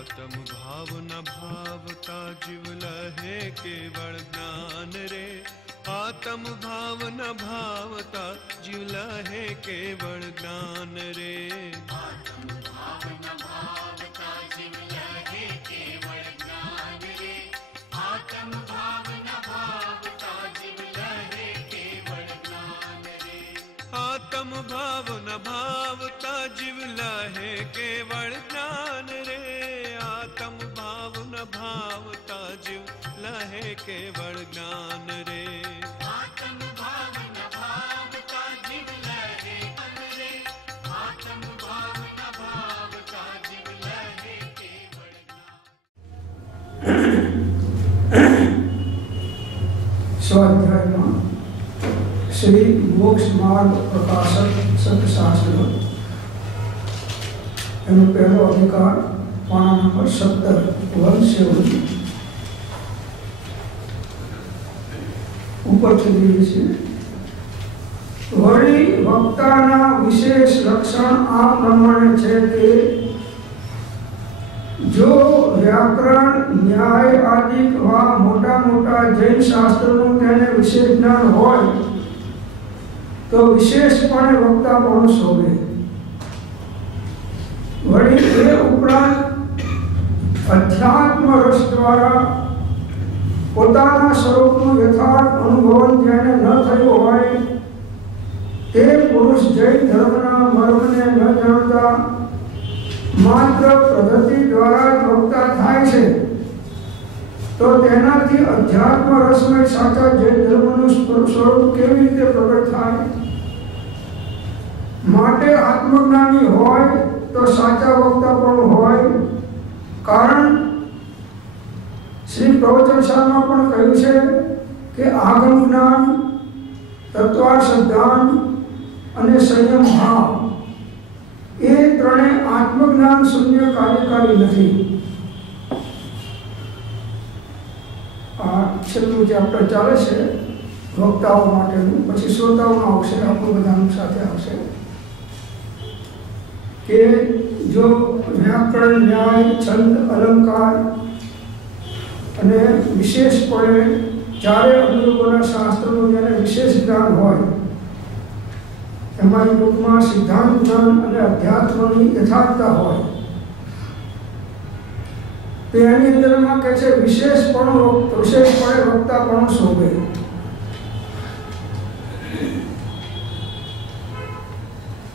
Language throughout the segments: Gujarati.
आत्म भाव न भावता जीव लहे केवल ज्ञान रे। आत्म भाव न भावता जीव लहे केवल ज्ञान रे। आत्म भाव न भावता जीव लहे केवल ज्ञान रे। आत्म भाव न भावता जीव लहे केवल ज्ञान रे। आत्म भाव न भावता जीव लहे केवल ज्ञान रे। आत्म भाव न भावता जीव लहे केवल ज्ञान रे। आत्म भाव न भावता जीव लहे ज्ञान रे। आत्म भाव न भावता जीव लहे केवल ज्ञान। स्वाध्याय श्री मोक्ष मार्ग प्रकाशक सत्यशास्त्र एवं पहला अधिकार पाना नंबर 70 वन से ऊपर चलिए से वरी वक्ताना विशेष लक्षण आ प्रमाणे छे के जो व्याकरण न्याय आदि वा मोटा मोटा जैन शास्त्रों तेने विशेष ज्ञान होय तो विशेषपणे वक्ता पुरुष होवे। वળી એ ઉપરાંત અધ્યાત્મ રસ દ્વારા પોતાના સ્વરૂપનું યથાર્થ અનુભવન જેને ન થયું હોય તે પુરુષ જૈન ધર્મના મર્મને ન જાણતા માત્ર પદ્ધતિ દ્વારા જ વક્તા થાય છે તો તેનાથી અધ્યાત્મ રસમય સાચા જૈન ધર્મનું સ્વરૂપ કેવી રીતે પ્રગટ થાય? માટે આત્મજ્ઞાની હોય तो साचा वक्ता पण होय। कारण श्री प्रवचनशाला में पण कह્યું છે કે આગમ જ્ઞાન, તત્વાર્થ સિદ્ધાંત અને સંયમ ભાવ એ ત્રણે આત્મજ્ઞાન શૂન્ય કાર્યકારી નથી। આ છેલ્લું ચેપ્ટર ચાલે છે વક્તાઓ માટેનું, પછી શ્રોતાઓનું આવશે, આપણું બધાનું સાથે આવશે કે जो व्याकरण न्याय छंद अलंकार અને વિશેષપણે ચારે અનુયોગોના શાસ્ત્રોનું જેને વિશેષ જ્ઞાન હોય એમાં ટૂંકમાં સિદ્ધાંત જ્ઞાન અને અધ્યાત્મની યથાર્થતા હોય તો એની અંદરમાં કહે છે વિશેષપણે વક્તાપણું શોભે।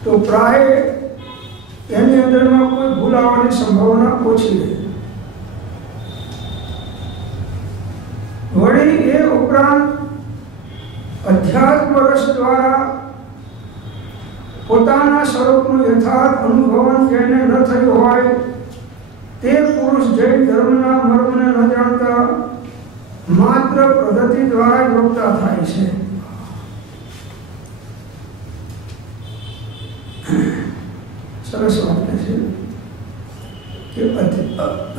તો પ્રાય એની અંદરમાં કોઈ ભૂલ આવવાની સંભાવના ઓછી રહે। વળી એ ઉપરાંત અધ્યાત્મ રસ દ્વારા પોતાના સ્વરૂપનું યથાર્થ અનુભવન જેને ન થયું હોય તે પુરુષ જૈન ધર્મના મર્મને ન જાણતા માત્ર પદ્ધતિ દ્વારા જ વક્તા થાય છે। सरस वाक्य है कि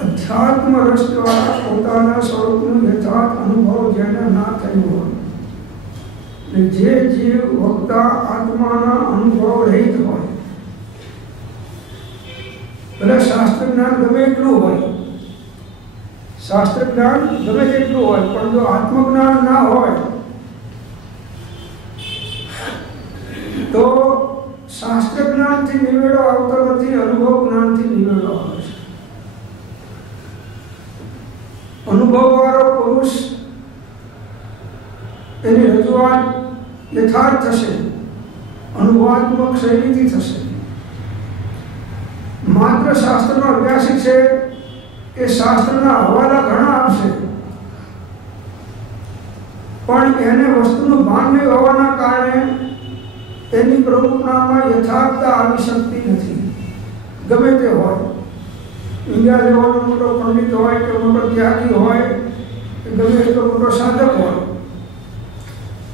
अध्यात्म रस द्वारा पोताना स्वरूपનું यथार्थ अनुभव જેને ના થયો હોય જે જીવ વક્તા આત્માના અનુભવ રહિત હોય ભલે શાસ્ત્ર જ્ઞાન ગમે એટલું હોય, શાસ્ત્ર જ્ઞાન ગમે તેટલું હોય પણ જો આત્મજ્ઞાન ના હોય તો शास्त्र ज्ञान थी निवेड़ो आवतो नथी, अनुभव ज्ञान थी निवेड़ो आवे छे। अनुभव वाळो पुरुष तेनी रजूआत यथार्थ थशे, अनुभवात्मक शैलीथी थशे। मात्र शास्त्रनो अभ्यासी छे के शास्त्रना हवाला घणा आपशे पण एने वस्तुनुं भान नहीं होवाना कारणे तेनी प्रभुनामां यथार्थता आवी शकती नथी। गमे ते होय, इंडिया जेवो मोटो पंडित होय के मोटो त्यागी होय के गमे तेटलो मोटो साधक होय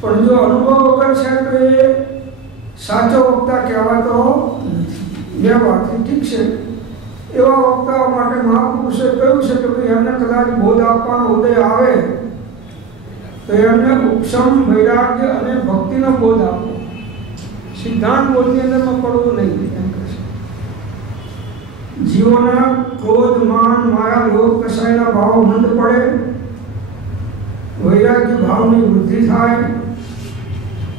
पण जो अनुभव वगर छे तो ए साचो वक्ता कहेवातो नथी। ए वात ठीक छे। एवा वक्ताओ माटे महापुरुषे कह्युं छे के भाई एमने कदाच बोध आपवानो उदय आवे तो एमने उपशम वैराग्य अने भक्तिनो बोध आपो, सिद्धांत बोधनी अंदर में पड़વું नहीं। જીવોના ક્રોધ માન માયા લોભ કસાયના ભાવ મંદ પડે, વૈરાગ્ય ભાવની વૃદ્ધિ થાય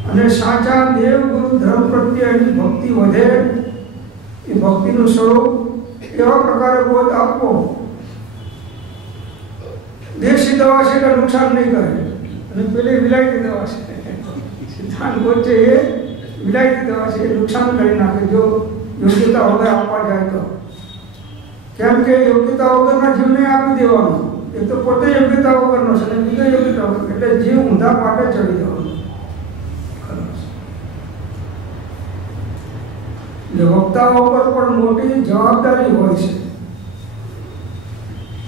અને સાચા દેવ ગુરુ ધર્મ પ્રત્યેની ભક્તિ વધે. એ ભક્તિનું સ્વરૂપ એવા પ્રકારે બોધ આપવો. દેશી દવા છે એટલે નુકસાન નહીં કરે, અને પેલી વિલાયતી દવા છે સિદ્ધાંત બોધ છે એ વિલાયતી દવા છે, એ નુકસાન કરી નાખે જો યોગ્યતા વગર આપવા જાય તો. કેમ કે યોગ્યતા વગરના જીવને આપી દેવાનો, એ તો પોતે યોગ્યતા વગરનો છે અને બીજો યોગ્યતા વગર, એટલે જીવ ઊંધા પાટે ચડી જવાનો. વક્તાઓ પર પણ મોટી જવાબદારી હોય છે.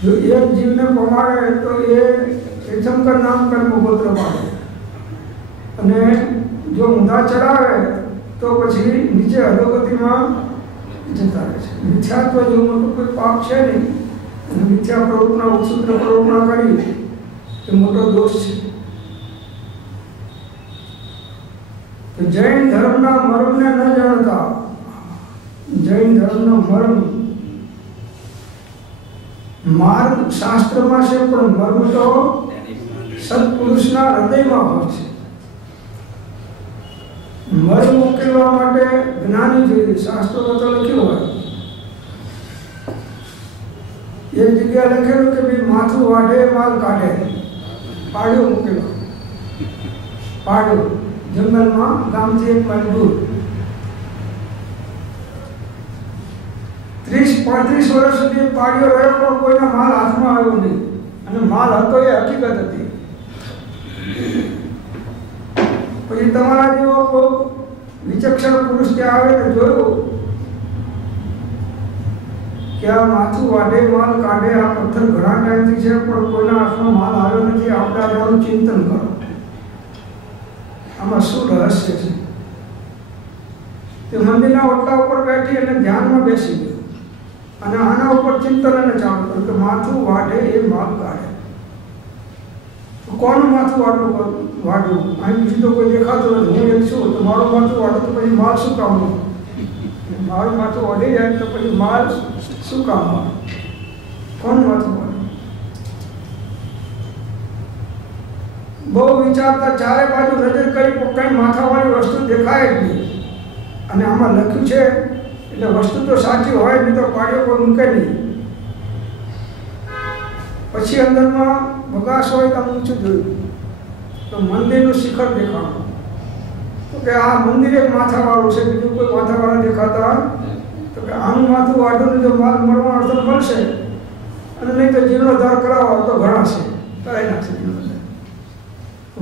જો એક જીવને પમાડે તો એ શંકર નામ કર્મ ગોત્ર પાડે, અને જો ઊંધા ચડાવે તો પછી નીચે અધોગતિમાં જતા રહે છે. મિથ્યાત્વ જેવું મોટું કોઈ પાપ છે નહીં, અને મિથ્યા પ્રવૃત્તિના ઉત્સુત્ર પ્રવૃત્તિ કરી એ મોટો દોષ છે. જૈન ધર્મના મર્મને ન જાણતા, જૈન ધર્મનો મર્મ માર્ગ શાસ્ત્રમાં છે, પણ મર્મ તો સત્પુરુષના હૃદયમાં હોય છે. મર્મ ઉકેલવા માટે જ્ઞાની જોઈએ. શાસ્ત્રોમાં તો લખ્યું હોય, એક જગ્યા લખેલું કે ભાઈ માથું વાઢે માલ કાઢે, પાડ્યો મૂકેલો, પાડ્યો જંગલમાં ગામથી 1 માઇલ દૂર. 30-35 વર્ષ સુધી પાડ્યો રહ્યો, પણ કોઈના માલ હાથમાં આવ્યો નહીં, અને માલ હતો એ હકીકત હતી. પછી તમારા જેવો કોઈ વિચક્ષણ પુરુષ ત્યાં આવે ને જોયું કે આ માથું વાઢે માલ કાઢે, આ પથ્થર ઘણા ટાઈમથી છે પણ કોઈના હાથમાં માલ આવ્યો નથી, આપણે આનું ચિંતન કરો, આમાં શું રહસ્ય છે. તે મંદિરના ઓટલા ઉપર બેઠી અને ધ્યાનમાં બેસી ગયો, અને આના ઉપર ચિંતન અને ચાલુ કર્યું કે માથું વાઢે એ માલ કાઢે. તો કોનું માથું વાઢવું? અહીં બીજું તો કોઈ દેખાતું નથી, હું એક છું, તો મારું માથું વાઢું તો પછી માલ શું કામનું? મારું માથું વાઢી જાય તો પછી માલ શું કામનું? કોનું માથું વાઢવું? બહુ વિચારતા ચારે બાજુ નજર કરી, કઈ માથાવાળી વસ્તુ દેખાય જ નહીં. અને આમાં લખ્યું છે એટલે વસ્તુ તો સાચી હોય, નહીં તો પાડ્યો કોઈ મૂકે નહીં. પછી અંદરમાં બગાસ હોય તો ઊંચું જોયું તો મંદિરનું શિખર દેખાણું. તો કે આ મંદિર એક માથાવાળું છે, બીજું કોઈ માથાવાળા દેખાતા. તો કે આનું માથું વાઢું જો માલ મળવાનો અર્થ મળશે, અને નહીં તો જીર્ણોદ્ધાર કરાવો તો ઘણા છે, કરાવી નાખશે જીર્ણોદ્ધાર.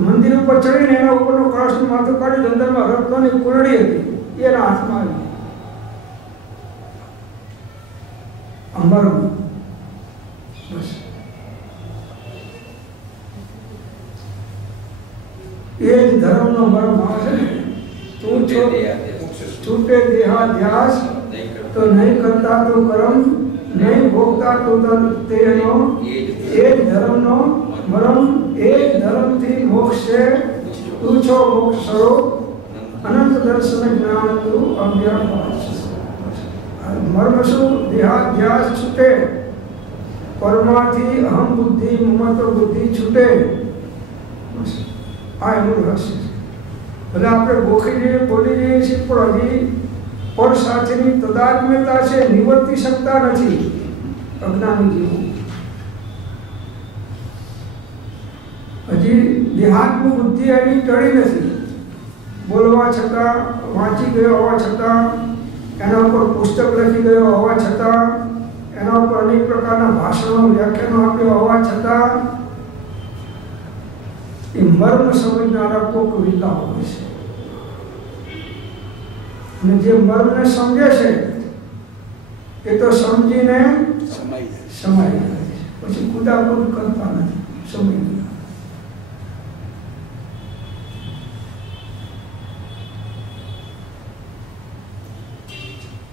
મંદિર ઉપર ચડીને એના ઉપરનું કળશનું માથું કાઢી અંદરમાં રત્નોની કુરડી હતી, એના હાથમાં આવી. મર્મ બસ એ જ ધર્મનો મર્મ આવે છે ને. તું છૂટે દેહાધ્યાસ તો નહીં કરતા તો કર્મ, નહીં ભોગતા તો તેનો એ જ ધર્મનો મર્મ. એ જ ધર્મથી મોક્ષ છે, તું છો મોક્ષ સ્વરૂપ, અનંત દર્શન જ્ઞાન તું અજ્ઞાન. મર્મ શું? દેહાધ્યાસ છૂટે, પરમાથી અહમ બુદ્ધિ મમત્વ બુદ્ધિ છૂટે. આ એનું રહસ્ય છે. ભલે આપણે ગોખી જઈએ, બોલી જઈએ છીએ, પણ હજી પર સાથેની તદાત્મ્યતા છે, નિવર્તી શકતા નથી અજ્ઞાની જીવો. હજી દેહાત્મ બુદ્ધિ એની ટળી નથી. બોલવા છતાં, વાંચી ગયો હોવા છતાં, એના ઉપર પુસ્તક લખી ગયો હોવા છતાં, એના ઉપર અનેક પ્રકારના ભાષણો વ્યાખ્યાનો આપ્યો હોવા છતાં, એ મર્મ સમજનારા કોક વિલા હોય છે. અને જે મર્મને સમજે છે એ તો સમજીને સમાઈ જાય છે, પછી કુદાકુદ કરતા નથી, સમજી ગયા.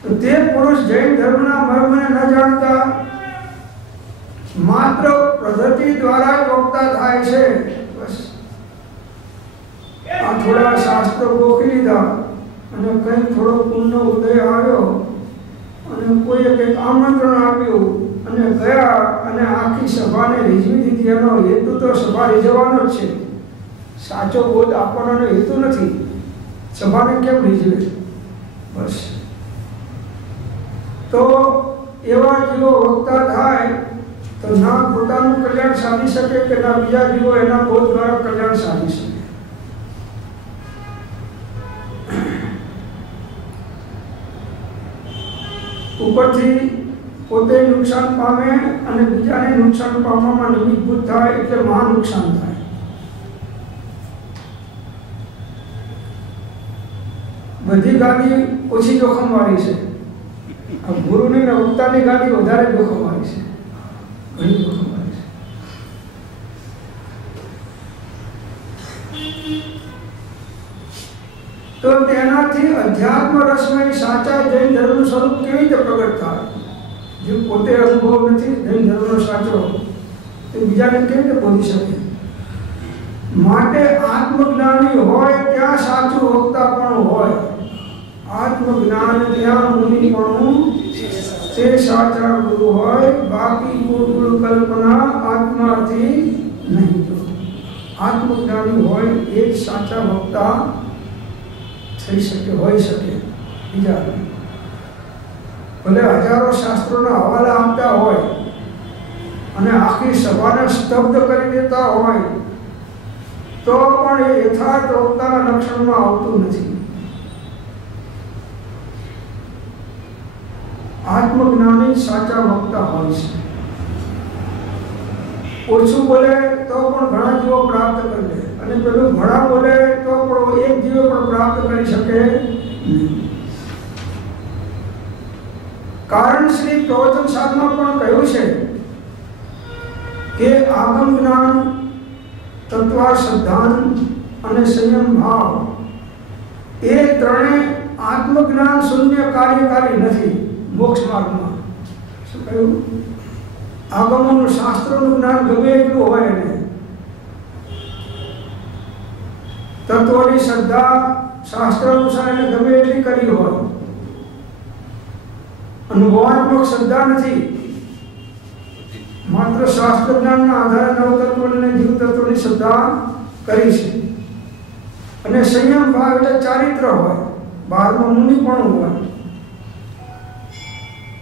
તો તે પુરુષ જૈન ધર્મના મર્મને ન જાણતા માત્ર પદ્ધતિ દ્વારા જ વક્તા થાય છે. બસ આ થોડા શાસ્ત્રો ગોખી લીધા અને કંઈક થોડો પુણ્યનો ઉદય આવ્યો અને અને કોઈએ કંઈક આમંત્રણ આપ્યું અને ગયા અને આખી સભાને રીઝવી દીધી, એનો હેતુ તો સભા રીઝવવાનો જ છે, સાચો બોધ આપવાનો હેતુ નથી. સભાને કેમ રીઝવે? બસ. તો એવા જીવો વક્તા થાય તો ના પોતાનું કલ્યાણ સાધી શકે કે ના બીજા જીવો એના બોધ દ્વારા કલ્યાણ સાધી શકે. ઉપરથી પોતે નુકસાન પામે અને બીજાને નુકસાન પામવામાં નિમિત્તભૂત થાય એટલે મહા નુકસાન થાય. બધી ગાદી ઓછી જોખમવાળી છે, આ ગુરુની ને વક્તાની ગાદી વધારે જોખમવાળી છે, ઘણી જોખમવાળી છે. તો તેનાથી અધ્યાત્મ રસમય સાચા જૈન ધર્મનું સ્વરૂપ કેવી રીતે પ્રગટ થાય? જે પોતે અનુભવ નથી જૈન ધર્મનો સાચો, તે બીજાને કેવી રીતે બોલી શકે? માટે આત્મજ્ઞાની હોય ત્યાં સાચું વક્તા પણ હોય, આત્મજ્ઞાન ત્યાં મુનિ પણ તે સાચા ગુરુ હોય, બાકી ગોકુળ કલ્પના આત્માથી નહીં. જો આત્મજ્ઞાની હોય એ જ સાચા વક્તા થઈ શકે, હોઈ શકે. બીજા ભલે હજારો શાસ્ત્રોના હવાલા આપતા હોય અને આખી સભાને સ્તબ્ધ કરી દેતા હોય તો પણ એ યથાર્થ વક્તાના લક્ષણમાં આવતું નથી. આત્મજ્ઞાની સાચા વક્તા હોય છે. ઓછું બોલે તો પણ ઘણા જીવો પ્રાપ્ત કરી લે, અને પેલું ઘણા બોલે તો પણ એક જીવો પણ પ્રાપ્ત કરી શકે નહીં. કારણ શ્રી પ્રવચન સાધમાં પણ કહ્યું છે કે આગમ જ્ઞાન, તત્વા સિદ્ધાંત અને સંયમ ભાવ એ ત્રણે આત્મજ્ઞાન શૂન્ય કાર્યકારી નથી. મોક્ષ માર્ગમાં શું કહ્યું? આગમોનું શાસ્ત્રોનું જ્ઞાન ગમે એટલું હોય એને, તત્વની શ્રદ્ધા શાસ્ત્ર અનુસાર એને ગમે એટલી કરી હોય, અનુભવાત્મક શ્રદ્ધા નથી, માત્ર શાસ્ત્ર જ્ઞાનના આધારે નવતત્વ અને જીવ તત્વની શ્રદ્ધા કરી છે. અને સંયમ ભાવ એટલે ચારિત્ર હોય, બહારમાં મુનિ પણ હોય.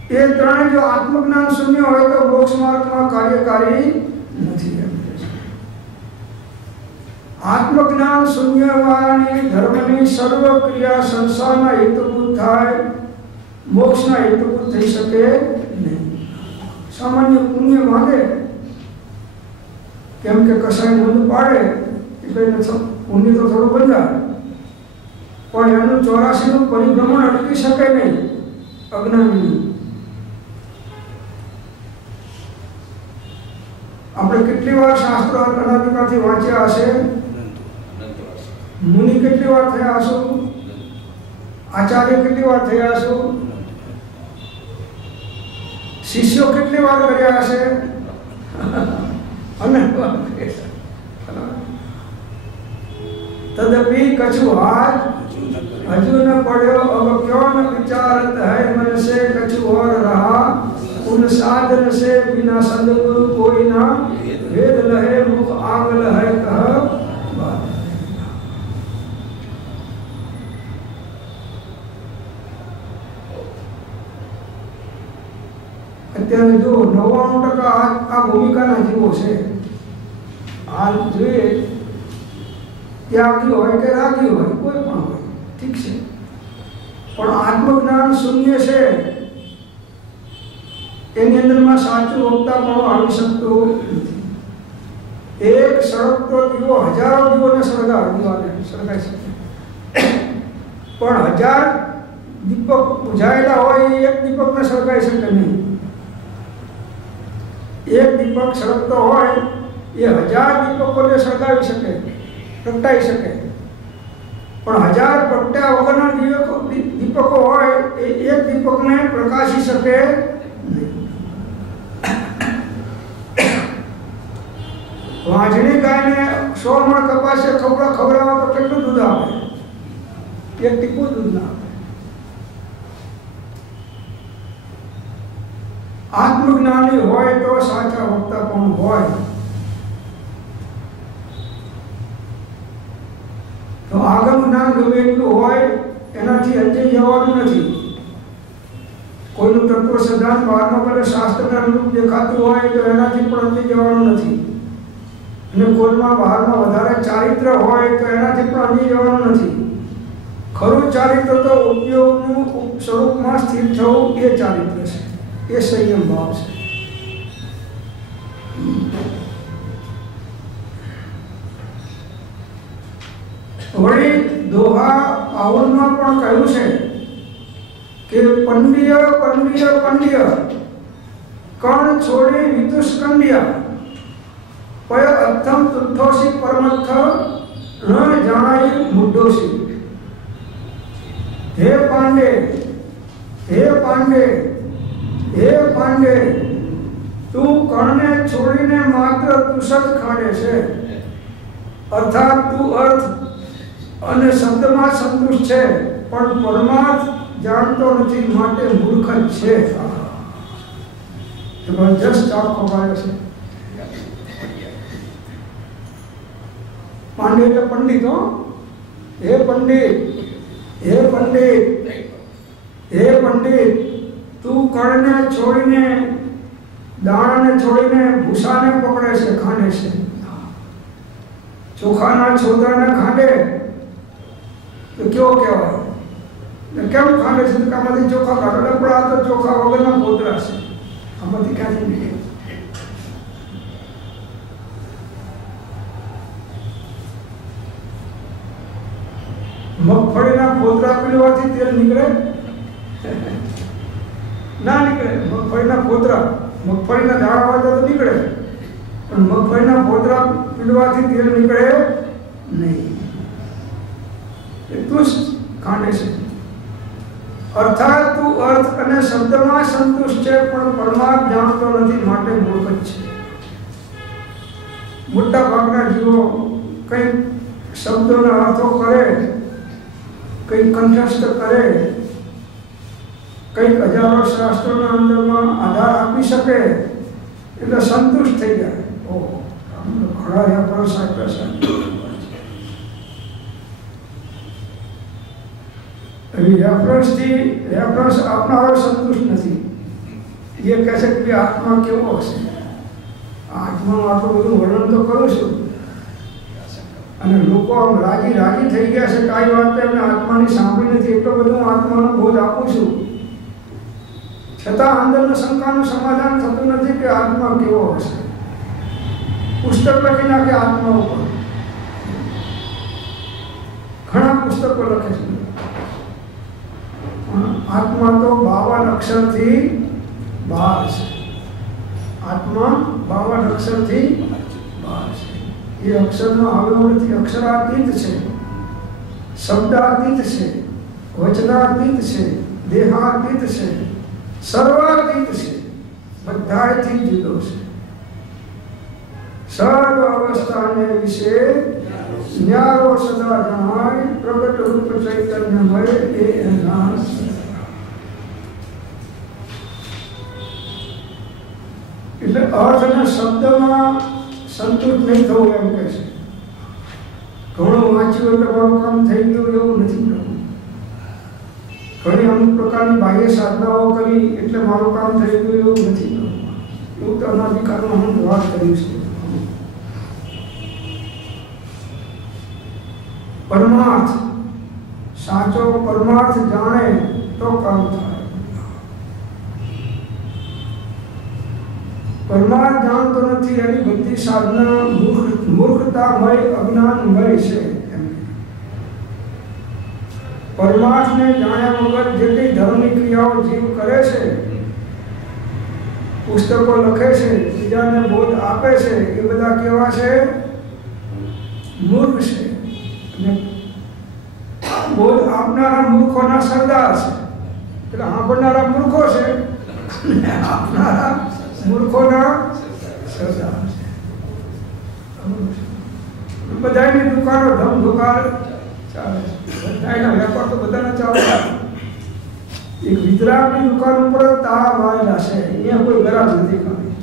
એ ત્રણે જો આત્મજ્ઞાન શૂન્ય હોય તો મોક્ષ માર્ગમાં કાર્યકારી નથી. આત્મજ્ઞાન શૂન્ય વાળાની ધર્મની સર્વ ક્રિયા સંસારના હેતુભૂત થાય, મોક્ષના હેતુભૂત થઈ શકે નહીં. સામાન્ય પુણ્ય માંગે, કેમ કે કસાય બંધ પાડે એટલે પુણ્ય તો થોડું બંધાય, પણ એનું 84નું પરિભ્રમણ અટકી શકે નહીં અજ્ઞાનીનું. આપણે કેટલી વાર શાસ્ત્રો અનાદિકાળથી વાંચ્યા હશે, મુનિ કેટલી વાર થયા હશો, આચાર્ય કેટલી વાર થયા હશો, શિષ્યો કેટલી વાર કર્યા હશે, તદપી કछु હાથ હજુ ન પડ્યો, અબ ક્યો ન વિચારત હૈ મન સે કछु और रहा, उन साधन से बिना सदगुरु कोई ना वेद लहे मुख आगल है कह. અત્યારે જો 99% આ ભૂમિકાના જીવો છે. હાલ જોઈએ ત્યાગી હોય કે રાગી હોય, કોઈ પણ હોય, ઠીક છે, પણ આત્મજ્ઞાન શૂન્ય છે. એની અંદરમાં સાચું વક્તા પણ આવી શકતું નથી. એક સળગતો દીવો હજારો દીવોને સળગાવી શકે, પણ 1000 દીપક બુઝાયેલા હોય એ એક દીપકને સળગાવી શકે નહીં. એક દીપક સળગતો હોય એ 1000 દીપકોને સળગાવી શકે, પ્રગટાઈ શકે, પણ 1000 પ્રગટ્યા વગરના દીપકો હોય એ એક દીપકને પ્રકાશી શકે નહીં. વાંજણી ગાયને 100 મણ કપાસે ખવડાવો તો કેટલું દૂધ આપે? એક ટીપું દૂધ ના આપે. આત્મજ્ઞાની હોય તો સાચા વક્તા પણ હોય. તો આગમ જ્ઞાન ગમે એટલું હોય એનાથી અંજાઈ જવાનું નથી. કોઈનું તત્વ સિદ્ધાંત બહારનો ભલે શાસ્ત્રના અનુરૂપ દેખાતું હોય તો એનાથી પણ અંજાઈ જવાનું નથી. અને કોઈમાં બહારમાં વધારે ચારિત્ર હોય તો એનાથી પણ અંજાઈ જવાનું નથી. ખરું ચારિત્ર તો ઉપયોગનું સ્વરૂપમાં સ્થિર થવું એ ચારિત્ર છે, એ સંયમ ભાવ છે. વળી દોહા આવનમાં પણ કહ્યું છે કે પંડ્ય પંડ્ય પંડ્ય કણ છોડી વિદુષ્કંડ્ય પય અર્થમ તુઠોસી પરમર્થ ન જાણાય મુદ્દોસી. હે પાંડે, હે પાંડે, હે પાંડે, તું કણને છોડીને માત્ર તુષક ખાડે છે. અર્થાત તું અર્થ અને શબ્દમાં સંતુષ્ટ છે પણ પરમાર્થ જાણતો નથી, માટે મૂર્ખ જ છે. જબરજસ્ત આખો પાડે છે. પાંડે એટલે પંડિત. હે પંડિત, હે પંડિત, હે પંડિત, તું કણને છોડીને, દાણાને છોડીને ભૂસાને પકડે છે, ખાંડે છે. ચોખાના છોતરાને ખાંડે તો કેવો કહેવાય? કેમ ખાંડે છે? આમાંથી ચોખા કાઢો પણ આ તો ચોખા વગરના પોતરા છે, આમાંથી ક્યાંથી નીકળે? મગફળીના પોતરા પીળવાથી તેલ નીકળે? ના નીકળે. મગફળીના પોતરા, મગફળીના દાણા હોય તો નીકળે, પણ મગફળીના પોતરા પીળવાથી તેલ નીકળે નહીં. તું ખાંડે છે. અર્થાત તું અર્થ અને શબ્દમાં સંતુષ્ટ છે પણ પરમાર્થ જાણતો નથી, માટે મૂર્ખ જ છે. મોટા ભાગના જીવો કંઈક શબ્દોના અર્થો કરે, કંઈક કંઠસ્થ કરે, કંઈક હજારો શાસ્ત્રોના અંદરમાં આધાર આપી શકે એટલે સંતુષ્ટ થઈ જાય. ઓહો, ઘણા રેફરન્સ આપ્યા છે. રેફરન્સ આપનારો સંતુષ્ટ નથી. એ કહે છે કે આત્મા કેવો હશે? આત્માનું આટલું બધું વર્ણન તો કરું છું અને લોકો આમ રાજી રાજી થઈ ગયા છે. કાંઈ વાત તો એમને આત્માની સાંભળી નથી, એટલો બધો હું આત્માનો બોધ આપું છું, છતાં અંદરનું શંકાનું સમાધાન થતું નથી કે આત્મા કેવો હશે. પુસ્તક લખી નાખે આત્મા ઉપર, ઘણા પુસ્તકો લખે છે. આત્મા તો 52 અક્ષરથી બહાર છે. આત્મા 52 અક્ષરથી બહાર છે. એ અક્ષરનો આવ્યો નથી. અક્ષરાતીત છે, શબ્દાતીત છે, વચનાતીત છે, દેહાતીત છે, સર્વાતીત છે, બધાથી જુદો છે. સર્વ અવસ્થાને વિશે ન્યારો સદા જણાય, પ્રગટ રૂપ ચૈતન્યમય એ એના. એટલે અર્થ અને શબ્દમાં સંતુષ્ટ નહીં થવું એમ કહે છે. ઘણું વાંચ્યું એટલે મારું કામ થઈ ગયું એવું નથી કરવું. ઘણી અમુક પ્રકારની બાહ્ય સાધનાઓ કરી એટલે મારું કામ થઈ ગયું એવું નથી કરવું. એવું તો અનાધિકારનું હું વાત કર્યું છે. પરમાર્થ, સાચો પરમાર્થ જાણે તો કામ થાય. પરમાર્થ જાણતો નથી એની બધી સાધના મૂર્ખતામય, અજ્ઞાનમય છે. પરમાર્થને જાણ્યા વગર જેટલી ધર્મની ક્રિયાઓ જીવ કરે છે, પુસ્તકો લખે છે, બીજાને બોધ આપે છે, એ બધા કેવા છે? મૂર્ખ છે. બોધ આપનારા મૂર્ખોના સરદાર છે. એટલે સાંભળનારા મૂર્ખો છે, આપનારા મૂર્ખોના સરદાર છે. બધાની દુકાનો ધમધુકાર ચાલે છે. બધાના વેપાર તો બધાના ચાલે. એક વિતરાગની દુકાન ઉપર તાળા મારેલા છે. અહીંયા કોઈ નથી કરી.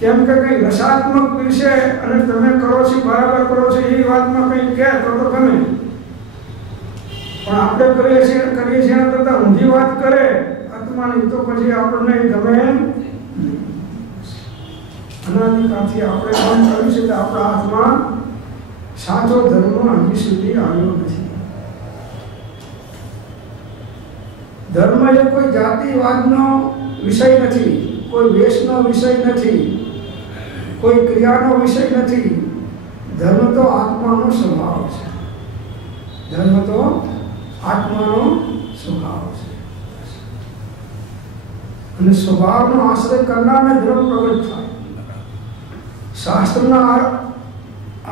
કેમ કે કંઈ રસાત્મક વિશે અને તમે કરો છો બરાબર કરો છો એ વાતમાં કંઈ કહે તો ગમે, પણ આપણે કરીએ છીએ એના કરતાં ઊંધી વાત કરે આત્માની તો પછી આપણને ગમે એમ. અનાદિકાળથી આપણે પણ કર્યું છે કે આપણા હાથમાં સાચો ધર્મ હજી સુધી આવ્યો નથી. ધર્મ એ કોઈ જાતિવાદનો વિષય નથી, કોઈ વેશનો વિષય નથી, કોઈ ક્રિયાનો વિષય નથી. ધર્મ તો આત્માનો સ્વભાવ છે. ધર્મ તો આત્માનો સ્વભાવ છે. અને સ્વભાવનો આશ્રય કરનારને ધર્મ પ્રગટ થાય. શાસ્ત્રના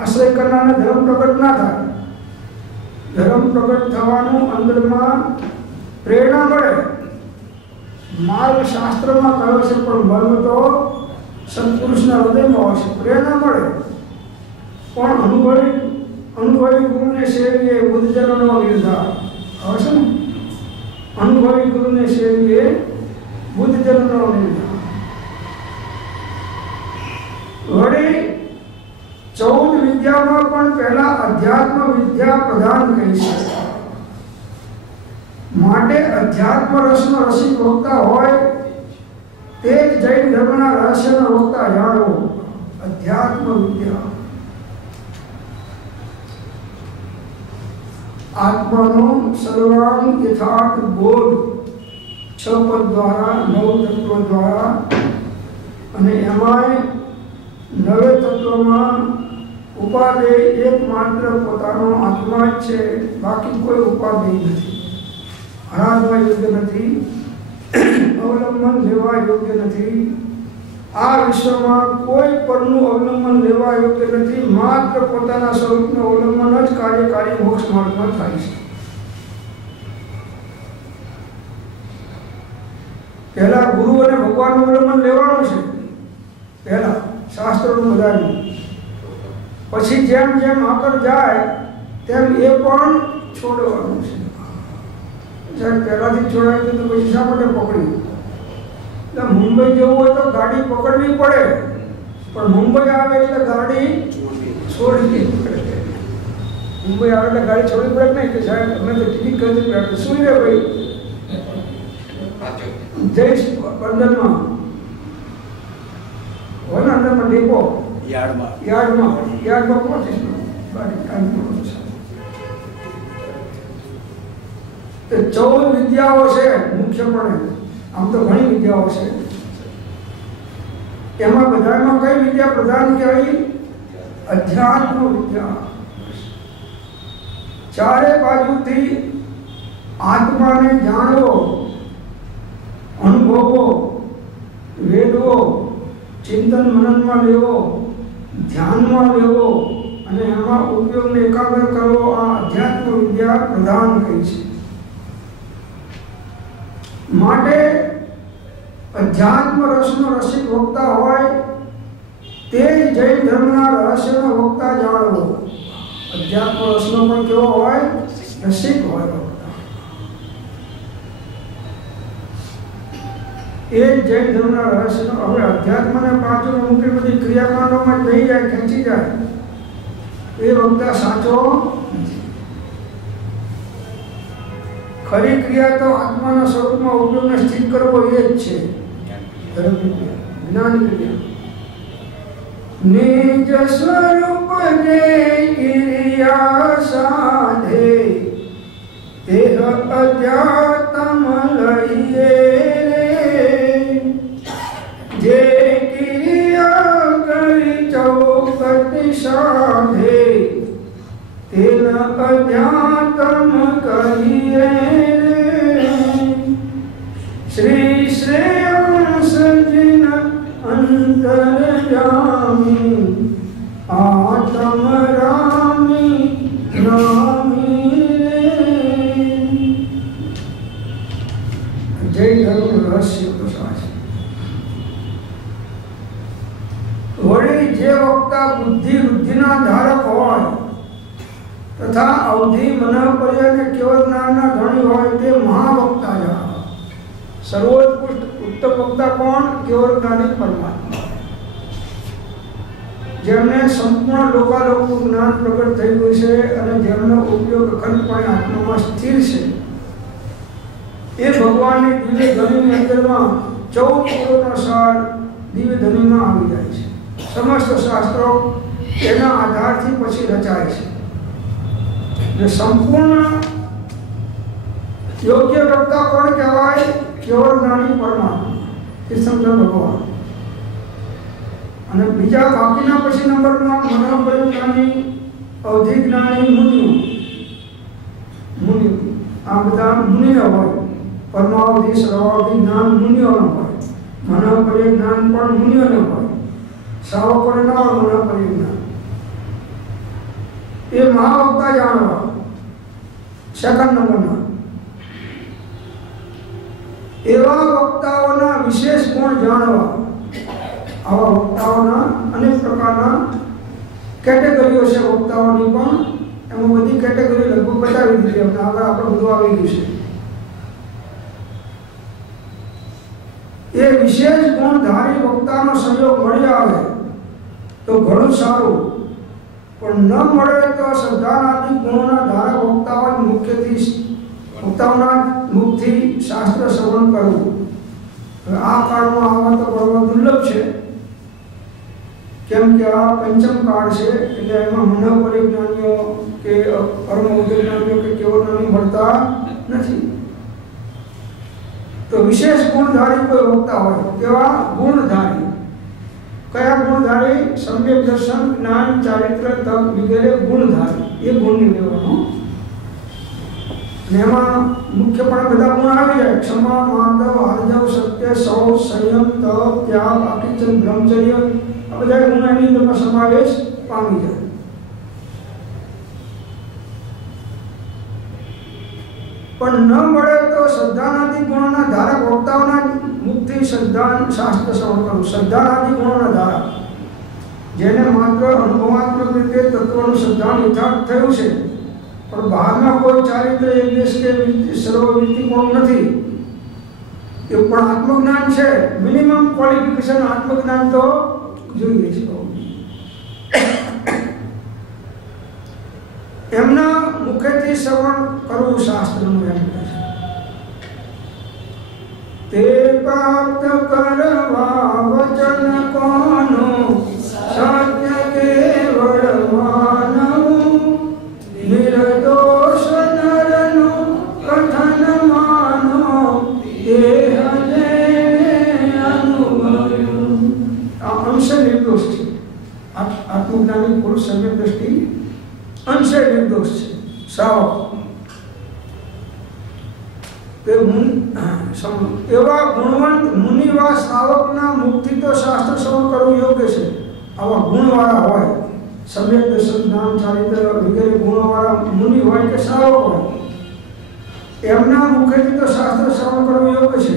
આશ્રય કરનારને ધર્મ પ્રગટ ના થાય. ધર્મ પ્રગટ થવાનું અંદરમાં પ્રેરણા મળે. માર્ગ શાસ્ત્રમાં કહ્યો છે, પણ મર્મ તો સત્પુરુષના હૃદયમાં હોય છે. પ્રેરણા મળે, પણ અનુભવી ગુરુને સેવીએ બુદ્ધજનોનો નિર્ધાર આવે છે ને. અનુભવી ગુરુને સેવીએ બુદ્ધજનોનો નિર્ધાર. વળી 14 વિદ્યામાં પણ પહેલા અધ્યાત્મ વિદ્યા પ્રધાન કહી છે. માટે અધ્યાત્મ રસનો રસિક વક્તા હોય તે જ જૈન ધર્મના રહસ્યનો વક્તા જાણવો. અધ્યાત્મ વિદ્યા આત્માનો સર્વાંગ યથાર્થ બોધ 6 પદ દ્વારા 9 તત્વ દ્વારા, અને એમાંય 9 તત્વમાં ઉપાદેય એકમાત્ર પોતાનો આત્મા જ છે. બાકી કોઈ ઉપાદેય નથી, આરાધવા યોગ્ય નથી, અવલંબન લેવા યોગ્ય નથી. આ વિશ્વમાં કોઈ પરનું અવલંબન લેવા યોગ્ય નથી. માત્ર પોતાના સ્વરૂપનું અવલંબન જ કાર્યકારી મોક્ષ માર્ગમાં થાય છે. પહેલા ગુરુ અને ભગવાનનું અવલંબન લેવાનું છે, પહેલા શાસ્ત્રોનું બધાનું. પછી જેમ જેમ આગળ જાય તેમ એ પણ છોડવાનું છે. સાહેબ પહેલાથી છોડાવી તો પછી શા માટે પકડ્યું? એટલે મુંબઈ જવું હોય તો ગાડી પકડવી પડે, પણ મુંબઈ આવે એટલે ગાડી છોડવી પડે. મુંબઈ આવે એટલે ગાડી છોડવી પડે નહીં કે સાહેબ અમે તો ટિકિટ કરી દીધી, શું રે ભાઈ જઈશ 15માં હોય ને અંદરમાં ડેપો યાર્ડમાં પહોંચીશ ગાડી ટાઈમ પહોંચશે. 14 વિદ્યાઓ છે મુખ્યપણે. આમ તો ઘણી વિદ્યાઓ છે, એમાં બધામાં કઈ વિદ્યા પ્રધાન કહેવાય? અધ્યાત્મ વિદ્યા. ચારે બાજુથી આત્માને જાણવો, અનુભવવો, વેદવો, ચિંતન મનનમાં લેવો, ધ્યાનમાં લેવો અને એમાં ઉપયોગને એકાગ્ર કરવો. આ અધ્યાત્મ વિદ્યા પ્રધાન કહી છે. માટે અધ્યાત્મ રસનો રસિક વક્તા હોય તે જ જૈન ધર્મના રહસ્યનો વક્તા જાણવો. અધ્યાત્મ રસનો પણ કેવો હોય? રસિક હોય વક્તા. એ જ જૈન ધર્મના રહસ્યનો. હવે અધ્યાત્મને પાછળ મૂકી બધી ક્રિયાકાંડોમાં થઈ જાય, ખેંચી જાય, એ વક્તા સાચો નથી. ખરી ક્રિયા તો આત્માના સ્વરૂપમાં ઉપયોગને સ્થિત કરવો એ જ છે ધર્મ ક્રિયા, જ્ઞાન ક્રિયા. નિજ સ્વરૂપ જે ક્રિયા સાધે તેહ અધ્યાત્મ લઈએ રે. જે ક્રિયા કરી ચૌકટ સાધે તેન અધ્યાત્મ કહીએ. શ્રી શ્રેયસ જિન અંતર્યામી આત્મ રામી નામી રે. જૈન ધર્મ રહસ્ય પ્રસાર છે. વળી જે વક્તા બુદ્ધિના ધારક હોય તથા અવધિ મનોપર્ય અને કેવળ જ્ઞાનના ધણી હોય તે મહાવક્તા જાણવા. સર્વોત્કૃષ્ટ ઉત્તમ વક્તા કોણ? કેવળ જ્ઞાની પરમાત્મા, જેમને સંપૂર્ણ લોકાલોકનું જ્ઞાન પ્રગટ થઈ ગયું છે અને જેમનો ઉપયોગ અખંડપણે આત્મામાં સ્થિર છે. એ ભગવાનની દિવ્ય ધ્વનિની અંદરમાં 14 પુરોનો સાર દિવ્ય ધ્વનિમાં આવી જાય છે. સમસ્ત શાસ્ત્રો એના આધારથી પછી રચાય છે. ને સંપૂર્ણ યોગ્ય વક્તા કોણ કહેવાય? કેવળ જ્ઞાની પરમાત્મા, તીર્થંકર ભગવાન. અને બીજા બાકીના પછી નંબરમાં મનોપરિજ્ઞાની, અવધિ જ્ઞાની, મુનિ. આ બધા મુનિઓ હોય. પરમાવધિ, સર્વાવધિ જ્ઞાન મુનિઓનો હોય. મનોપરિજ્ઞાન પણ મુનિઓનો હોય. સાવકોને ન હોય મનોપરિજ્ઞાન. એ મહાવક્તા જાણવા. સેકન્ડ નંબરના એવા વક્તાઓના વિશેષ ગુણ જાણવા. આવા વક્તાઓના અનેક પ્રકારના કેટેગરીઓ છે વક્તાઓની, પણ એમાં બધી કેટેગરી લગભગ બતાવી દીધી. અમને આગળ આપણે બધું આવી ગયું છે. એ વિશેષ ગુણધારી વક્તાનો સંયોગ મળી આવે તો ઘણું સારું, પણ ન મળે તો શ્રદ્ધાનાદિ ગુણોના ધારક વક્તાઓના મુખથી શાસ્ત્ર શ્રવણ કરવું. આ કાળમાં આવા તો બહુ દુર્લભ છે, કેમ કે આ પંચમ કાળ છે, એટલે એમાં મનોપરિજ્ઞાનીઓ કે કર્મ વિજ્ઞાનીઓ કે કેવળ જ્ઞાની મળતા નથી. તો વિશેષ ગુણધારી કોઈ વક્તા હોય, કેવા ગુણધારી? કયા ગુણધારી? સમ્યક દર્શન, જ્ઞાન, ચારિત્ર, તપ વગેરે ગુણધારી. એ ગુણની લેવાનું. એમાં મુખ્યપણે બધા ગુણ આવી જાય. ક્ષમા, માર્દવ, આર્જવ, સત્ય, શૌચ, સંયમ, તપ, ત્યાગ, આકિંચન, બ્રહ્મચર્ય, આ બધા ગુણ એની અંદરમાં સમાવેશ પામી જાય. પણ ન મળે તો શ્રદ્ધાનાદિ ગુણોના ધારક વક્તાઓના મુખથી શ્રદ્ધા શાસ્ત્ર શ્રવણ કરવું. શ્રદ્ધાનાદિ ગુણોના ધારક, જેને માત્ર અનુભવાત્મક રીતે તત્વનું શ્રદ્ધાન યથાર્થ થયું છે, પણ બહારના કોઈ ચારિત્ર યજ્ઞ કે સર્વવૃત્તિ કોણ નથી. એ પણ આત્મજ્ઞાન છે. મિનિમમ ક્વોલિફિકેશન આત્મજ્ઞાન તો જોઈએ છે. એમના મુખેથી શ્રવણ કરવું શાસ્ત્રનું. એમ કહે છે તે પ્રાપ્ત કરવા વચન કોનું સત્ય કેવળ માનવું. નિર્દોષ નરનું કથન માનો દેહને અનુભવ્યું. આ અંશ નિર્દોષ છે. આત્મજ્ઞાની પુરુષ સમ્યક દ્રષ્ટિ અંશે નિર્દોષ છે. સાવ એવા ગુણવંત મુનિવા શ્રાવકના મુખથી તો શાસ્ત્ર શ્રવણ કરવું યોગ્ય છે. આવા ગુણવાળા હોય, સમ્યક દર્શન, જ્ઞાન, ચારિત્ર વગેરે ગુણવાળા મુનિ હોય કે શ્રાવક હોય, એમના મુખેથી તો શાસ્ત્ર શ્રવણ કરવું યોગ્ય છે.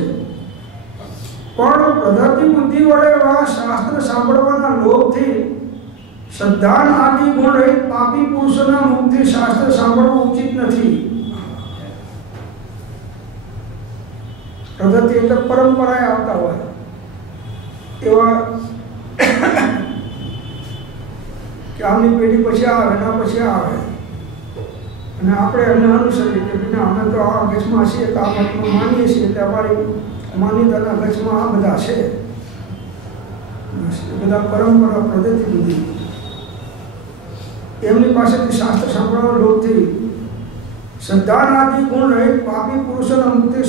પણ પ્રગતિ બુદ્ધિ વડે એવા શાસ્ત્ર સાંભળવાના લોભથી શ્રદ્ધાન આદિ ગુણ રહિત પાપી પુરુષોના મુખથી શાસ્ત્ર સાંભળવું ઉચિત નથી. પ્રગતિ એટલે પરંપરાએ આવતા હોય એવા કે આમની પેઢી પછી આવે, એના પછી આવે, અને આપણે એમને અનુસરીએ કે બીના અમે તો આ ગચમાં છીએ, તો આ મતમાં માનીએ છીએ, એટલે અમારી માન્યતાના ગચમાં આ બધા છે. બધા પરંપરા પદ્ધતિ બધી એમની પાસેથી શાસ્ત્ર સાંભળવા લોભથી શ્રદ્ધાન આદિ ગુણ રહિત પાપી પુરુષોના મુક્તિ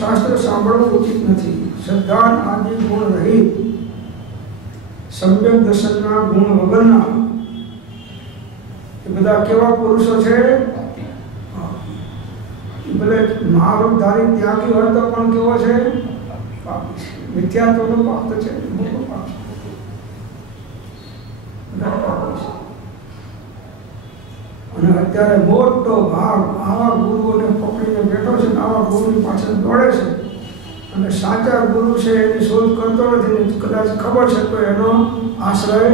શાસ્ત્ર સાંભળવું ઉચિત નથી. શ્રદ્ધાન આદિ ગુણ રહિત સમ્યક દર્શનના ગુણ વગરના એ બધા કેવા પુરુષો છે? ભલે મહાવૃતધારી ત્યાગી હોય તો પણ કેવો છે? પાપી છે. મિથ્યાત્વનો પાપ તો છે, મોટો પાપ. અને અત્યારે મોટો ભાગ આવા ગુરુઓને પકડીને બેઠો છે, આવા ગુરુની પાછળ દોડે છે, અને સાચા ગુરુ છે એની શોધ કરતો નથી. કદાચ ખબર છે તો એનો આશ્રય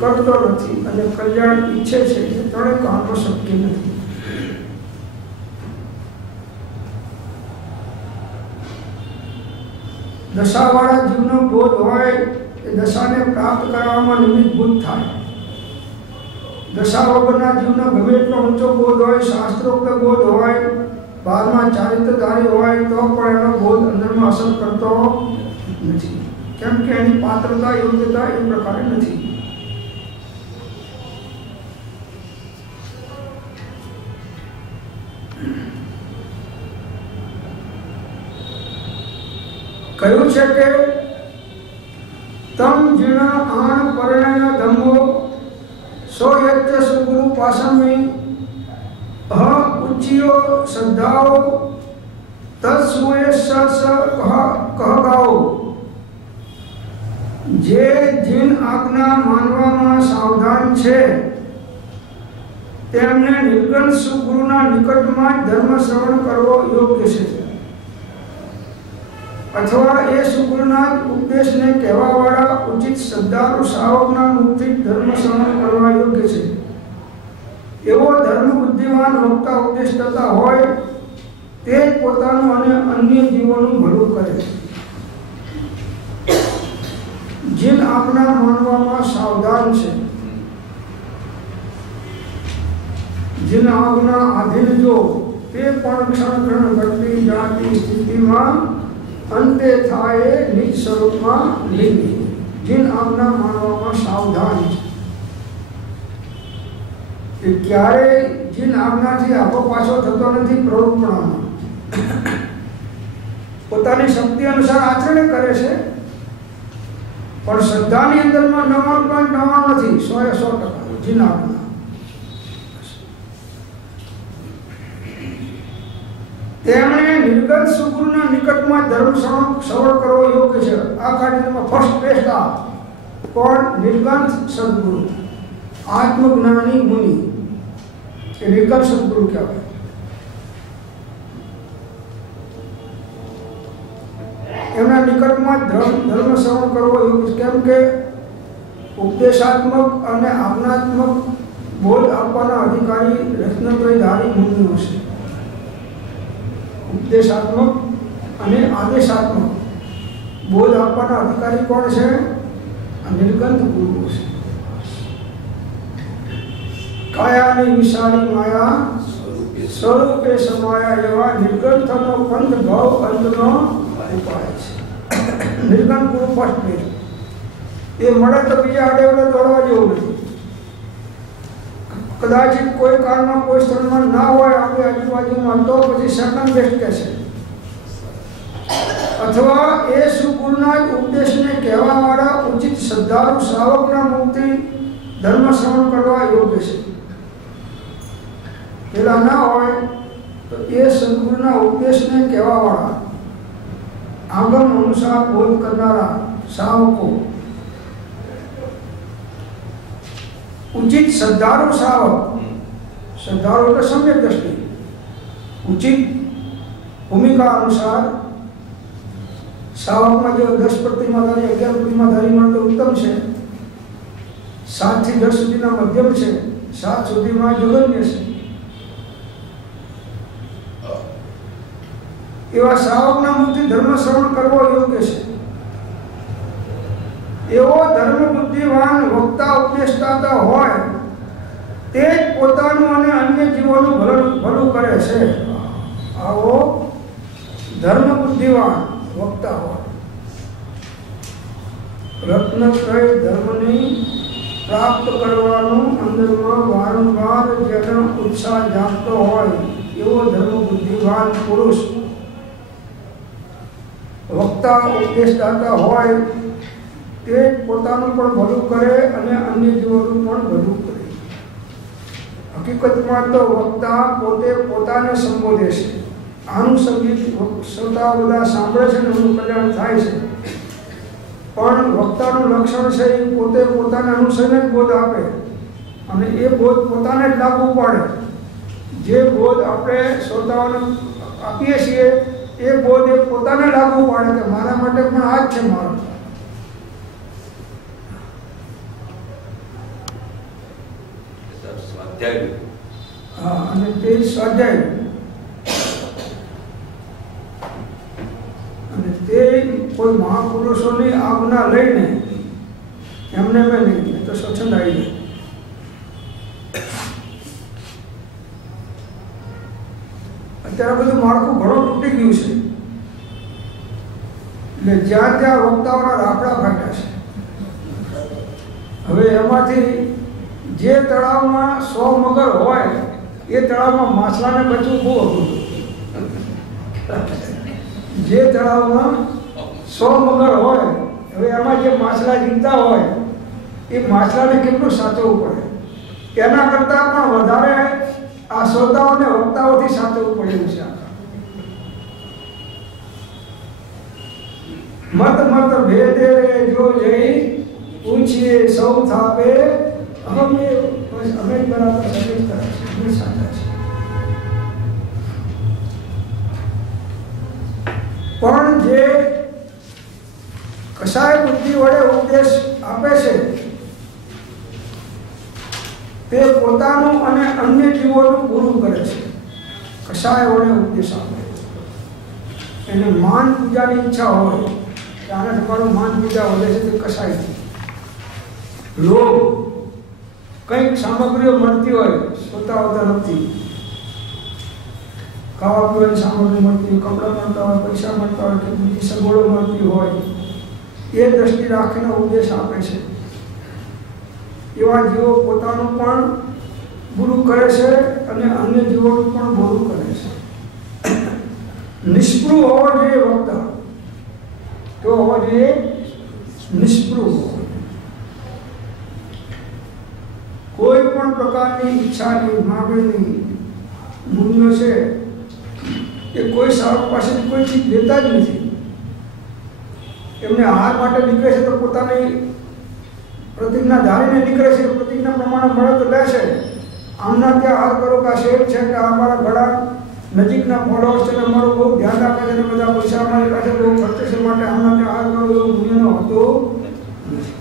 કરતો નથી, અને કલ્યાણ ઈચ્છે છે. એ ત્રણેય કામો શક્ય નથી. દશાવાળા જીવનો બોધ હોય એ દશાને પ્રાપ્ત કરવામાં નિમિત્તભૂત થાય. દશા વગરના જીવનો ગમે એટલો ઊંચો બોધ હોય, શાસ્ત્રોક્ત બોધ હોય, બહારમાં ચારિત્રધારી હોય તો પણ એનો બોધ અંદરમાં અસર કરતો નથી. કેમ કે એની પાત્રતા યોગ્યતા એ પ્રકારે નથી. કહ્યું છે કે તમ જીણ આણ પરણય ધમ્મો સોયત્ય સુગુરુ પાસમી ઉચ્ચિયો શ્રદ્ધાઓ તત્સુએ સ કહગાઓ. જે જીન આજ્ઞા માનવામાં સાવધાન છે તેમને નિર્ગુણ સુગુરુના નિકટમાં જ ધર્મ શ્રવણ કરવો યોગ્ય છે, અથવા એ સુગુરુના ઉપદેશને કહેવાવાળા ઉચિત શ્રદ્ધાળુ શ્રાવકના મુખથી ધર્મ શ્રવણ કરવા યોગ્ય છે. એવો ધર્મ બુદ્ધિમાન વક્તા ઉપદેશ કરતા હોય તે જ પોતાનું અને અન્ય જીવોનું ભલું કરે. જીન આજ્ઞા માનવામાં સાવધાન છે, જીન આજ્ઞા આધીન જો તે પણ ક્ષણ ઘટતી જાતી સ્થિતિમાં અંતે થાય નિજ સ્વરૂપમાં લીન. જીન આજ્ઞા માનવામાં સાવધાન છે. ક્યારેય જીન આજ્ઞાથી આગો પાછો થતો નથી. પ્રવૃત્તિમાં પોતાની શક્તિ અનુસાર આચરણ કરે છે, પણ શ્રદ્ધાની અંદરમાં 99.99 નથી, 100% જીન આજ્ઞા. તેમણે નિર્ગત સુગુરુના નિકટમાં ધર્મ શ્રવણ કરવો યોગ્ય છે. આ કાર્યમાં ફર્સ્ટ બેસ્ટ આ કોણ? નિર્ગત સદગુરુ, આત્મજ્ઞાની મુનિ, એ નિર્ગત સદગુરુ કહેવાય. એમના નિકટમાં ધર્મ શ્રવણ કરવો યોગ્ય છે. કેમ કે ઉપદેશાત્મક અને આજ્ઞાત્મક બોધ આપવાના અધિકારી રત્નત્રયધારી મુનિઓ છે. ઉપદેશાત્મક અને આદેશાત્મક બોધ આપવાના અધિકારી કોણ છે? નિર્ગંધ ગુરુઓ છે. કાયાની વિશાળી માયા સ્વરૂપે સમાયા એવા નિર્ગંથનો પંથ ભાવ અંતનો ઉપાય છે. નિર્ગંધ ગુરુ ફર્સ્ટ બેસ્ટ. એ મળે તો બીજા આડે દોડવા જેવું નથી. કદાચિત કોઈ કાળમાં કોઈ સ્થળમાં ના હોય આપણી આજુબાજુમાં તો પછી સેકન્ડ બેસ્ટ કહેશે, અથવા એ સુગુરુના ઉપદેશને કહેવાવાળા ઉચિત શ્રદ્ધાળુ શ્રાવકના મુખથી ધર્મ શ્રવણ કરવા યોગ્ય છે. પેલા ના હોય તો એ સદગુરુના ઉપદેશને કહેવાવાળા આગમ અનુસાર બોધ કરનારા શ્રાવકો, ઉચિત શ્રદ્ધાળુ શ્રાવક. શ્રદ્ધાળુ એટલે સમ્યક દ્રષ્ટિ, ઉચિત ભૂમિકા અનુસાર શ્રાવકમાં જો 10 પ્રતિમાધારી 11 પ્રતિમાધારી મળે તો ઉત્તમ છે. 7 થી 10 સુધીના મધ્યમ છે, 7 સુધીમાં જગન્ય છે. એવા શ્રાવકના મુખથી ધર્મ શ્રવણ કરવો યોગ્ય છે. એવો ધર્મ બુદ્ધિવાન વક્તા ઉપદેશતા હોય તે જ પોતાનું અને અન્ય જીવોનું ભલું કરે છે. આવો ધર્મ બુદ્ધિવાન વક્તા હોય. રત્નત્રય ધર્મની પ્રાપ્ત કરવાનું અંદરમાં વારંવાર જેનો ઉત્સાહ જાગતો હોય એવો ધર્મ બુદ્ધિવાન પુરુષ વક્તા ઉપદેશદાતા હોય તે પોતાનું પણ ભલું કરે અને અન્ય જીવોનું પણ ભલું કરે. હકીકતમાં તો વક્તા પોતે પોતાને સંબોધે છે. આનું સંગીત શ્રોતા બધા સાંભળે છે ને એનું કલ્યાણ થાય છે, પણ વક્તાનું લક્ષણ છે એ પોતે પોતાને અનુસરીને જ બોધ આપે અને એ બોધ પોતાને જ લાગુ પડે. જે બોધ આપણે શ્રોતાઓને આપીએ છીએ એ બોધ એ પોતાને લાગુ પડે કે મારા માટે પણ આ જ છે મારું. હા, અને તે સ્વાધ્યાય અને તે કોઈ મહાપુરુષોની આજ્ઞા લઈને એમને મેં નહીં તો સ્વચ્છંદ આવી જાય. અત્યારે બધું માળખું ઘણું તૂટી ગયું છે, એટલે જ્યાં ત્યાં વક્તાઓના રાફડા ફાટ્યા છે. હવે એમાંથી જે તળાવમાં 100 મગર હોય એ તળાવમાં માછલાને બચવું બહુ અઘરું. જે તળાવમાં 100 મગર હોય, હવે એમાં જે માછલા જીવતા હોય એ માછલાને કેટલું સાચવવું પડે, એના કરતાં પણ વધારે આ શ્રોતાઓને વક્તાઓથી સાચવવું પડેલું છે. મત મત ભેદે જો જઈ પૂછીએ સૌ થાપે અમે બરાબર સમજતા છે, સાચા છે. પણ જે કસાય બુદ્ધિ વડે ઉપદેશ આપે છે તે પોતાનું અને અન્ય જીવોનું પૂરું કરે છે. કસાય વડે ઉપદેશ આપે, એને માન પૂજાની ઈચ્છા હોય કે આને તમારું માન પૂજા વધે છે, તે કસાય લોભ કંઈક સામગ્રીઓ મળતી હોય છતાં હોતા નથી. ખાવા પીવાની સામગ્રી મળતી હોય, કપડાં મળતા હોય, પૈસા મળતા હોય, કે બીજી સગવડો મળતી હોય, એ દ્રષ્ટિ રાખીને ઉપદેશ આપે છે. એવા જીવો પોતાનું પણ ગુરુ કરે છે અને અન્ય જીવોનું પણ ગુરુ કરે છે. નિષ્પૃહ હોવો જોઈએ વક્તા, તો હોવો જોઈએ નિષ્પૃહ. કોઈ પણ પ્રકારની ઈચ્છાની માગણીની મૂલ્ય છે એ કોઈ સાહેબ પાસેથી કોઈ ચીજ લેતા જ નથી. એમને આહાર માટે નીકળે છે તો પોતાની પ્રતિજ્ઞા ધારીને નીકળે છે, પ્રતિજ્ઞા પ્રમાણે મળે તો લેશે. આમના ત્યાં હાર કરો કે આ શેઠ છે કે અમારા ઘણા નજીકના ફોલોઅર્સ છે, અમારું બહુ ધ્યાન રાખે છે, બધા પૈસા અમારી પાસે બહુ ખર્ચે છે, માટે આમના ત્યાં હાર કરો એવું દુનિયાનો હતો નથી.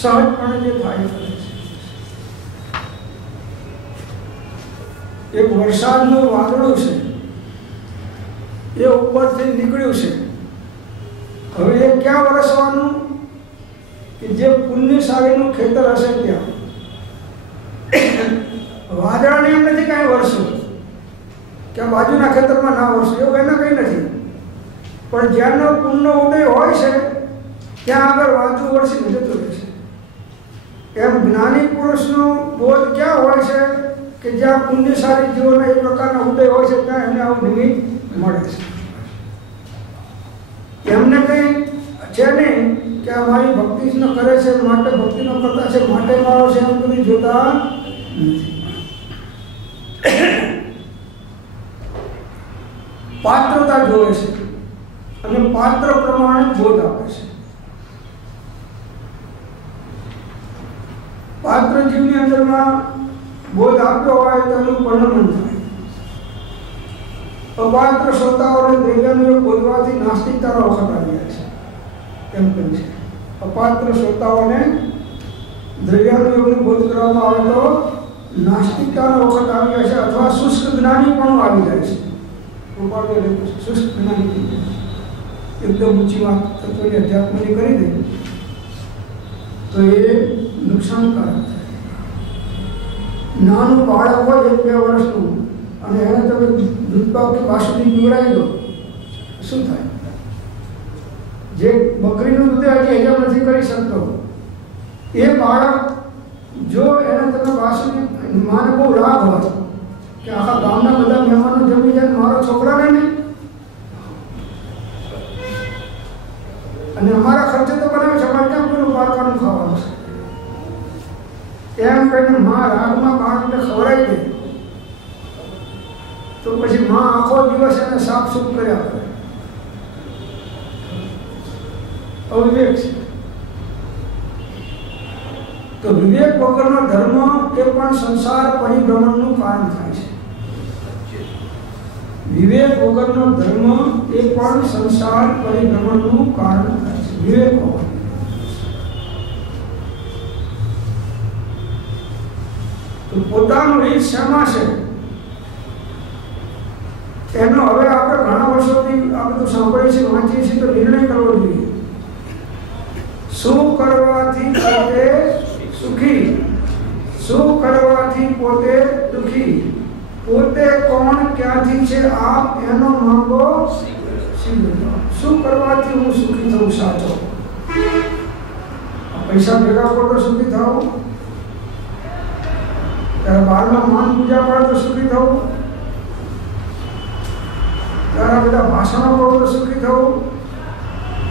સહજપણે જે થાય છે. એક વરસાદનું વાદળું છે, એ ઉપરથી નીકળ્યું છે. હવે એ ક્યાં વરસવાનું કે જે પુણ્યશાળીનું ખેતર હશે ત્યાં. વાદળને એમ નથી કાંઈ વરસું કે બાજુના ખેતરમાં ના વરસું, એવું એને કંઈ નથી. પણ જ્યાંનો પુણ્ય ઉદય હોય છે ત્યાં આગળ વાંચું વરસી જતું રહે છે. એમ જ્ઞાની પુરુષનો બોધ ક્યાં હોય છે કે જ્યાં પુણ્યશાળી જીવોને એ પ્રકારનો ઉદય હોય છે ત્યાં એમને આવું નિમિત્ત મળે છે. એમને કંઈ છે નહીં કે આ મારી ભક્તિનો કરે છે માટે ભક્તિનો કરતા છે માટે મારો છે, એમ બધું જોતા નથી. પાત્રતા જોવે છે અને પાત્ર પ્રમાણે બોધ આપે છે. પાત્ર જીવની અંદરમાં બોધ આપ્યો હોય તો એનું પરિણમન થાય. અપાત્ર શ્રોતાઓને દ્રવ્યનો બોધવાથી નાસ્તિકતાનો વખત આવી જાય છે. એમ કહે છે અપાત્ર શ્રોતાઓને દ્રવ્યનો બોધ કરવામાં આવે તો નાસ્તિકતાનો વખત આવી જાય છે, અથવા શુષ્ક જ્ઞાની પણ આવી જાય છે. શુષ્ક જ્ઞાની એકદમ ઊંચી વાત તત્વની અધ્યાત્મની કરી દે તો એ નુકસાનકારક થાય. નાનું બાળક હોય 1-2 વર્ષનું અને એને તમે દૂધપાક કે બાસુંદી પીવડાવી દો, શું થાય? જે બકરીનું દૂધ હજી હજમ નથી કરી શકતો એ બાળક જો એને તમે બાસુંદી માને બહુ લાભ હોય કે આખા ગામના બધા મહેમાનો જમી જાય, મારો છોકરાને નહીં અને અમારા ખર્ચે તો બનાવે છે, અમારે કેમ પેલું બાળકાનું ખાવાનું છે, એમ કહીને માં રાગમાં બાળકને ખવડાવી દે તો પછી માં આખો દિવસ એને સાફ સૂફ કર્યા કરે. અવિવેક છે. તો વિવેક વગરનો ધર્મ એ પણ સંસાર પરિભ્રમણનું કારણ થાય છે. વિવેક વગરનો ધર્મ એ પણ સંસાર પરિભ્રમણનું કારણ થાય છે. વિવેક વગર તો પોતાનું રીત શેમાં છે એનો હવે આપણે ઘણા વર્ષોથી આ બધું સાંભળીએ છીએ, વાંચીએ છીએ, તો નિર્ણય કરવો જોઈએ. શું કરવાથી પોતે સુખી, શું કરવાથી પોતે દુઃખી, પોતે કોણ ક્યાંથી છે આપ એનો માંગો શીખવો. શું કરવાથી હું સુખી થઉં સાચો? પૈસા ભેગા કરો તો સુખી થાવ, ત્યારે બહારમાં માન પૂજા પડે તો સુખી થવું, ત્યારે બધા ભાષણો કરો તો સુખી થવું,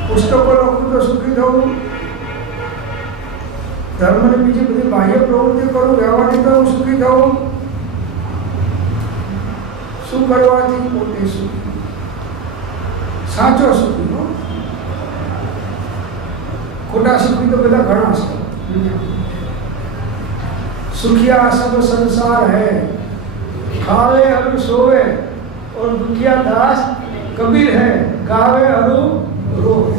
પુસ્તકો લખું તો સુખી થવું, ધર્મની બીજી બધી બાહ્ય પ્રવૃત્તિ કરું, વ્યવહારિક તો હું સુખી થવું. શું કરવાથી પોતે સુખી, સાચો સુખી. ખોટા સુખી તો બધા ઘણા છે. सुखिया सब संसार है, खावे अरु सोवे, और दुखिया दास कबीर है, गावे अरु रोवे.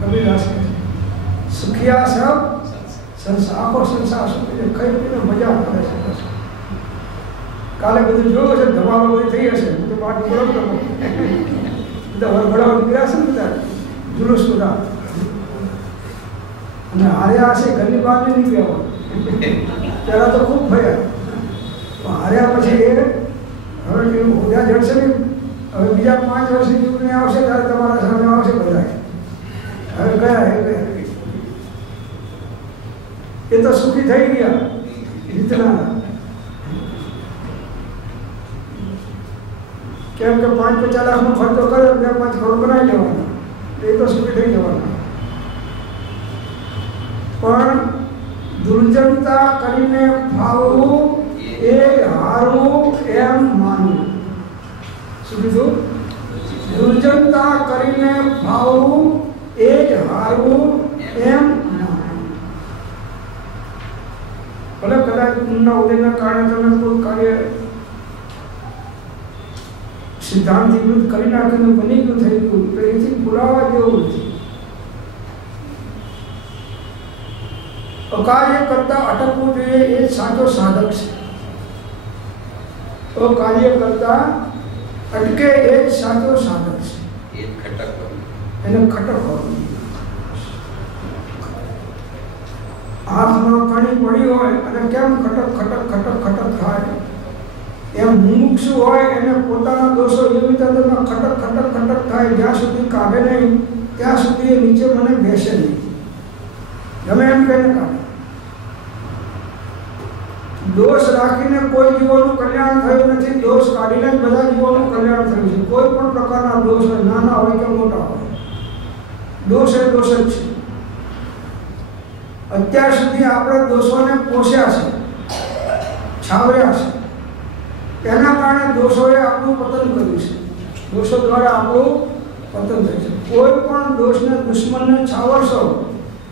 कबीर दास सुखिया सब संसार, आखो संसार सुखी खाई पीने मजा करे છે. કાલે બધું જોયું છે, ધમાલો બધી થઈ હશે, બધું પાર્ટી બરોબર બધા વરઘોડાઓ નીકળ્યા છે ને, બધા જુલુસ બધા, અને હાર્યા હશે ઘરની બહાર નહીં નીકળ્યા હોય. ત્યારે તો ખૂબ ભયા, પણ હાર્યા પછી એ હવે હોદ્યા જડશે ને, હવે બીજા 5 વર્ષની ચૂંટણી આવશે ત્યારે તમારા સામે આવશે બધા. હવે ગયા એ તો સુખી થઈ ગયા રીતના. કેમ કે 5-50 લાખનો ખર્ચો કર્યો, 2-5 કરોડ બનાવી લેવાના, એ તો સુખી થઈ જવાના. પણ દુર્જનતા કરીને ભાવવું એ હારવું એમ માનવું. શું કીધું? દુર્જનતા કરીને ભાવવું એ જ હારવું એમ માનવું. ભલે કદાચ ઊંડા ઉદયના કારણે તમે કોઈ કાર્ય સિદ્ધાંત વિરુદ્ધ કરી નાખીને બની ગયું, થઈ ગયું, તો એથી ભૂલાવા જેવું નથી. અકાર્ય કરતા અટકવું જોઈએ એ સાચો સાધક છે. અકાર્ય કરતા અટકે એ જ સાચો સાધક છે. એને ખટકવાનું. હાથમાં કણી પડી હોય અને કેમ ખટક ખટક ખટક ખટક થાય, એમ મુમુક્ષુ હોય એને પોતાના દોષો એવી રીતે ખટક ખટક ખટક થાય, જ્યાં સુધી કાઢે નહીં ત્યાં સુધી એ નીચે મને બેસે નહીં, ગમે એમ કહીને કાઢે. દોષ રાખીને કોઈ જીવોનું કલ્યાણ થયું નથી, દોષ કાઢીને જ બધા જીવોનું કલ્યાણ થયું છે. કોઈ પણ પ્રકારના દોષ હોય, નાના હોય કે મોટા હોય, દોષ એ દોષ જ છે. અત્યાર સુધી આપણે દોષોને પોષ્યા છે, છાવર્યા છે, એના કારણે દોષોએ આપણું પતન કર્યું છે. દોષો દ્વારા આપણું પતન થાય છે. કોઈ પણ દોષને દુશ્મનને છાવરશો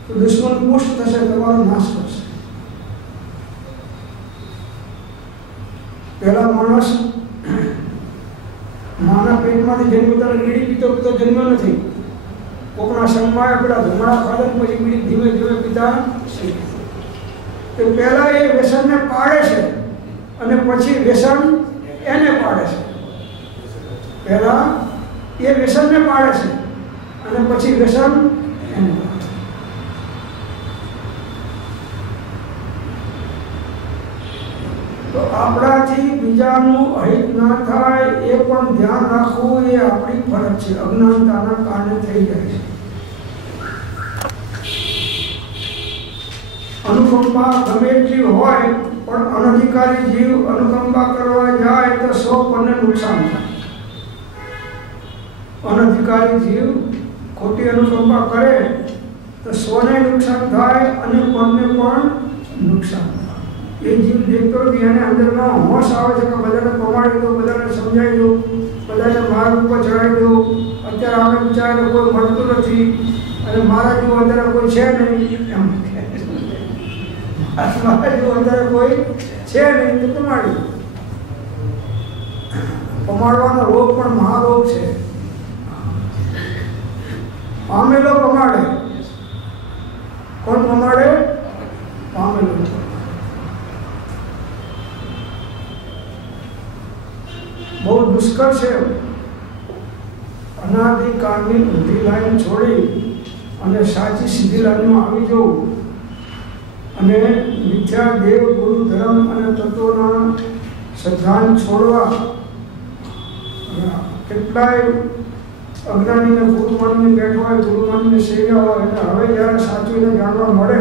તો દુશ્મન પુષ્ટ થશે, તમારો નાશ કરશે. પહેલા માણસ માના પેટમાંથી જન્મ ત્યારે બીડી પીતો પીતો જન્મ નથી. કોકના સંગમાં પેલા ધુમાડા ખાધા પછી બીડી ધીમે ધીમે પીતા શીખે. તો પહેલા એ વ્યસનને પાડે છે અને પછી વ્યસન એને પાડે છે. પહેલા એ વ્યસનને પાડે છે અને પછી વ્યસન એને પાડે. તો આપણાથી બીજાનું અહિત ના થાય એ પણ ધ્યાન રાખવું એ આપણી ફરજ છે. અજ્ઞાનતાના કારણે થઈ જાય છે. અનુકંપા ગમે એટલી હોય પણ અનધિકારી જીવ અનુકંપા કરવા જાય તો 100 પરને નુકસાન થાય. અનધિકારી જીવ ખોટી અનુકંપા કરે તો 100 ને નુકસાન થાય અને પરને પણ નુકસાન થાય. એ જીવ દેખતો નથી, એને અંદરમાં હોશ આવે છે કે બધાને પમાડી દો, બધાને સમજાવી દો, બધાને માર્ગ ઉપર ચડાવી દો. અત્યારે અમે બિચારાને કોઈ મળતું નથી અને મારા જેવું અત્યારે કોઈ છે નહીં, એમ મારા જેવું અત્યારે કોઈ છે નહીં તો પમાડી. પમાડવાનો રોગ પણ મહારોગ છે. પામેલો પમાડે. કોણ પમાડે? પામેલો. બહુ દુષ્કર્મ પુષ્કળ છે. અનાદિકાળની ઊંધી લાઈન છોડી અને સાચી સીધી લાઈનમાં આવી જવું અને મિથ્યા દેવ ગુરુ ધર્મ અને તત્વોના સિદ્ધાંત છોડવા. કેટલાય અજ્ઞાનીને ગુરુ માનીને બેઠો હોય, ગુરુ માનીને સેવ્યા હોય, એટલે હવે જ્યારે સાચું એને જાણવા મળે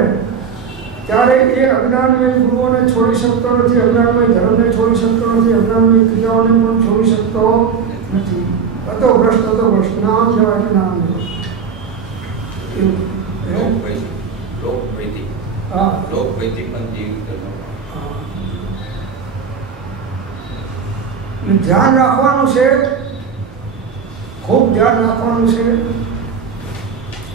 ત્યારે એ અજ્ઞાનમય ગુરુઓને છોડી શકતો નથી, અજ્ઞાનમય ધર્મને છોડી શકતો નથી, અજ્ઞાનમય ક્રિયાઓને પણ છોડી શકતો નથી. હતો ભ્રષ્ટ નામ જવાય કે નામ ધ્યાન રાખવાનું છે, ખૂબ ધ્યાન રાખવાનું છે.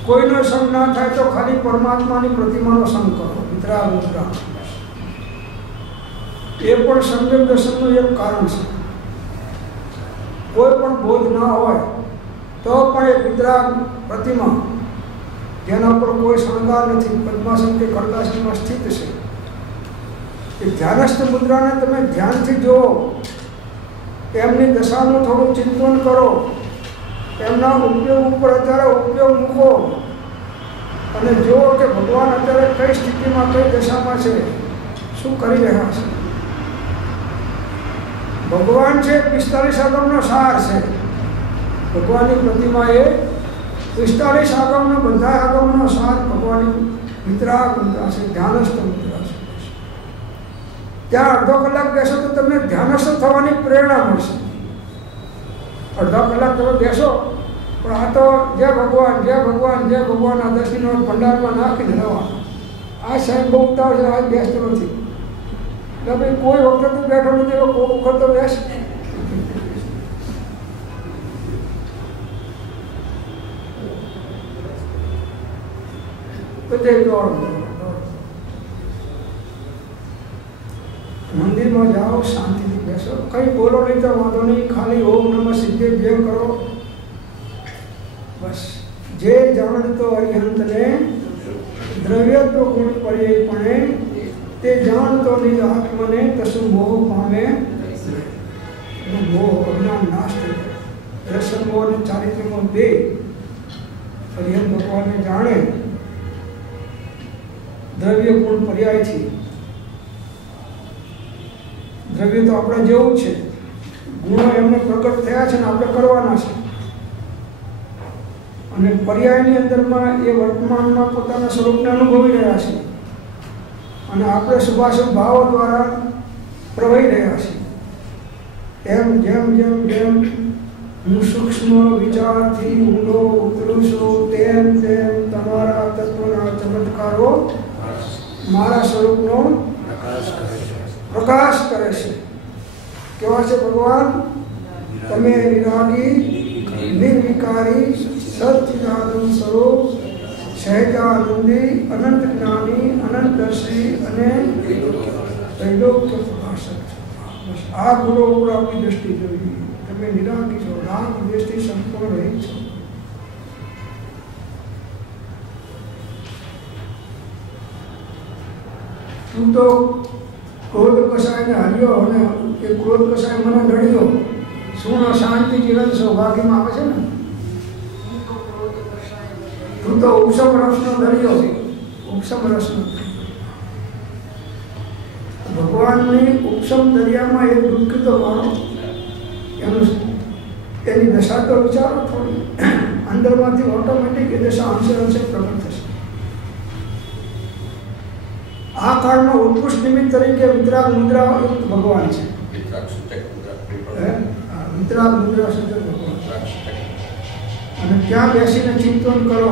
કોઈનો સંગ ના થાય તો ખાલી પરમાત્માની પ્રતિમાનો સંગ કરો. વિતરાગ વિતરાગ એ પણ સંયમ દર્શનનું એક કારણ છે. કોઈ પણ બોધ ના હોય તો પણ એક વિતરાગ પ્રતિમા જેના પર કોઈ શણગાર નથી, પદ્માસન કે કરદાસનમાં સ્થિત છે, એ ધ્યાનસ્થ મુદ્રાને તમે ધ્યાનથી જુઓ, એમની દશાનું થોડું ચિંતન કરો, એમના ઉપયોગ ઉપર અત્યારે ઉપયોગ મૂકો અને જુઓ કે ભગવાન અત્યારે કઈ સ્થિતિમાં, કઈ દશામાં છે, શું કરી રહ્યા છે. ભગવાન છે 45 આગમનો સાર છે. ભગવાનની પ્રતિમા એ 45 આગમનો, બધા આગમનો સાર ભગવાનની વિતરાગ મુદ્રા છે, ધ્યાનસ્થ મુદ્રા છે. ત્યાં અડધો કલાક બેસો તો તમને ધ્યાનસ્થ થવાની પ્રેરણા મળશે. અડધા કલાક તમે બેસો પણ આ તો જય ભગવાન જય ભગવાન જય ભગવાન આ 10 મિનિટ ભંડારમાં નાખીને રહેવાનું. આ સાહેબ બહુ ઉતાવળ છે, આ બેસતો નથી. એટલે ભાઈ કોઈ વખત તો બેઠો નથી, કોઈ વખત તો બેસ. બધે દોડ મંદિરમાં જાઓ, શાંતિથી બેસો, કંઈ બોલો નહીં તો વાંધો નહીં, ખાલી ઓમ નમઃ સિદ્ધે જય કરો. બસ જે જાણતો અરિહંતને દ્રવ્યત્વ ગુણ પર્યયપણે તે જાણતો નિજ આત્મને કશું મોહ પામે. મોહ અજ્ઞાન નાશ થઈ જાય. રસમો અને ચારિત્રમો બે અરિહંત ભગવાનને જાણે દ્રવ્ય ગુણ પર્યાયથી. દ્રવ્ય તો આપણે જેવું છે, ગુણો એમને પ્રગટ થયા છે ને આપણે કરવાના છે. અને પર્યાયની અંદરમાં એ વર્તમાનમાં પોતાના સ્વરૂપને અનુભવી રહ્યા છે અને આપણે શુભાશુભ ભાવો દ્વારા પ્રવહી રહ્યા છીએ. એમ જેમ જેમ જેમ હું સૂક્ષ્મ વિચારથી ઊંડો ઉતરું છું તેમ તેમ તમારા તત્વના ચમત્કારો મારા સ્વરૂપનો પ્રકાશ કરે છે. કેવા છે ભગવાન? તમે વિરાગી, નિર્વિકારી, સચ્ચિદાનંદ સ્વરૂપ, સહેજાનંદી, અનંત જ્ઞાની, અનંતશ્રી અને ત્રૈલોક્ય પ્રકાશક. આ ગુણો ઉપર આપણી દ્રષ્ટિ જોઈ. તમે નિરાગી છો, રાગ દ્વેષથી સંપૂર્ણ રહી છો. તું તો ક્રોધ કસાયને હર્યો અને એ ક્રોધ કસાય મને નડ્યો, શું શાંતિ જીવન સૌભાગ્યમાં આવે છે ને. તું તો ઉપસમ રસનો દરિયો છે, ઉપસમ રસનો. ભગવાનની ઉપસમ દરિયામાં એક ડૂબકી તો મારો, એની દશા તો વિચારો થોડી. અંદરમાંથી ઓટોમેટિક એ દશા અંશે અંશે પ્રગટ થશે. આ કાળમાં ઉત્કૃષ્ટ નિમિત્ત તરીકે વિતરાગ મુદ્રા ભગવાન છે. વિતરાગ મુદ્રા સૂચક ભગવાન. અને ત્યાં બેસીને ચિંતન કરો.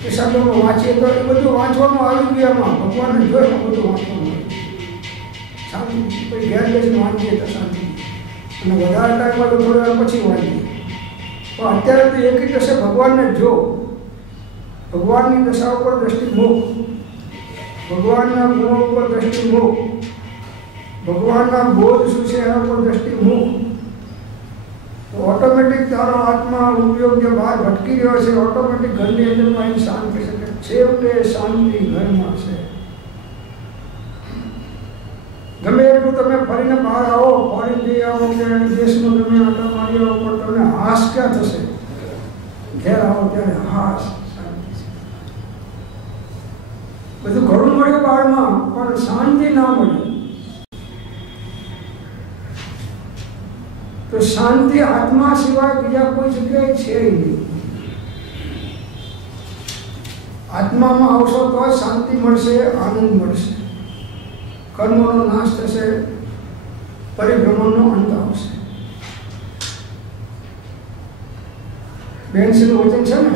પુસ્તકોમાં વાંચીએ તો એ બધું વાંચવાનું આવી ગયું. એમાં ભગવાનને જોઈને બધું વાંચવાનું શાંતિ. પછી ઘેર બેસીને વાંચીએ તો શાંતિ, અને વધારે ટાઈમમાં તો થોડી વાર પછી વાંચીએ. પણ અત્યારે તો એક જ હશે, ભગવાનને જો, ભગવાનની દશા ઉપર દ્રષ્ટિ મૂક, ભગવાનના ગુણો ઉપર દ્રષ્ટિ મૂક, ભગવાનના બોધ શું છે એના ઉપર દ્રષ્ટિ મૂક. ઓટોમેટિક તારો આત્મા ઉપયોગ જે બહાર ભટકી રહ્યો છે, ઓટોમેટિક ઘરની અંદરમાં એની શાંતિ થઈ શકે. છેવટે શાંતિ ઘરમાં છે. ગમે એટલું તમે ફરીને બહાર આવો, ફોરેન જઈ આવો કે દેશમાં તમે આટો મારી આવો, પણ તમને હાશ ક્યાં થશે? ઘેર આવો ત્યારે હાશ, બધું ઘણું મળ્યું બહારમાં, પણ શાંતિ ના મળી. તો શાંતિ આત્મા સિવાય બીજા કોઈ જગ્યાએ છે નહીં. આત્મામાં આવશો તો શાંતિ મળશે, આનંદ મળશે, કર્મોનો નાશ થશે, પરિભ્રમણનો અંત આવશે. બેનસીનું વચન છે ને,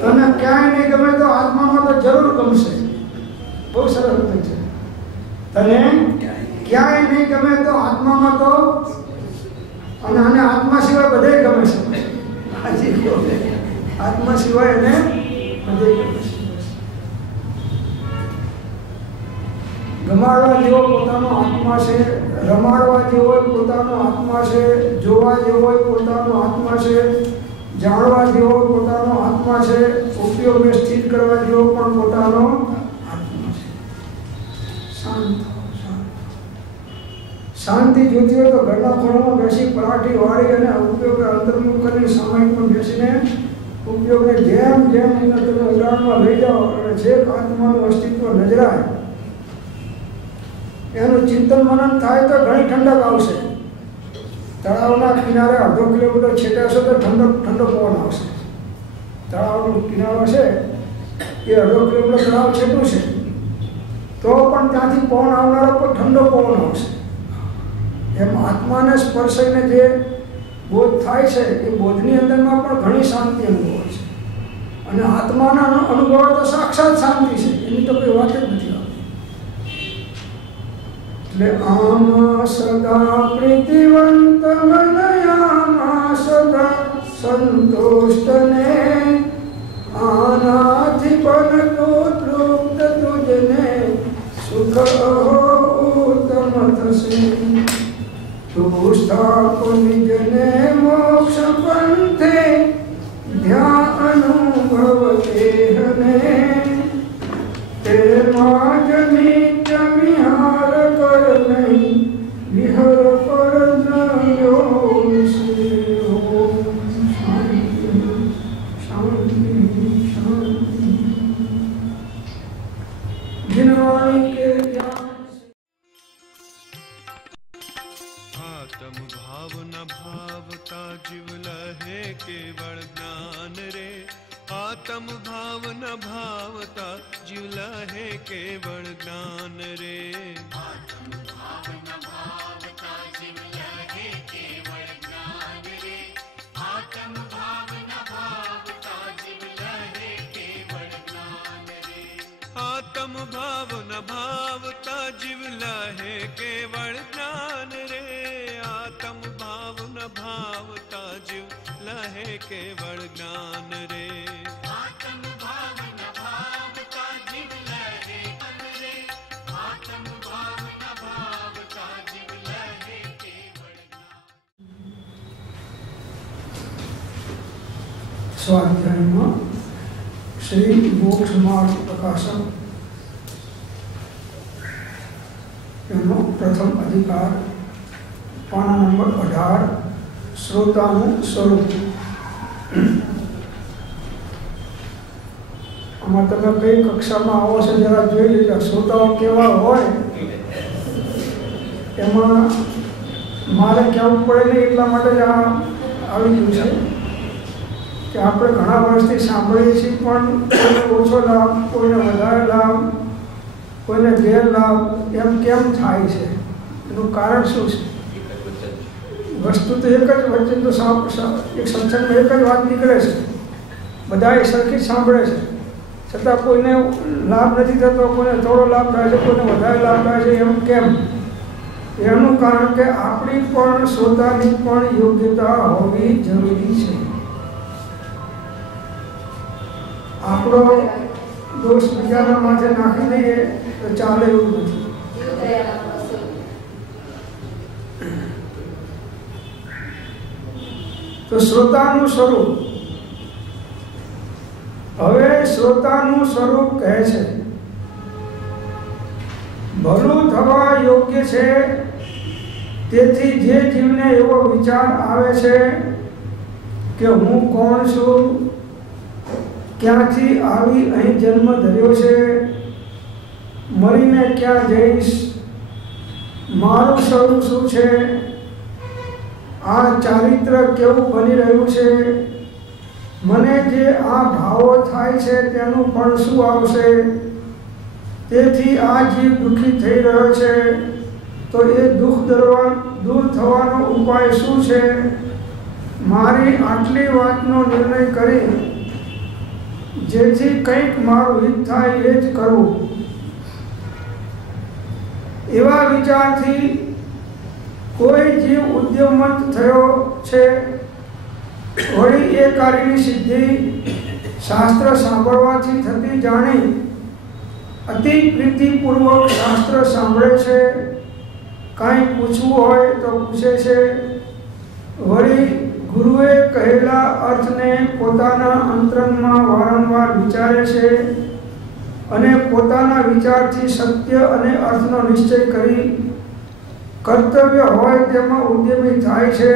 તને ક્યાંય નહીં ગમે તો આત્મામાં તો જરૂર ગમશે. બહુ સરસ વચન છે. તને ક્યાંય નહીં ગમે તો આત્મામાં તો, અને આત્મા સિવાય બધે ગમે છે. આત્મા સિવાય એને બધે ગમે છે. ગમાડવા જેવો પોતાનો આત્મા છે, રમાડવા જેવો પોતાનો આત્મા છે, જોવા જેવો પોતાનો આત્મા છે, જાણવા જેવો પોતાનો આત્મા છે, ઉપયોગને સ્થિર કરવા જેવો પણ પોતાનો આત્મા છે. શાંત શાંતિ જોતી હોય તો ઘરના ખૂણામાં બેસી પરાઠી વાળી અને ઉપયોગ અંતર્મુખ કરીને સામાયિકમાં બેસીને ઉપયોગને જેમ જેમ તમે ઉડાણમાં લઈ જાઓ અને જે આત્માનું અસ્તિત્વ નજરાય એનું ચિંતન મનન થાય તો ઘણી ઠંડક આવશે. તળાવના કિનારે અડધો કિલોમીટર છેટે હશે તો ઠંડો પવન આવશે. તળાવનો કિનારો છે એ અડધો કિલોમીટર તળાવ છેટું છે તો પણ ત્યાંથી પવન આવનારો પણ ઠંડો પવન આવશે. એમ આત્માને સ્પર્શીને જે બોધ થાય છે એ બોધની અંદરમાં પણ ઘણી શાંતિ અનુભવે છે. અને આત્માના અનુભવ તો સાક્ષાત શાંતિ છે, એની તો કોઈ વાત જ નથી આવતી. એટલે આમાં સદા પ્રીતિવંત મનયામાં સદા સંતોષને આનાથી બનતો તૃપ્ત તુજને સુખ ઉત્તમ થશે. તું સ્થાપો નિજને મોક્ષ પંથે ધ્યાન અનુભવ દેહને તેમાં જ નિત્ય વિહાર કર નહીં વિહર પર आत्म भाव न भावता जीव लहे केवल ज्ञान रे. आत्म भाव न भावता जीव लहे केवल ज्ञान रे. आत्म भाव न भावता जीव लहे केवल ज्ञान रे. आत्म भाव न भावता जीव लहे केवल ज्ञान रे. आत्म भाव न भावता जीव लहे केवल ज्ञान रे. आत्म भाव न भावता जीव लहे केवल ज्ञान रे. आत्म भाव न भावता जीव लहे ज्ञान रे. आत्म भाव न भावता जीव लहे केवल ज्ञान. સ્વાધ્યાયમાં શ્રી મોક્ષ માર્ગ પ્રકાશક એનો પ્રથમ અધિકાર પાના નંબર 18 શ્રોતાનું સ્વરૂપ. આમાં તમે કઈ કક્ષામાં આવો છો જરા જોઈ લેજો. શ્રોતાઓ કેવા હોય એમાં મારે કહેવું પડે નહીં એટલા માટે જ આ આવી ગયું છે કે આપણે ઘણા વર્ષથી સાંભળીએ છીએ પણ કોઈને ઓછો લાભ, કોઈને વધારે લાભ, કોઈને ગેરલાભ એમ કેમ થાય છે? એનું કારણ શું છે? વસ્તુ તો એક જ વચ્ચે તો એક સત્સંગમાં એક જ વાત નીકળે છે, બધા એ સરખી જ સાંભળે છે, છતાં કોઈને લાભ નથી થતો, કોઈને થોડો લાભ થાય છે, કોઈને વધારે લાભ થાય છે. એમ કેમ? એનું કારણ કે આપણી પણ શ્રોતાની પણ યોગ્યતા હોવી જરૂરી છે. આપણો દોષ બીજાના માથે નાખી દઈએ તો ચાલે એવું નથી. તો શ્રોતાનું સ્વરૂપ, હવે શ્રોતાનું સ્વરૂપ કહે છે ભલું થવા યોગ્ય છે, તેથી જે જીવને એવો વિચાર આવે છે કે હું કોણ છું, ક્યાંથી આવી અહીં જન્મ ધર્યો છે, મરીને ક્યાં જઈશ, મારું સ્વરૂપ શું છે, આ ચારિત્ર કેવું બની રહ્યું છે, મને જે આ ભાવો થાય છે તેનું પણ શું આવશે, તેથી આ જીવ દુઃખી થઈ રહ્યો છે, તો એ દુઃખ દૂર થવાનો ઉપાય શું છે? મારી આટલી વાતનો નિર્ણય કરી જેથી કંઈક મારું હિત થાય એ જ કરવું. એવા વિચારથી કોઈ જીવ ઉદ્યમત થયો છે. વળી એ કાર્યની સિદ્ધિ શાસ્ત્ર સાંભળવાથી થતી જાણી અતિ પ્રીતિપૂર્વક શાસ્ત્ર સાંભળે છે, કાંઈ પૂછવું હોય તો પૂછે છે, વળી ગુરુએ કહેલા અર્થને પોતાના અંતરંગમાં વારંવાર વિચારે છે અને પોતાના વિચારથી સત્ય અને અર્થનો નિશ્ચય કરી કર્તવ્ય હોય તેમાં ઉદ્યમી થાય છે.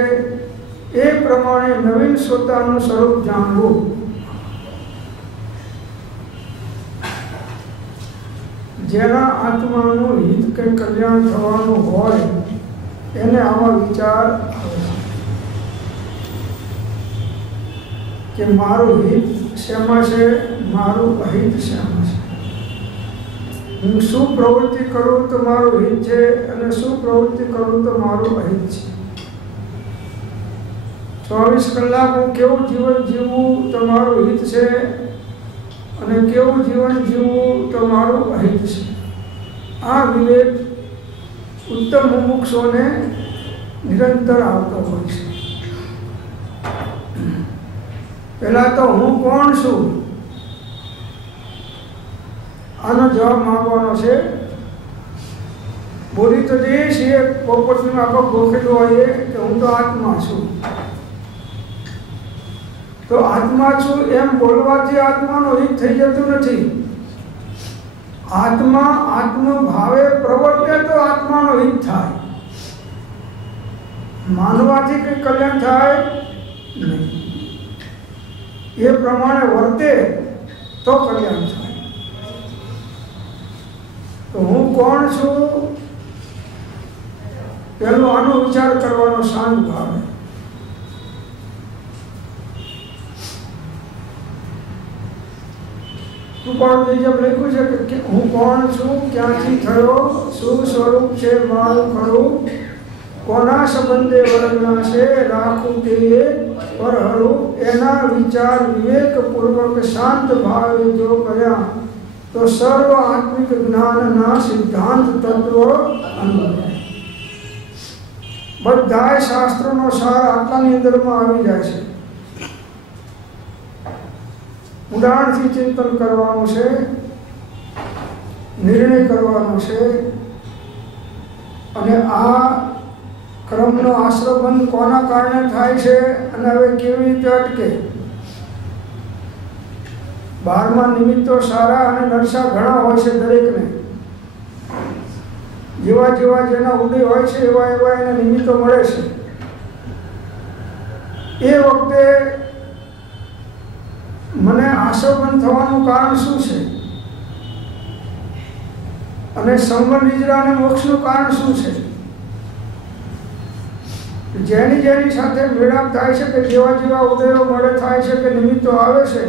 એ પ્રમાણે નવીન શ્રોતાનું સ્વરૂપ જાણવું. જેના આત્માનું હિત કે કલ્યાણ થવાનું હોય એને આવા વિચાર આવે કે મારું હિત શેમાં છે, મારું અહિત શેમાં છે, હું શું પ્રવૃત્તિ કરું તો મારું હિત છે અને શું પ્રવૃત્તિ કરું તો મારું અહિત છે. 24 કલાક હું કેવું જીવન જીવવું તો મારું હિત છે અને કેવું જીવન જીવવું તો મારું અહિત છે. આ વિવેક ઉત્તમ મુમુક્ષોને નિરંતર આવતો હોય છે. પહેલા તો હું કોણ છું આનો જવાબ માંગવાનો છે. બોલી તો જઈએ છીએ પોપટનું આખો ગોખેલું હોય કે હું તો આત્મા છું. તો આત્મા છું એમ બોલવાથી આત્માનો હિત થઈ જતું નથી. આત્મા આત્મભાવે પ્રવર્તે તો આત્માનો હિત થાય. માનવાથી કંઈ કલ્યાણ થાય નહીં. એ પ્રમાણે વર્તે તો કલ્યાણ થાય. તો હું કોણ છું પેલો આનો વિચાર કરવાનો શાંત ભાવે. કૃપાળુજી જેમ લખ્યું છે કે હું કોણ છું, ક્યાંથી થયો, શું સ્વરૂપ છે મારું ખરું, કોના સંબંધે વર્ણના છે રાખું તે પરહરું, એના વિચાર વિવેકપૂર્વક શાંત ભાવે જો કર્યા તો સર્વ આત્મિક જ્ઞાનના સિદ્ધાંત તત્વ અનુભવાય. બધાય શાસ્ત્રોનો સાર આટલાની અંદરમાં આવી જાય છે. ઉદાહરણથી ચિંતન કરવાનું છે, નિર્ણય કરવાનો છે અને આ ક્રમનો આશ્રયબંધ કોના કારણે થાય છે અને હવે કેવી રીતે અટકે. 12મા નિમિત્તો સારા અને નરસા ઘણા હોય છે દરેકને. જેવા જેવા જેના ઉદય હોય છે એવા એવા એને નિમિત્તો મળે છે. એ વખતે મને આશ્રયબંધ થવાનું કારણ શું છે અને સંબંધ નિજરા અને મોક્ષનું કારણ શું છે. જેની જેની સાથે મેળાપ થાય છે કે જેવા જેવા ઉદયો મળે થાય છે કે નિમિત્તો આવે છે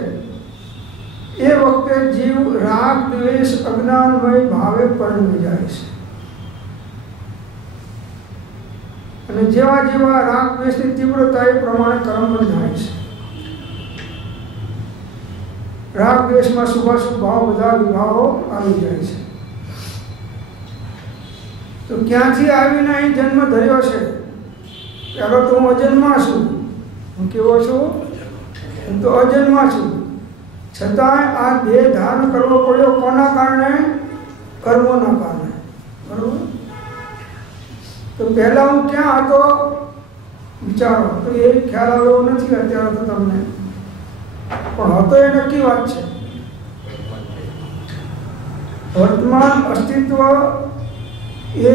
એ વખતે જીવ રાગ દ્વેષ અજ્ઞાનમય ભાવે પરણી જાય છે. અને જેવા જેવા રાગ દ્વેષની તીવ્રતા એ પ્રમાણે કર્મ બંધાય છે. રાગ દ્વેષમાં શુભાશુભ ભાવ બધા વિભાવો આવી જાય છે. તો ક્યાંથી આવીને અહીં જન્મ ધર્યો છે? પહેલો તો હું અજન્મા છું. હું કેવો છું? હું તો અજન્મા છું. છતાંય આ દેહ ધારણ કરવો પડ્યો કોના કારણે? કર્મોના કારણે. બરોબર. તો પહેલા હું ક્યાં હતો વિચારો. તો એ ખ્યાલ આવ્યો નથી અત્યારે તો તમને, પણ હતો એ નક્કી વાત છે. વર્તમાન અસ્તિત્વ એ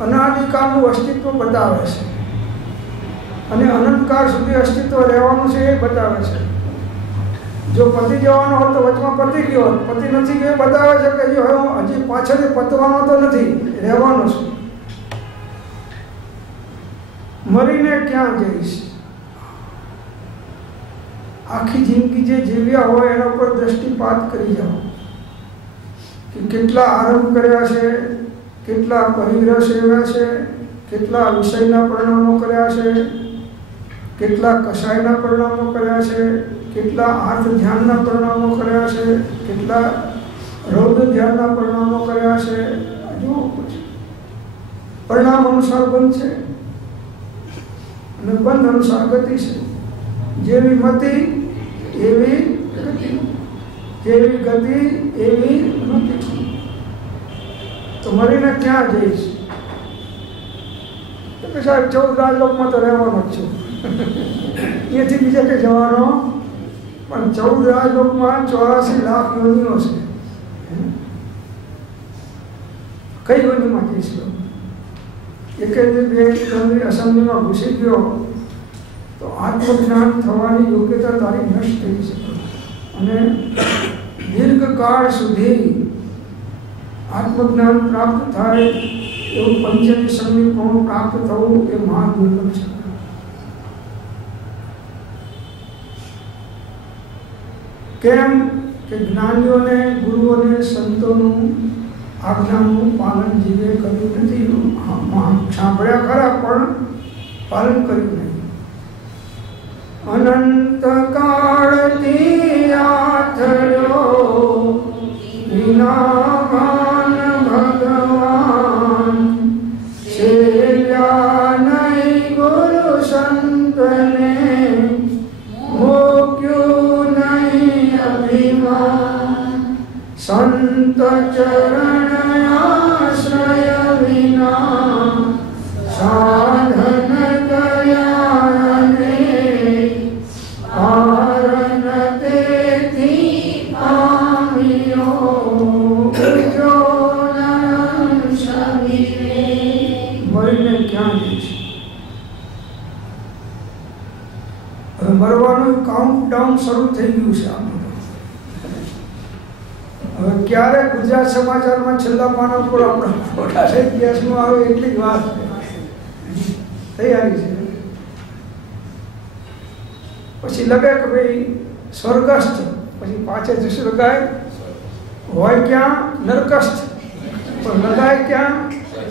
અનાદિકાળનું અસ્તિત્વ બતાવે છે અને અનંતકાળ સુધી અસ્તિત્વ રહેવાનું છે એ બતાવે છે. જો પતિ જવાનો હોય તો વચમાં પતિ ગયો, પતિ નથી ગયો બતાવે છે કે જો હજી પાછળથી પતવાનો તો નથી, રહેવાનો છે. મરીને ક્યાં જઈશ? આખી જિંદગી જે જીવ્યા હોય એના પર દ્રષ્ટિપાત કરી જાઓ કે કેટલા આરંભ કર્યા છે, કેટલા પરિગ્રહ સેવ્યા છે, કેટલા વિષયના પરિણામો કર્યા છે, કેટલા કષાયના પરિણામો કર્યા છે, કેટલા આર્થ ધ્યાનના પરિણામો કર્યા છે, કેટલા રૌદ્ર ધ્યાનના પરિણામો કર્યા છે. જો પરિણામ અનુસાર બંધ છે અને બંધ અનુસાર ગતિ છે. જેવી મતિ એવી ગતિ, જેવી ગતિ એવી મતિ. તો મરીને ક્યાં જઈશ? તો કે સાહેબ 14 રાજલોકમાં તો રહેવાનો જ છું, અહીંયાથી બીજે કંઈ જવાનો. પણ 14 રાજલોકમાં 84 લાખ યોનિઓ છે. કઈ યોનિમાં જઈશ? એક બે અસંગીમાં ઘૂસી ગયો તો આત્મજ્ઞાન થવાની યોગ્યતા તારી નષ્ટ થઈ શકે અને દીર્ઘકાળ સુધી આત્મજ્ઞાન પ્રાપ્ત થાય એવું પંચમી સંગીપણ પ્રાપ્ત થવું એ મહાન દુર્લભ છે. કેમ કે જ્ઞાનીઓને, ગુરુઓને, સંતોનું આજ્ઞાનું પાલન જીવે કર્યું નથી. સાંભળ્યા ખરા પણ પાલન કર્યું નહીં. અનંત કાળથી આથડ્યો વિનાવાન ભગવાન, સેવ્યા નહીં ગુરુ સંતને, ભોગ્યું નહીં અભિમાન, સંત ચરણ આશ્રય વિના સાધન કર્યા ને, કારણ તેથી પામ્યો ઉજ્જવલ શરીરે. મરીને ક્યાં જઈશ? હવે મરવાનું કાઉન્ટડાઉન શરૂ થઈ ગયું છે. હવે ક્યારે ગુજરાત સમાચારમાં છેલ્લા પાના પર આપણા ફોટા ઇતિહાસમાં આવે એટલી જ વાત છે. તૈયારી છે. પછી લગે કે ભાઈ સ્વર્ગસ્થ, પછી પાછળ જશે લગાય હોય ક્યાં નરકસ્થ, પણ લગાય ક્યાં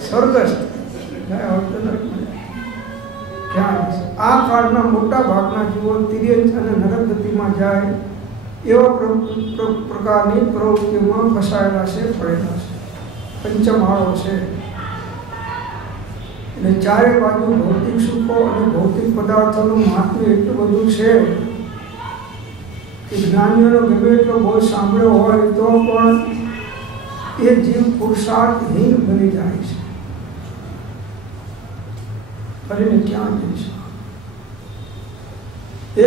સ્વર્ગસ્થ. ક્યાં આ કાળના મોટા ભાગના જીવો તિર્યંચ અને નરક ગતિમાં જાય એવા પ્રકારની પ્રવૃત્તિઓમાં ફસાયેલા છે, પડેલા છે. પંચમાળો છે એટલે ચારે બાજુ ભૌતિક સુખો અને ભૌતિક પદાર્થોનું મહાત્મ્ય એટલું બધું છે કે જ્ઞાનીઓનો ગમે એટલો બોધ સાંભળ્યો હોય તો પણ એ જીવ પુરુષાર્થહીન બની જાય છે. ફરીને ક્યાં જઈશ?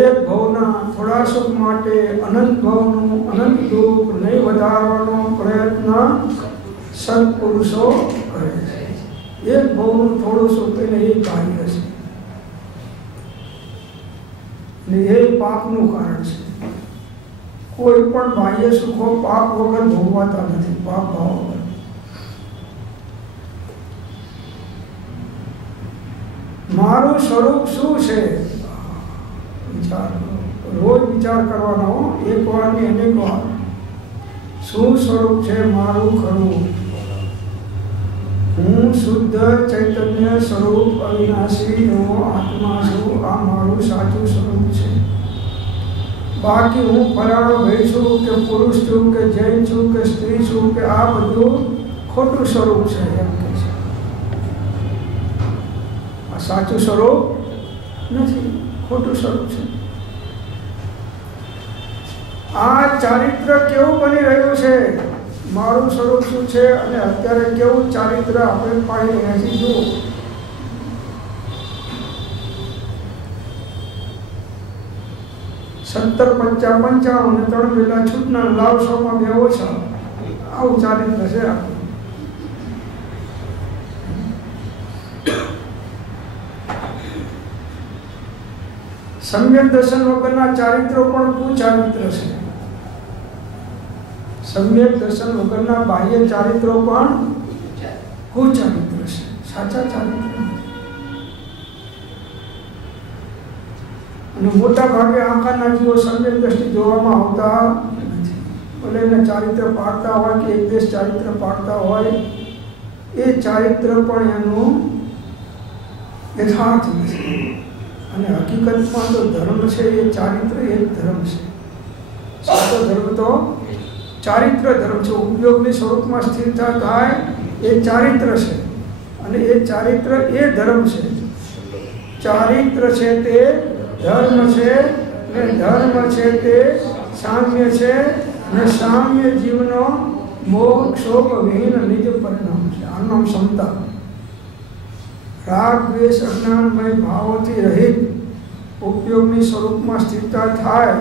એક ભવના થોડા સુખ માટે અનંત ભવનું અનંત દુઃખ નહીં વધારવાનો પ્રયત્ન સત્પુરુષો કરે છે. એક ભવનું થોડું સુખ એને એ કાર્ય છે ને એ પાપનું કારણ છે. કોઈ પણ બાહ્ય સુખો પાપ વગર ભોગવાતા નથી, પાપ ભાવ વગર. મારું સ્વરૂપ શું છે? રોજ વિચાર કરવાનો, એક વાર ની અનેક વાર. શું સ્વરૂપ છે મારું ખરું? હું શુદ્ધ ચૈતન્ય સ્વરૂપ અવિનાશી એવો આત્મા છું. આ મારું સાચું સ્વરૂપ છે. બાકી હું ફલાણો ભાઈ છું કે પુરુષ છું કે જૈન છું કે સ્ત્રી છું કે આ બધું ખોટું સ્વરૂપ છે એમ કે છે. આ સાચું સ્વરૂપ નથી, ખોટું સ્વરૂપ છે. આ ચારિત્ર કેવું બની રહ્યું છે? મારું સ્વરૂપ શું છે અને અત્યારે કેવું ચારિત્ર આપણે પાડી રહ્યા છીએ? જો 70, 55 ને 3 પેલા છૂટના લાવ 100 માં 2 ઓછા, આવું ચારિત્ર છે આપણું. સમ્યક દર્શન વગરના ચારિત્રો પણ કુચારિત્ર છે. સમ્યક દર્શન વગરના બાહ્ય ચારિત્રો પણ કુચારિત્ર છે, સાચા ચારિત્ર નથી. અને મોટા ભાગે આંખાના જીવો સમ્યક દ્રષ્ટિ જોવામાં આવતા નથી. ભલે એને ચારિત્ર પાડતા હોય કે એક દેશ ચારિત્ર પાડતા હોય, એ ચારિત્ર પણ એનું યથાર્થ નથી. અને હકીકતમાં તો ધર્મ છે એ ચારિત્ર એ જ ધર્મ છે. સાચો ધર્મ તો ચારિત્ર ધર્મ છે. ઉપયોગની સ્વરૂપમાં સ્થિરતા થાય એ ચારિત્ર છે, અને એ ચારિત્ર એ ધર્મ છે. ચારિત્ર છે તે ધર્મ છે, ને ધર્મ છે તે સામ્ય છે, ને સામ્ય જીવનો મોક્ષોપ વિહીન નિજ પરિણામ છે. આનું નામ સમતા. રાગ દ્વેષ અજ્ઞાનમય ભાવોથી રહિત ઉપયોગની સ્વરૂપમાં સ્થિરતા થાય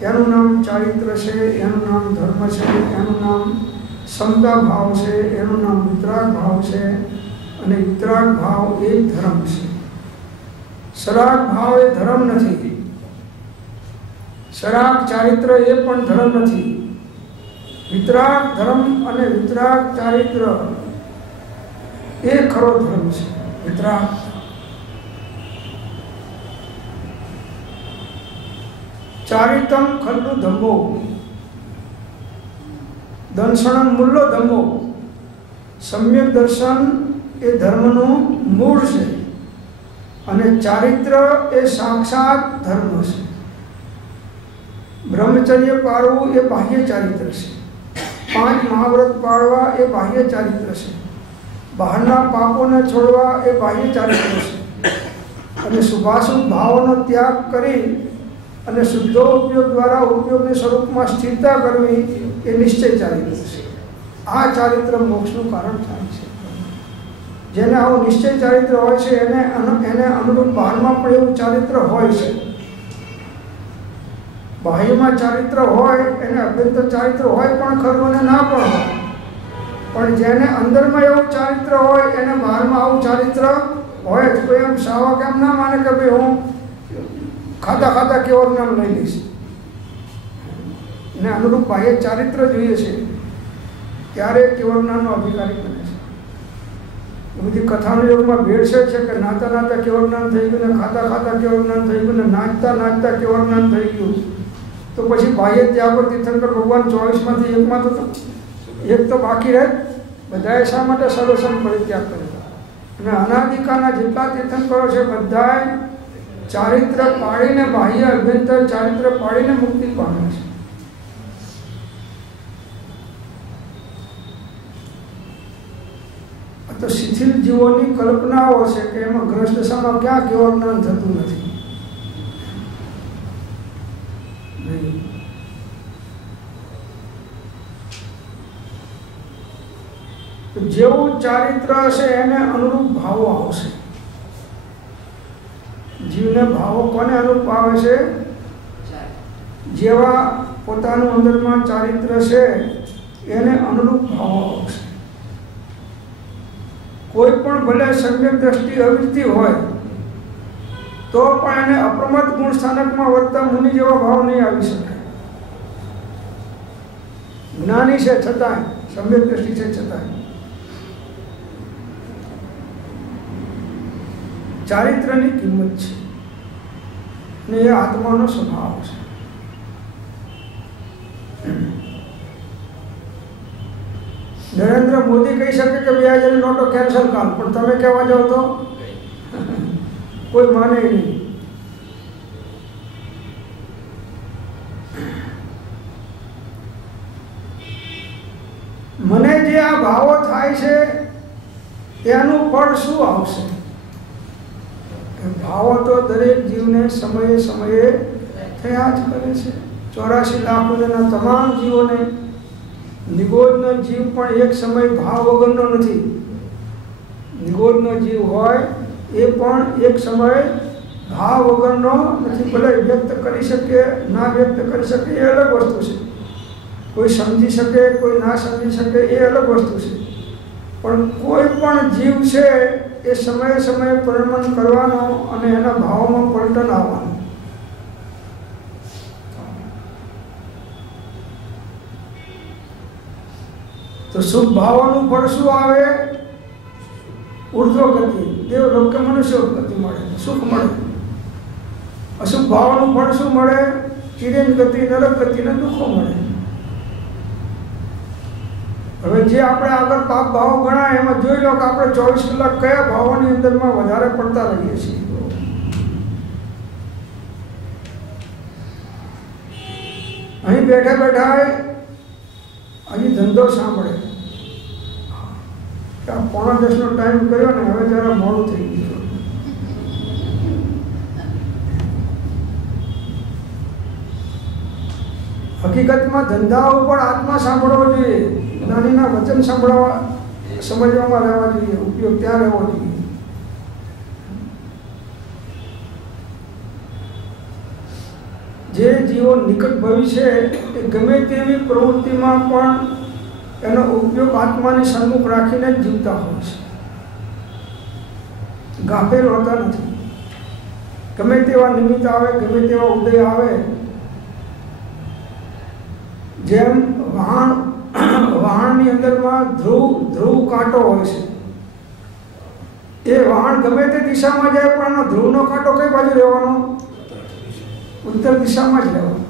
એનું નામ ચારિત્ર છે, એનું નામ ધર્મ છે, એનું નામ સમતા ભાવ છે, એનું નામ વિતરાગ ભાવ છે. અને વિતરાગ ભાવ એ ધર્મ છે. સરાગ ભાવ એ ધર્મ નથી. સરાગ ચારિત્ર એ પણ ધર્મ નથી. વિતરાગ ધર્મ અને વિતરાગ ચારિત્ર એ ખરો ધર્મ છે. વિતરાગ ચારિતમ ખલ્લુ ધમ્મો દંશણમ મૂલ્યો ધમ્મો. સમ્યક દર્શન એ ધર્મનું મૂળ છે, અને ચારિત્ર એ સાક્ષાત ધર્મ છે. બ્રહ્મચર્ય પાળવું એ બાહ્ય ચારિત્ર છે. 5 મહાવ્રત પાળવા એ બાહ્ય ચારિત્ર છે. બહારના પાપોને છોડવા એ બાહ્ય ચારિત્ર છે. અને શુભાશુભ ભાવોનો ત્યાગ કરી અને શુદ્ધો ઉપયોગ દ્વારા ઉપયોગની સ્વરૂપમાં સ્થિરતા કરવી એ નિશ્ચય ચારિત્ર છે. આ ચારિત્ર મોક્ષનું કારણ થાય છે. જેને આવું નિશ્ચય ચારિત્ર હોય છે એને અનુરૂપ બહારમાં પણ એવું ચારિત્ર હોય છે. બાહ્યમાં ચારિત્ર હોય એને અભ્યંતર ચારિત્ર હોય પણ ખરું અને ના પણ હોય. પણ જેને અંદરમાં એવું ચારિત્ર હોય એને બહારમાં આવું ચારિત્ર હોય જ. કોઈ એમ સાવક એમ ના માને કે ભાઈ હું ખાતા ખાતા કેવળ નામ લઈ લઈશ. એને અનુરૂપ બાહ્ય ચારિત્ર જોઈએ છે, ત્યારે કેવળ નામનો અધિકારી બને છે. બધી કથાના યોગમાં ભેળસેળ છે કે નાતા નાતા કેવળ જ્ઞાન થઈ ગયું, ને ખાતા ખાતા કેવળ જ્ઞાન થઈ ગયું, ને નાચતા નાચતા કેવળ જ્ઞાન થઈ ગયું. તો પછી બાહ્ય ત્યાગ પર તીર્થંકર ભગવાન 24માંથી એકમાં તો એક તો બાકી રહે. બધાએ શા માટે સર્વસમ પરિત્યાગ કર્યો? અને અનાદિકાળના જેટલા તીર્થંકરો છે બધાએ ચારિત્ર પાડીને, બાહ્ય અભ્યંતર ચારિત્ર પાડીને મુક્તિ પામે છે. તો શિથિલ જીવોની કલ્પનાઓ છે કે એમાં ગ્રસ્ત દશામાં ક્યાં કેવળ જ્ઞાન થતું નથી. જેવું ચારિત્ર હશે એને અનુરૂપ ભાવો આવશે. જીવને ભાવો કોને અનુરૂપ આવે છે? જેવા પોતાનું અંદરમાં ચારિત્ર છે એને અનુરૂપ ભાવો આવશે. કોઈ પણ ભલે સમ્યક દ્રષ્ટિ અવિરતિ હોય તો પણ એને અપ્રમદ ગુણ સ્થાનકમાં વર્તતા મુનિ જેવા ભાવ નહીં આવી શકે. જ્ઞાની છે છતાંય, સમ્યક દ્રષ્ટિ છે છતાંય ચારિત્રની કિંમત છે, ને એ આત્માનો સ્વભાવ છે. નરેન્દ્ર મોદી કહી શકે કે વ્યાજની નોટો કેન્સલ કર, પણ તમે કહેવા જાઓ તો કોઈ માને નહીં. મને જે આ ભાવો થાય છે તેનું ફળ શું આવશે? ભાવો તો દરેક જીવને સમયે સમયે થયા જ કરે છે. 84 લાખોના તમામ જીવોને. નિગોદનો જીવ પણ એક સમય ભાવ વગરનો નથી. નિગોદનો જીવ હોય એ પણ એક સમય ભાવ વગરનો નથી. ભલે વ્યક્ત કરી શકે, ના વ્યક્ત કરી શકે એ અલગ વસ્તુ છે. કોઈ સમજી શકે, કોઈ ના સમજી શકે એ અલગ વસ્તુ છે. પણ કોઈ પણ જીવ છે એ સમયે સમયે પરિણમન કરવાનો અને એના ભાવોમાં પલટન આવવાનું. તો શુભ ભાવોનું ફળ શું આવે? ઉર્ધ્વ ગતિ, દેવલોક કે મનુષ્ય ગતિ મળે, સુખ મળે. અશુભ ભાવોનું ફળ શું મળે? ચિરેન ગતિ, નરક ગતિ ને દુઃખો મળે. હવે જે આપણે આગળ પાપ ભાવ ગણાય એમાં જોઈ લો કે આપણે 24 કલાક કયા ભાવોની અંદરમાં વધારે પડતા રહીએ છીએ. અહીં બેઠા બેઠા હજી ધંધો સાંભળે કે 9:45નો ટાઈમ કર્યો ને હવે જરા મોડું થઈ ગયું. હકીકતમાં ધંધા ઉપર આત્મા સાંભળવો જોઈએ, જ્ઞાનીના વચન સાંભળવા સમજવામાં રહેવા જોઈએ, ઉપયોગ ત્યાં રહેવો જોઈએ. જે જીવો નિકટ ભવિષ્ય એ ગમે તેવી પ્રવૃત્તિમાં પણ એનો ઉપયોગ આત્માની સન્મુખ રાખીને જ જીવતા હોય છે, ગાફેલ હોતા નથી. ગમે તેવા નિમિત્ત આવે, ગમે તેવા ઉદય આવે, જેમ વહાણની અંદરમાં ધ્રુવ કાંટો હોય છે, એ વહાણ ગમે તે દિશામાં જાય પણ એનો ધ્રુવનો કાંટો કઈ બાજુ રહેવાનો? ઉત્તર દિશામાં જ રહેવાનો.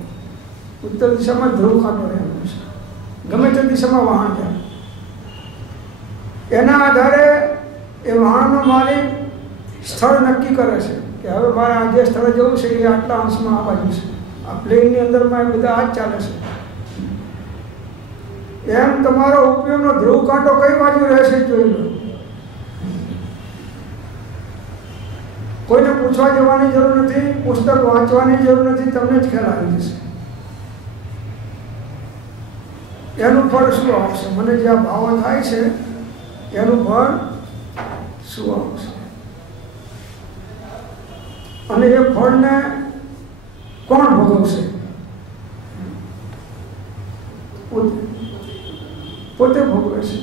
ઉત્તર દિશામાં ધ્રુવ કાંટો રહેવાનો છે, ગમે તે દિશામાં વહાણ જાય. એના આધારે એ વહાણનો માલિક સ્થળ નક્કી કરે છે કે હવે મારે આ જે સ્થળે જવું છે એ આટલા અંશમાં આ બાજુ છે. આ પ્લેનની અંદરમાં એ બધા આ જ ચાલે છે. એમ તમારો ઉપયોગનો ધ્રુવ કાંટો કઈ બાજુ રહેશે જોઈ લો. કોઈને પૂછવા જવાની જરૂર નથી, પુસ્તક વાંચવાની જરૂર નથી, તમને જ ખ્યાલ આવી જશે. એનું ફળ શું આવશે? મને જે આ ભાવ થાય છે એનું ફળ શું આવશે? અને એ ફળને કોણ ભોગવશે? પોતે ભોગવે છે.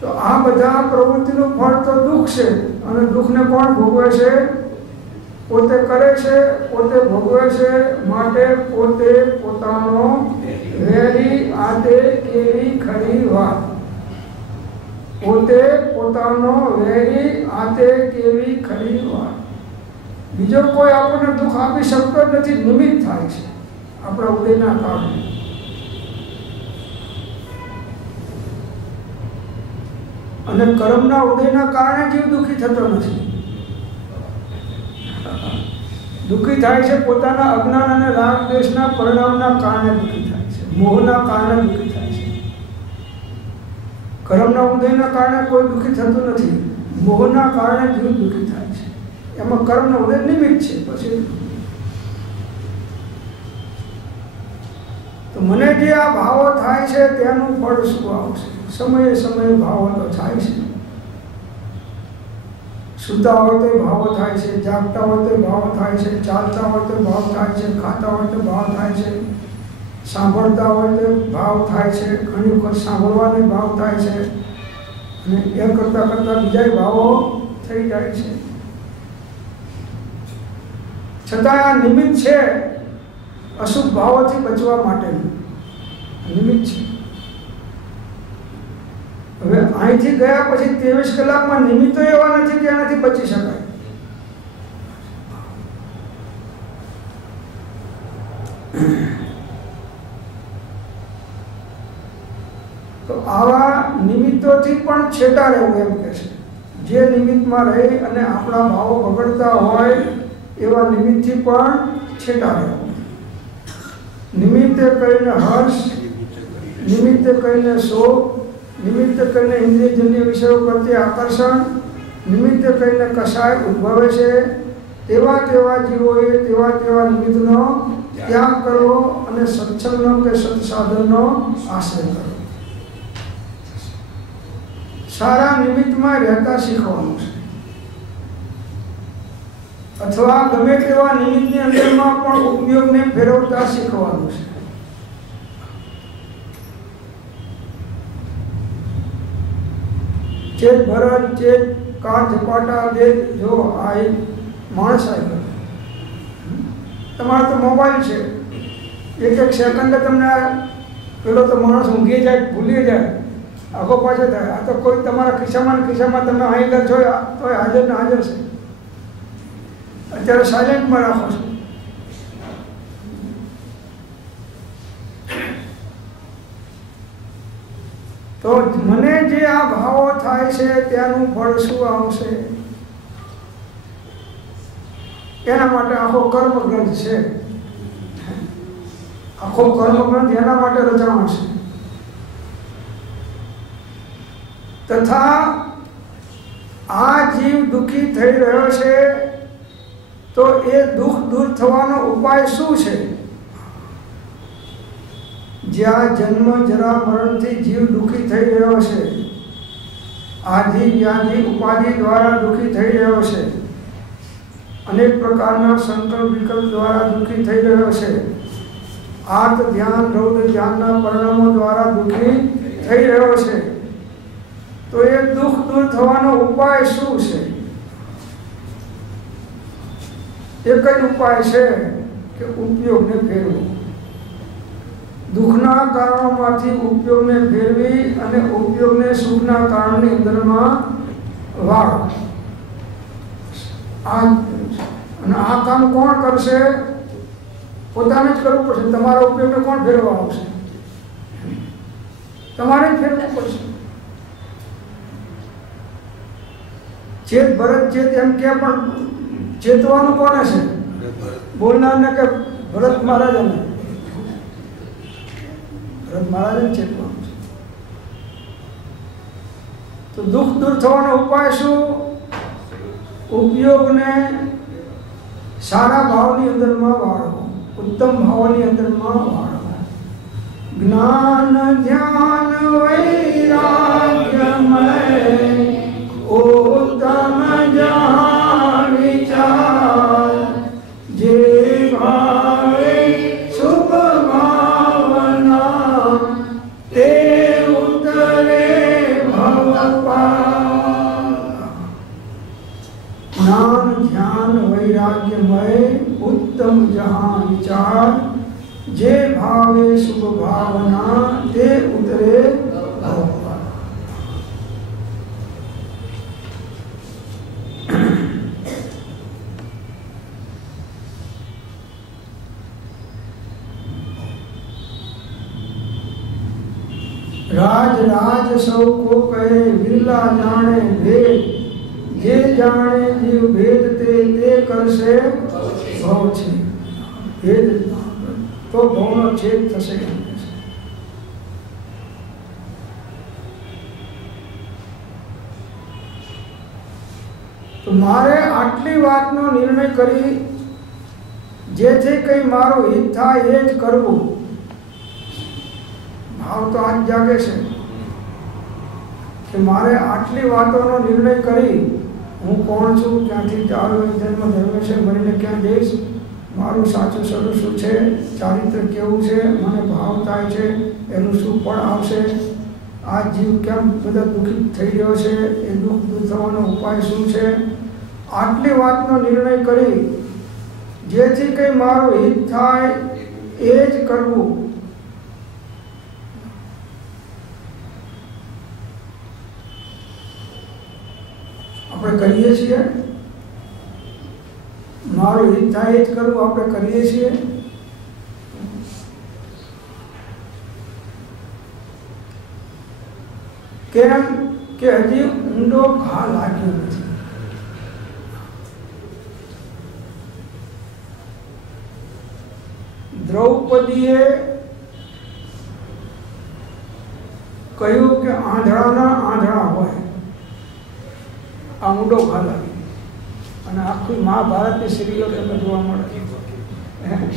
તો આ બધા પ્રવૃત્તિનું ફળ તો દુઃખ છે, અને દુઃખને કોણ ભોગવે છે? પોતે કરે છે, પોતે ભોગવે છે. માટે પોતે પોતાનો વેરી આતે કેવી ખરી વાત. પોતે પોતાનો વેરી આતે કેવી ખરી વાત. બીજો કોઈ આપણને દુઃખ આપી શકતો નથી, નિમિત્ત થાય છે આપણા ઉદયના કારણે. અને કર્મના ઉદયના કારણે જીવ દુઃખી થતો નથી. દુઃખી થાય છે પોતાના અજ્ઞાન અને રાગ દ્વેષના પરિણામના કારણે દુઃખી થાય છે, મોહના કારણે દુઃખી થાય છે. કર્મના ઉદયના કારણે કોઈ દુઃખી થતું નથી, મોહના કારણે જીવ દુઃખી થાય છે. એમાં કર્મનો ઉદય નિમિત્ત છે. પછી તો મને જે આ ભાવો થાય છે તેનું ફળ શું આવશે? સમયે સમયે ભાવો તો થાય છે. સૂતા હોય તો ભાવો થાય છે, જાગતા હોય તો ભાવો થાય છે, ચાલતા હોય તો ભાવ થાય છે, ખાતા હોય તો ભાવ થાય છે, સાંભળતા હોય તો ભાવ થાય છે, ઘણી વખત સાંભળવાને ભાવ થાય છે, અને એ કરતાં કરતાં બીજા ભાવો થઈ જાય છે. છતાં આ નિમિત્ત છે, અશુભ ભાવોથી બચવા માટેનું નિમિત્ત છે. હવે અહીંથી ગયા પછી 23 કલાકમાં નિમિત્તો એવા નથી કે એનાથી બચી શકાય. તો આવા નિમિત્તોથી પણ છેટા રહેવું એમ કે છે. જે નિમિત્તમાં રહી અને આપણા ભાવો બગડતા હોય એવા નિમિત્તથી પણ છેટા રહેવું. નિમિત્તે કરીને હર્ષ, નિમિત્તે કરીને શોક, નિમિત્ત કરીને ઇન્દ્રિયજન્ય વિષયો પ્રત્યે આકર્ષણ, નિમિત્ત કરીને કશાય ઉદ્ભવે છે. તેવા જીવોએ તેવા નિમિત્તનો ત્યાગ કરવો અને સત્સંગનો કે સત્સાધનનો આશ્રય કરવો. સારા નિમિત્તમાં રહેતા શીખવાનું છે, અથવા ગમે તેવા નિમિત્તની અંદરમાં પણ ઉપયોગને ફેરવતા શીખવાનું છે. ચેત ભરત, ચેત કા ઝપાટા દે. જો આ એક માણસ આવ્યો, તમારો તો મોબાઈલ છે, એક સેકન્ડ તમને પેલો તો માણસ ઊંઘી જાય, ભૂલી જાય, આખો પાછો થાય. આ તો કોઈ તમારા ખિસ્સામાં તમે અહીં છો તો હાજર ને હાજર છે. અત્યારે સાયલેન્ટમાં રાખો છો. તો મને જે આ ભાવો થાય છે ત્યાંનું ફળ શું આવશે? એના માટે આખો કર્મગ્રંથ છે. આખો કર્મગ્રંથ એના માટે રચાણો છે. તથા આ જીવ દુઃખી થઈ રહ્યો છે તો એ દુઃખ દૂર થવાનો ઉપાય શું છે? જ્યાં જન્મ જરા મરણથી જીવ દુઃખી થઈ રહ્યો છે, આદિ વ્યાધિ ઉપાધિ દ્વારા દુઃખી થઈ રહ્યો છે, અનેક પ્રકારના સંકલ્પ વિકલ્પ દ્વારા દુઃખી થઈ રહ્યો છે, આર્ત ધ્યાન રૌદ્ર ધ્યાનના પરિણામો દ્વારા દુઃખી થઈ રહ્યો છે, તો એ દુઃખ દૂર થવાનો ઉપાય શું છે? એક જ ઉપાય છે કે ઉપયોગને ફેરવો. દુઃખના કારણોમાંથી ઉપયોગને ફેરવી અને ઉપયોગને સુખના કારણની અંદરમાં વાળો. અને આ કામ કોણ કરશે? પોતાને જ કરવું પડશે. તમારા ઉપયોગને કોણ ફેરવા આવશે? તમારે જ ફેરવું પડશે. ચેત ભરત ચેત એમ કે, પણ ચેતવાનું કોને છે? બોલનારને કે ભરત મહારાજને? ભરત મહારાજને ચેતવાનું છે. તો દુઃખ દૂર થવાનો ઉપાય શું? ઉપયોગને સારા ભાવની અંદરમાં વાળવો, ઉત્તમ ભાવની અંદરમાં વાળવો. જ્ઞાન ધ્યાન વૈરાગ્યમય ઉત્તમ જહાં વિચાર, જે ભાવે શુભ ભાવના તે ઉતરે ભવ પાર. જ્ઞાન ધ્યાન વૈરાગ્યમય ઉત્તમ જહાં વિચાર, જે ભાવે શુભ ભાવના તે ઉતરે ભવ પાર. राज राज सौ को कहे विरला जाने भेद, जे जाने जीव भेद ते करसे भव छे. भेद तो भवनो छेद थशे. तो मारे आटली वातनो निर्णय करी जेथी कई मारो हित थाय ए ज करवुं. भाव तो आज जागे છે કે મારે આટલી વાતોનો નિર્ણય કરી, હું કોણ છું, ક્યાંથી આવ્યો, જન્મ ધર્મ છે, મરીને ક્યાં જઈશ, મારું સાચું સ્વરૂપ શું છે, ચારિત્ર કેવું છે, મને ભાવ થાય છે, એનું શું ફળ આવશે, આ જીવ કેમ બધા દુઃખી થઈ રહ્યો છે, એ દુઃખ દૂર થવાનો ઉપાય શું છે, આટલી વાતનો નિર્ણય કરી જેથી કંઈ મારું હિત થાય એ જ કરવું. આપણે કરીએ છીએ, મારું હિત થાય એ જ કરવું આપણે કરીએ છીએ. કેમ કે હજી ઊંડો ઘા લાગ્યો નથી. દ્રૌપદીએ કહ્યું કે આંધળાના આંધળા હોય. આ ઊંડો ઘા લાગ્યો. અને આખી મહાભારતની સિરિયલો તમને જોવા મળે.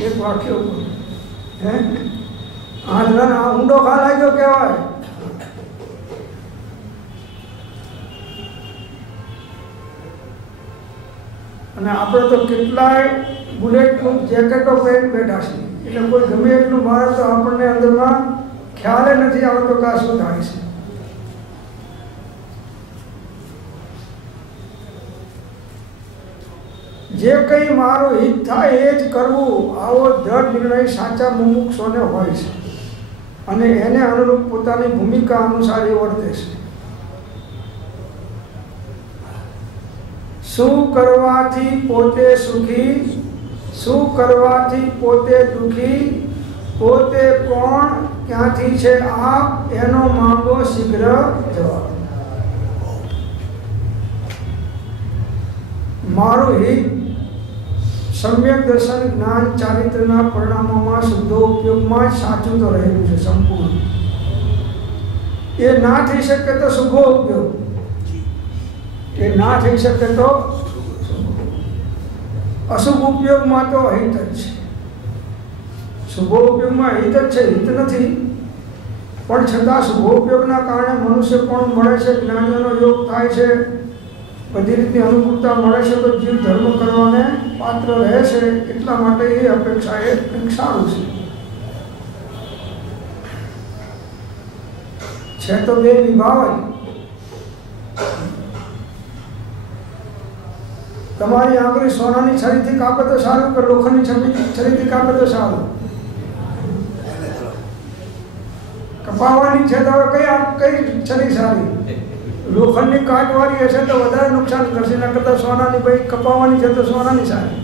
એક વાક્ય આંધળાને આ ઊંડો ઘા લાગ્યો કહેવાય. અને આપણે તો કેટલાય બુલેટ પ્રૂફ જેકેટો પહેરી બેઠા છીએ, એટલે કોઈ ગમે એટલું મારે તો આપણને અંદરમાં ખ્યાલ નથી આવતો કે આ શું થાય છે. જે કંઈ મારું હિત થાય એ જ કરવું, આવો દ્રઢ નિર્ણય સાચા મુમુક્ષોને હોય છે. અને એને અનુરૂપ પોતાની ભૂમિકા અનુસાર એ વર્તે છે. શું કરવાથી પોતે સુખી, શું કરવાથી પોતે દુઃખી, પોતે કોણ, ક્યાંથી છે આપ, એનો માંગો શીઘ્ર જવાબ. મારું હિત સમ્યક દર્શન જ્ઞાન ચારિત્રના પરિણામોમાં શુદ્ધો ઉપયોગમાં જ સાચું તો રહેલું છે સંપૂર્ણ. એ ના થઈ શકે તો શુભો ઉપયોગ, એ ના થઈ શકે તો અશુભ ઉપયોગમાં તો અહિત જ છે. શુભો ઉપયોગમાં હિત જ છે, હિત નથી. પણ છતાં શુભો ઉપયોગના કારણે મનુષ્ય પણ મળે છે, જ્ઞાનીઓનો યોગ થાય છે, બધી રીતની અનુકૂળતા મળે છે, તો જીવ ધર્મ કરવાને પાત્ર રહે છે. એટલા માટે એ અપેક્ષા એ કંઈક સારું છે તો બે નિભાવાય. તમારી આંગળી સોનાની છરીથી કાપે તો સારું કે લોખંડની છરીથી કાપે તો સારું? કપાવવાની છે તો હવે કઈ છરી સારી? લોખંડની કાટવાળી હશે તો વધારે નુકસાન કરશે, એના કરતાં સોનાની ભાઈ કપાવવાની છે તો સોનાની સારી.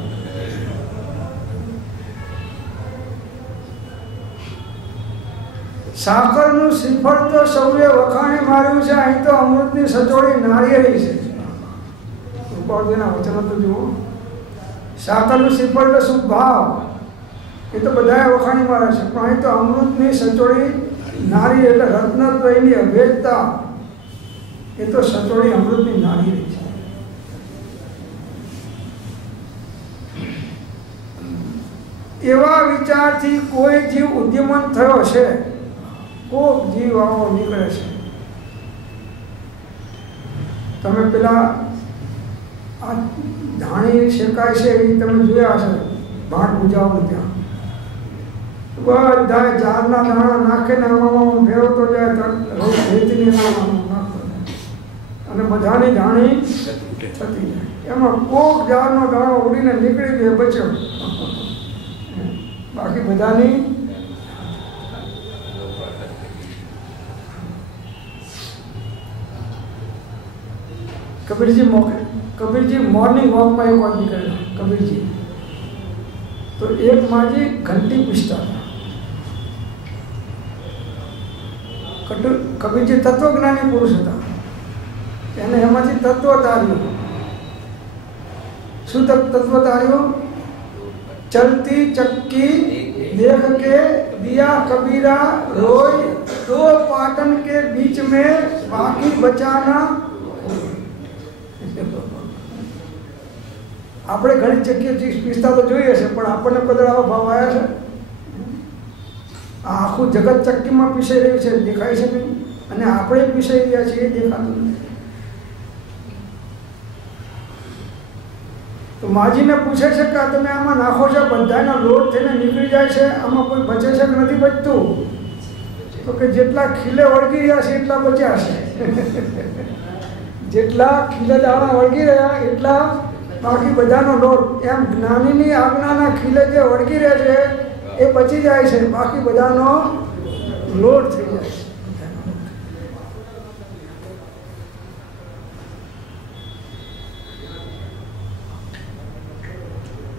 સાકરનું શ્રીફળ તો સૌએ વખાણી માર્યું છે, અહીં તો અમૃતની સચોડી નારિયેળી છે. રૂપાળજીના વચનો તો જુઓ. સાકરનું શ્રીફળ તો શુભ ભાવ, એ તો બધાએ વખાણી મારે છે, પણ અહીં તો અમૃતની સચોડી નારી એટલે રત્નત્રયની અભેદતા, એ તો સચોડી અમૃતની નારિયેળી છે. એવા વિચારથી કોઈ જીવ ઉદ્યમન થયો છે, કોક જીવ આવો નીકળે છે. તમે પેલા આ ધાણી શેકાય છે એ તમે જોયા હશે, ભાટ બુજાવો ત્યાં બધા ઝાડના દાણા નાખે ને આમાં ફેરવતો જાય, રેતીની નાખતો અને બધાની ધાણી થતી જાય. એમાં કોક ઝાડનો દાણો ઉડીને નીકળી ગયો, બચ્યો, બાકી બધાની. કબીરજી મોર્નિંગ વોકમાં એક વાર નીકળેલા કબીરજી, તો એક માજી ઘંટી પૂછતા હતા. કબીરજી તત્વજ્ઞાની પુરુષ હતા, એને એમાંથી તત્વ તાર્યું. શું તત્વ તાર્યું? ચલતી ચક્કી देख के दिया कबीरा रोज, दो पाटन के बीच में बाकी बचाना. આપણે ઘણી જગ્યાએ પીસતા તો જોઈએ છે, પણ આપણને કદાચ આવો ભાવ આવ્યા છે? આખું જગત ચક્કીમાં પીસાઈ રહ્યું છે, દેખાય છે નહીં, અને આપણે પીસાઈ રહ્યા છીએ, એ દેખાતું નથી. તો માજીને પૂછે છે કે તમે આમાં નાખો છો, બધાનો લોટ થઈને નીકળી જાય છે, આમાં કોઈ બચે છે કે નથી બચતું? તો કે જેટલા ખીલે વળગી રહ્યા છે એટલા બચ્યા છે. જેટલા ખીલે દાણા વળગી રહ્યા એટલા બાકી બધાનો લોટ. એમ જ્ઞાનીની આજ્ઞાના ખીલે જે વળગી રહે છે એ બચી જાય છે, બાકી બધાનો લોટ થઈ જાય છે.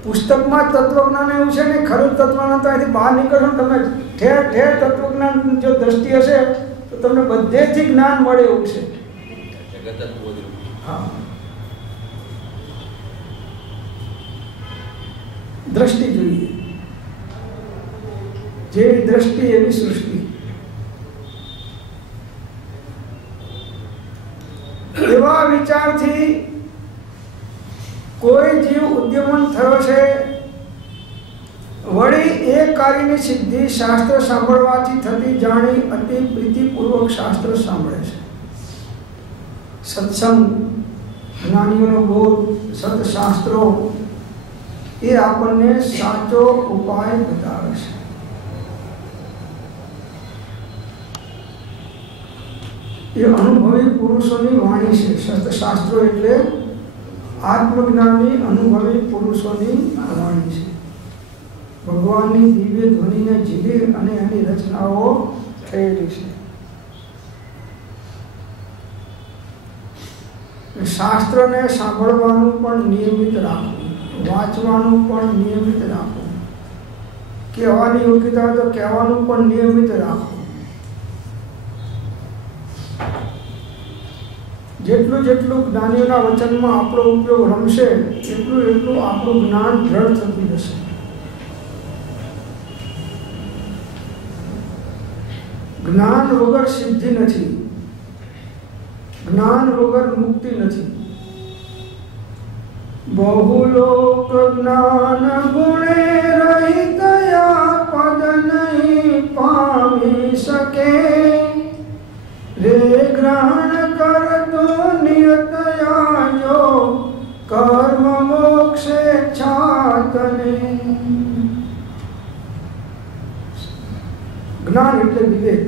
પુસ્તકમાં તત્વજ્ઞાન એવું છે ને, ખરું તત્વજ્ઞાન તો અહીંથી બહાર નીકળશો તમે ઠેર ઠેર તત્વજ્ઞાન જો દ્રષ્ટિ હશે તો તમને બધેથી જ્ઞાન મળે એવું છે. હા, દ્રષ્ટિ જોઈએ, જેવી દ્રષ્ટિ એવી સૃષ્ટિ. એવા વિચારથી કોઈ જીવ ઉદ્યમન થયો છે, વળી એ કાર્યની સિદ્ધિ શાસ્ત્ર સાંભળવાથી થતી જાણી અતિ પ્રીતિપૂર્વક શાસ્ત્ર સાંભળે છે. સત્સંગ, જ્ઞાનીઓનો બોધ, સત્શાસ્ત્રો એ આપણને સાચો ઉપાય બતાવે છે. એ અનુભવી પુરુષોની વાણી છે. સત્શાસ્ત્રો એટલે આત્મજ્ઞાની અનુભવી પુરુષોની વાણી છે. ભગવાનની દિવ્ય ધ્વનિને ઝીલી અને એની રચનાઓ થયેલી છે। શાસ્ત્રને સાંભળવાનું પણ નિયમિત રાખવું, વાંચવાનું પણ નિયમિત રાખવું, કહેવાની યોગ્યતા હોય તો કહેવાનું પણ નિયમિત રાખવું। જેટલું જેટલું જ્ઞાનીઓના વચનમાં આપણો ઉપયોગ રમશે એટલું એટલું આપણું જ્ઞાન દ્રઢ થતું જશે। જ્ઞાન વગર સિદ્ધિ નથી, જ્ઞાન વગર મુક્તિ નથી। બહુલોક જ્ઞાન ગુણે રહિતયા પદ નહીં પામી શકે, રે ગ્રહણ કરતો નિયતયા જો કર્મ મોક્ષે છાતને। જ્ઞાન એટલે વિવેક,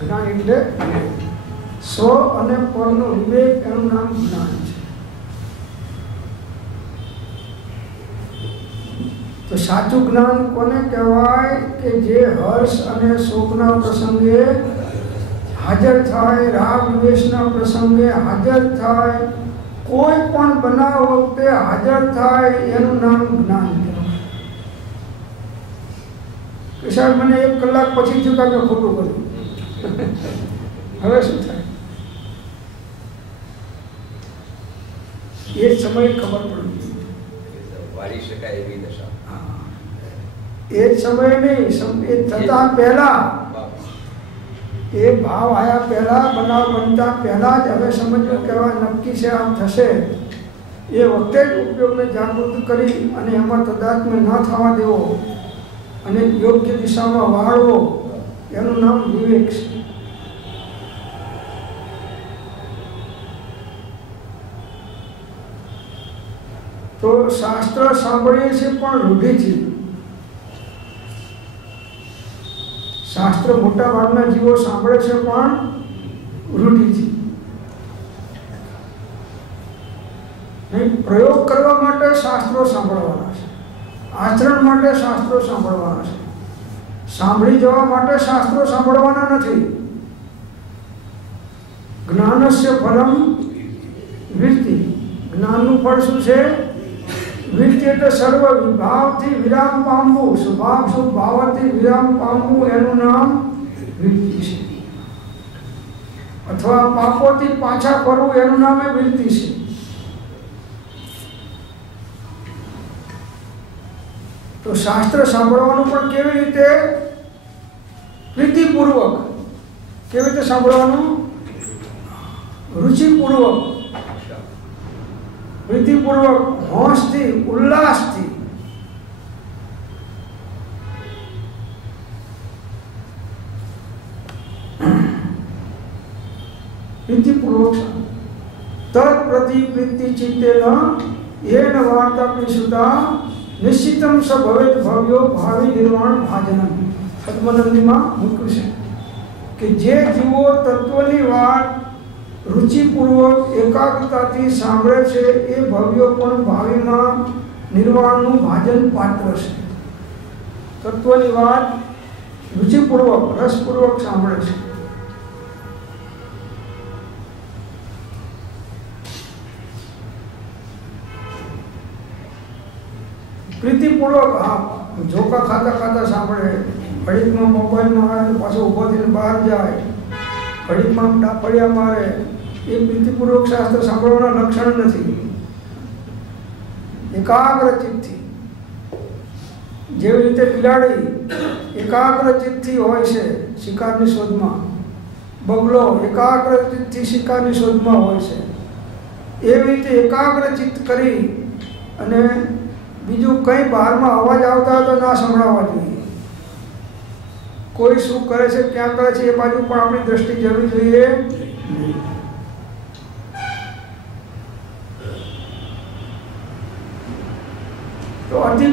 જ્ઞાન એટલે સ્વ અને પરનો વિવેક, એનું નામ જ્ઞાન છે। તો સાચું જ્ઞાન કોને કહેવાય કે જે હર્ષ અને શોકના પ્રસંગે હાજર થાય, રાગ દ્વેષના પ્રસંગે હાજર થાય, કોઈ પણ બનાવ વખતે હાજર થાય, એનું નામ જ્ઞાન કહેવાય। કે સાહેબ મને 1 કલાક પછી ચૂકા મેં ખોટું કર્યું, હવે શું થાય? એ સમય ખબર પડવી, વાળી શકાય એવી દશા, એ સમય નહીં, એ થતા પહેલા, એ ભાવ આયા પહેલા, બનાવ બનતા પહેલા જ હવે સમજવું કહેવાય નક્કી છે આમ થશે, એ વખતે જ ઉપયોગને જાગૃત કરી અને એમાં તદાત્મ્ય ન થવા દેવો અને યોગ્ય દિશામાં વાળવો, એનું નામ વિવેક છે। તો શાસ્ત્ર સાંભળીએ છીએ પણ રૂઢિથી। શાસ્ત્ર મોટા ભાગના જીવો સાંભળે છે પણ રૂઢિથી। નહીં, પ્રયોગ કરવા માટે શાસ્ત્રો સાંભળવાના છે, આચરણ માટે શાસ્ત્રો સાંભળવાના છે, સાંભળી જવા માટે શાસ્ત્રો સાંભળવાના નથી। જ્ઞાનસ્ય ફલમ વિરતિ, જ્ઞાનનું ફળ શું છે? વિરતિ એટલે સર્વ વિભાવથી વિરામ પામવું, સ્વભાવ શુભ ભાવથી વિરામ પામવું, એનું નામ વિરતિ છે। અથવા પાપોથી પાછા ફરવું, એનું નામ વિરતિ છે। તો શાસ્ત્ર સાંભળવાનું પણ કેવી રીતે? પ્રીતિપૂર્વક। કેવી રીતે સાંભળવાનું? રુચિપૂર્વક, પ્રીતિપૂર્વક, હોંશથી, ઉલ્લાસથી। પ્રીતિપૂર્વક તત્પ્રતિ પ્રીતિ ચિત્તેન येन वार्तापि सुता निश्चितम स भवेत भव्यो भावी निर्वाण भाजनम। પદ્મનંદીમાં મૂક્યું છે કે જે જીવો તત્વની વાત રુચિપૂર્વક એકાગ્રતાથી સાંભળે છે એ ભવ્યો પણ ભાવિમાં નિર્વાણનું ભાજન પાત્ર છે। તત્વની વાત રુચિપૂર્વક રસપૂર્વક સાંભળે છે। પ્રીતિપૂર્વક, હા, જોકા ખાતા ખાતા સાંભળે, ઘડીકમાં મોબાઈલમાં આવે તો પાછો ઊભો થઈને બહાર જાય, ઘડીકમાં ડાફડિયા મારે, એ પ્રીતિપૂર્વક શાસ્ત્ર સાંભળવાના લક્ષણ નથી। એકાગ્ર ચિત્તથી, જેવી રીતે બિલાડી એકાગ્ર ચિત્તથી હોય છે શિકારની શોધમાં, બગલો એકાગ્ર ચિત્તથી શિકારની શોધમાં હોય છે, એવી રીતે એકાગ્ર ચિત્ત કરી અને બીજું કંઈ બહારમાં અવાજ આવતા હોય તો ના સંભળાવવા જોઈએ। કોઈ શું કરે છે, ક્યાં કરે છે, એ બાજુ પણ આપણી દ્રષ્ટિ જવી જોઈએ નહીં। તો અતિ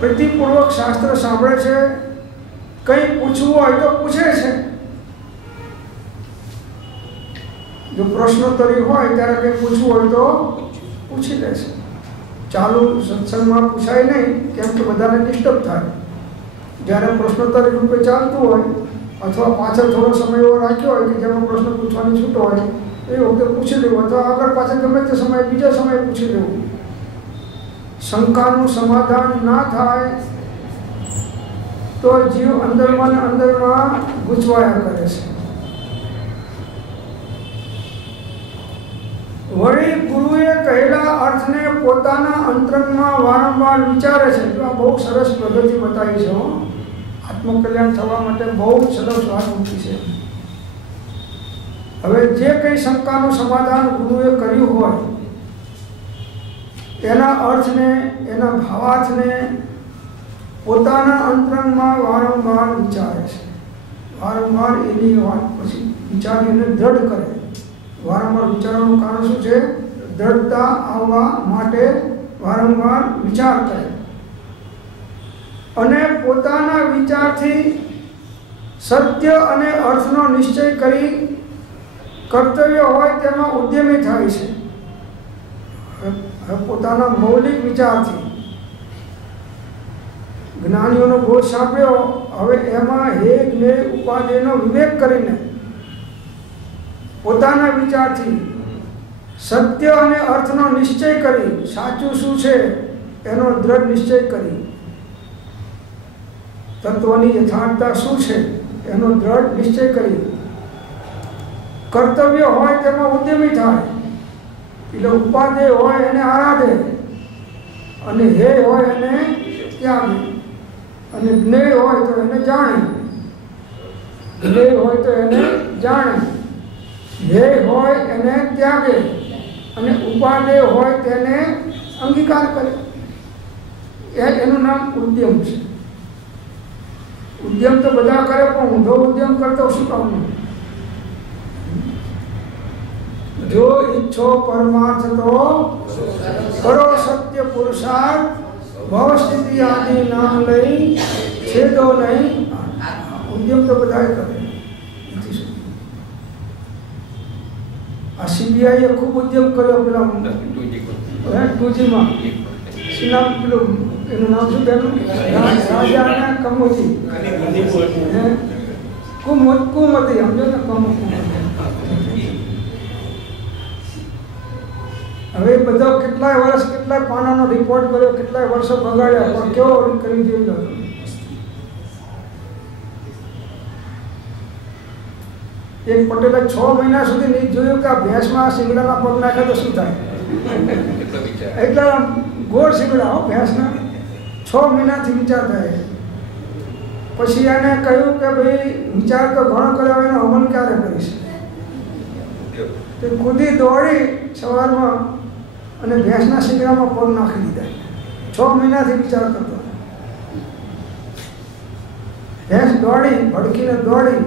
પ્રીતિપૂર્વક શાસ્ત્ર સાંભળે છે, કંઈ પૂછવું હોય તો પૂછે છે। જો પ્રશ્નોત્તરી હોય ત્યારે કંઈ પૂછવું હોય તો પૂછી લે છે। ચાલુ સત્સંગમાં પૂછાય નહીં, કેમ કે બધાને ડિસ્ટર્બ થાય। જ્યારે પ્રશ્નોત્તરી રૂપે ચાલતું હોય અથવા પાછળ થોડો સમય એવો રાખ્યો હોય કે જેમાં પ્રશ્ન પૂછવાની છૂટ હોય એ વખતે પૂછી લેવું, અથવા આગળ પાછળ ગમે તે સમયે બીજા સમયે પૂછી લેવું. શંકાનું સમાધાન ના થાય તો જીવ અંદરમાં ને અંદરમાં ગૂંચવાયા કરે છે. વળી ગુરુએ કહેલા અર્થને પોતાના અંતરંગમાં વારંવાર વિચારે છે. આ બહુ સરસ પદ્ધતિ બતાવી છે. આત્મકલ્યાણ થવા માટે બહુ સરસ વાત મૂકી છે. હવે જે કંઈ શંકાનું સમાધાન ગુરુએ કર્યું હોય એના અર્થને, એના ભાવાર્થને પોતાના અંતરંગમાં વારંવાર વિચારે છે. વારંવાર એની વાત પછી વિચારીને દ્રઢ કરે. વારંવાર વિચારવાનું કારણ શું છે? દ્રઢતા આવવા માટે વારંવાર વિચાર કરે અને પોતાના વિચારથી સત્ય અને અર્થનો નિશ્ચય કરી કર્તવ્ય હોય તેમાં ઉદ્યમી થાય છે. પોતાના મૌલિક વિચારથી જ્ઞાનીઓનો બોધ સાંભળ્યો, હવે એમાં હેગ ને ઉપાધિનો વિવેક કરીને પોતાના વિચારથી સત્ય અને અર્થનો નિશ્ચય કરી, સાચું શું છે એનો દ્રઢ નિશ્ચય કરી, તત્વની યથાર્થતા શું છે એનો દ્રઢ નિશ્ચય કરી કર્તવ્ય હોય તેમાં ઉદ્યમી થાય. એટલે ઉપાદેય હોય એને આરાધે અને હે હોય એને ત્યાગે, અને જ્ઞેય હોય તો એને જાણે, જ્ઞેય હોય તો એને જાણે, હે હોય એને ત્યાગે અને ઉપાદેય હોય તેને અંગીકાર કરે. એનું નામ ઉદ્યમ છે. ઉદ્યમ તો બધા કરે પણ ઊંધો ઉદ્યમ કરતો શું કામનું? જો ઈચ્છો પરમાર્થ તો કરો સત્ય પુરુષાર્થ, ભવ સ્થિતિ આદિ નામ લઈ છેદો નહીં. ઉદ્યમ તો બધા કરે. આ સીબીઆઈએ ખૂબ ઉદ્યમ કર્યો પેલા 2Gમાં. પેલું એનું નામ શું બેનું? રાજા અને કમોજી, કુમતી, સમજો ને? હવે બધો કેટલાય વર્ષ, કેટલાય પાનાનો રિપોર્ટ કર્યો, કેટલાય વર્ષો બગાડ્યા, પણ કેવો કરી દીધો. એક પટેલે 6 મહિના સુધી નહીં જોયું કે આ ભેંસમાં શિંગડાના પગ નાખે તો શું થાય. એટલા ગોળ શિંગડા હો ભેંસના. 6 મહિનાથી વિચાર થાય. પછી એને કહ્યું કે ભાઈ વિચાર તો ઘણો કર્યો, એનો અમલ ક્યારે કરીશ? તે કૂદી દોડી સવારમાં અને ભેંસના શિંગડામાં પગ નાખી દીધા. 6 મહિનાથી વિચાર કરતો. ભેંસ દોડી, ભડકીને દોડી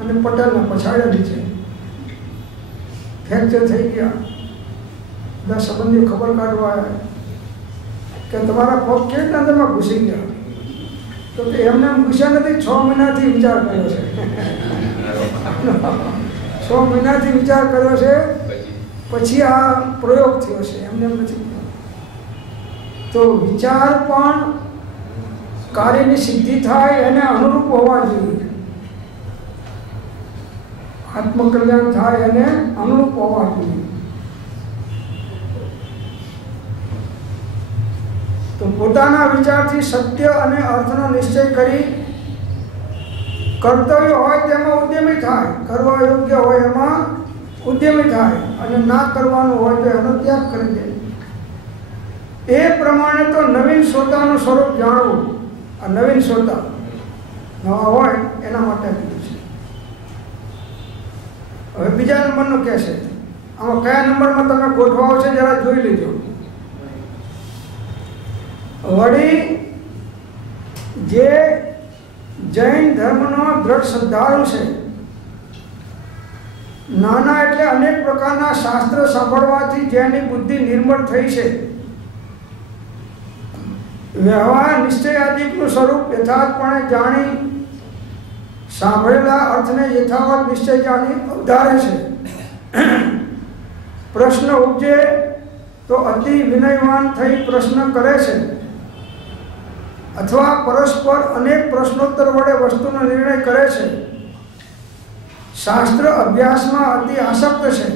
અને પટેલને પછાડ્યા નીચે. ફ્રેક્ચર થઈ ગયા. બધા સંબંધીઓ ખબર કાઢવા આવ્યા કે તમારા પગ કેવી અંદરમાં ઘૂસી ગયા. તો એમને ઘૂસ્યા નથી, 6 મહિનાથી વિચાર કર્યો છે. 6 મહિનાથી વિચાર કર્યો છે, પછી આ પ્રયોગ થયો છે. એમને નથી. તો વિચાર પણ કાર્યની સિદ્ધિ થાય એને અનુરૂપ હોવા જોઈએ. આત્મકલ્યાણ થાય એને અનુરૂપ હોવા જોઈએ. તો પોતાના વિચારથી સત્ય અને અર્થનો નિશ્ચય કરી કર્તવ્ય હોય તેમાં ઉદ્યમી થાય, કરવા યોગ્ય હોય એમાં ઉદ્યમી થાય, અને ના કરવાનું હોય તો એનો ત્યાગ કરી દે. એ પ્રમાણે તો નવીન શ્રોતાનું સ્વરૂપ જાણવું. આ નવીન શ્રોતા નવા હોય એના માટે કીધું છે. હવે બીજા નંબરનું કહે છે. આમાં કયા નંબરમાં તમે ગોઠવાઓ છે જરા જોઈ લેજો. વળી જે જૈન ધર્મનો દ્રઢ શ્રદ્ધાળુ છે, નાના એટલે અનેક પ્રકારના શાસ્ત્ર સાંભળવાથી જેની બુદ્ધિ નિર્મળ થઈ છે, વ્યવહાર નિશ્ચય આદિકનું સ્વરૂપ યથાર્થપણે જાણી, સાંભળેલા અર્થને યથાવત નિશ્ચય જાણી અવધારે છે, પ્રશ્ન ઉપજે તો અતિ વિનયવાન થઈ પ્રશ્ન કરે છે, અથવા પરસ્પર અનેક પ્રશ્નોત્તર વડે વસ્તુનો નિર્ણય કરે છે, શાસ્ત્ર અભ્યાસમાં અતિ આસક્ત છે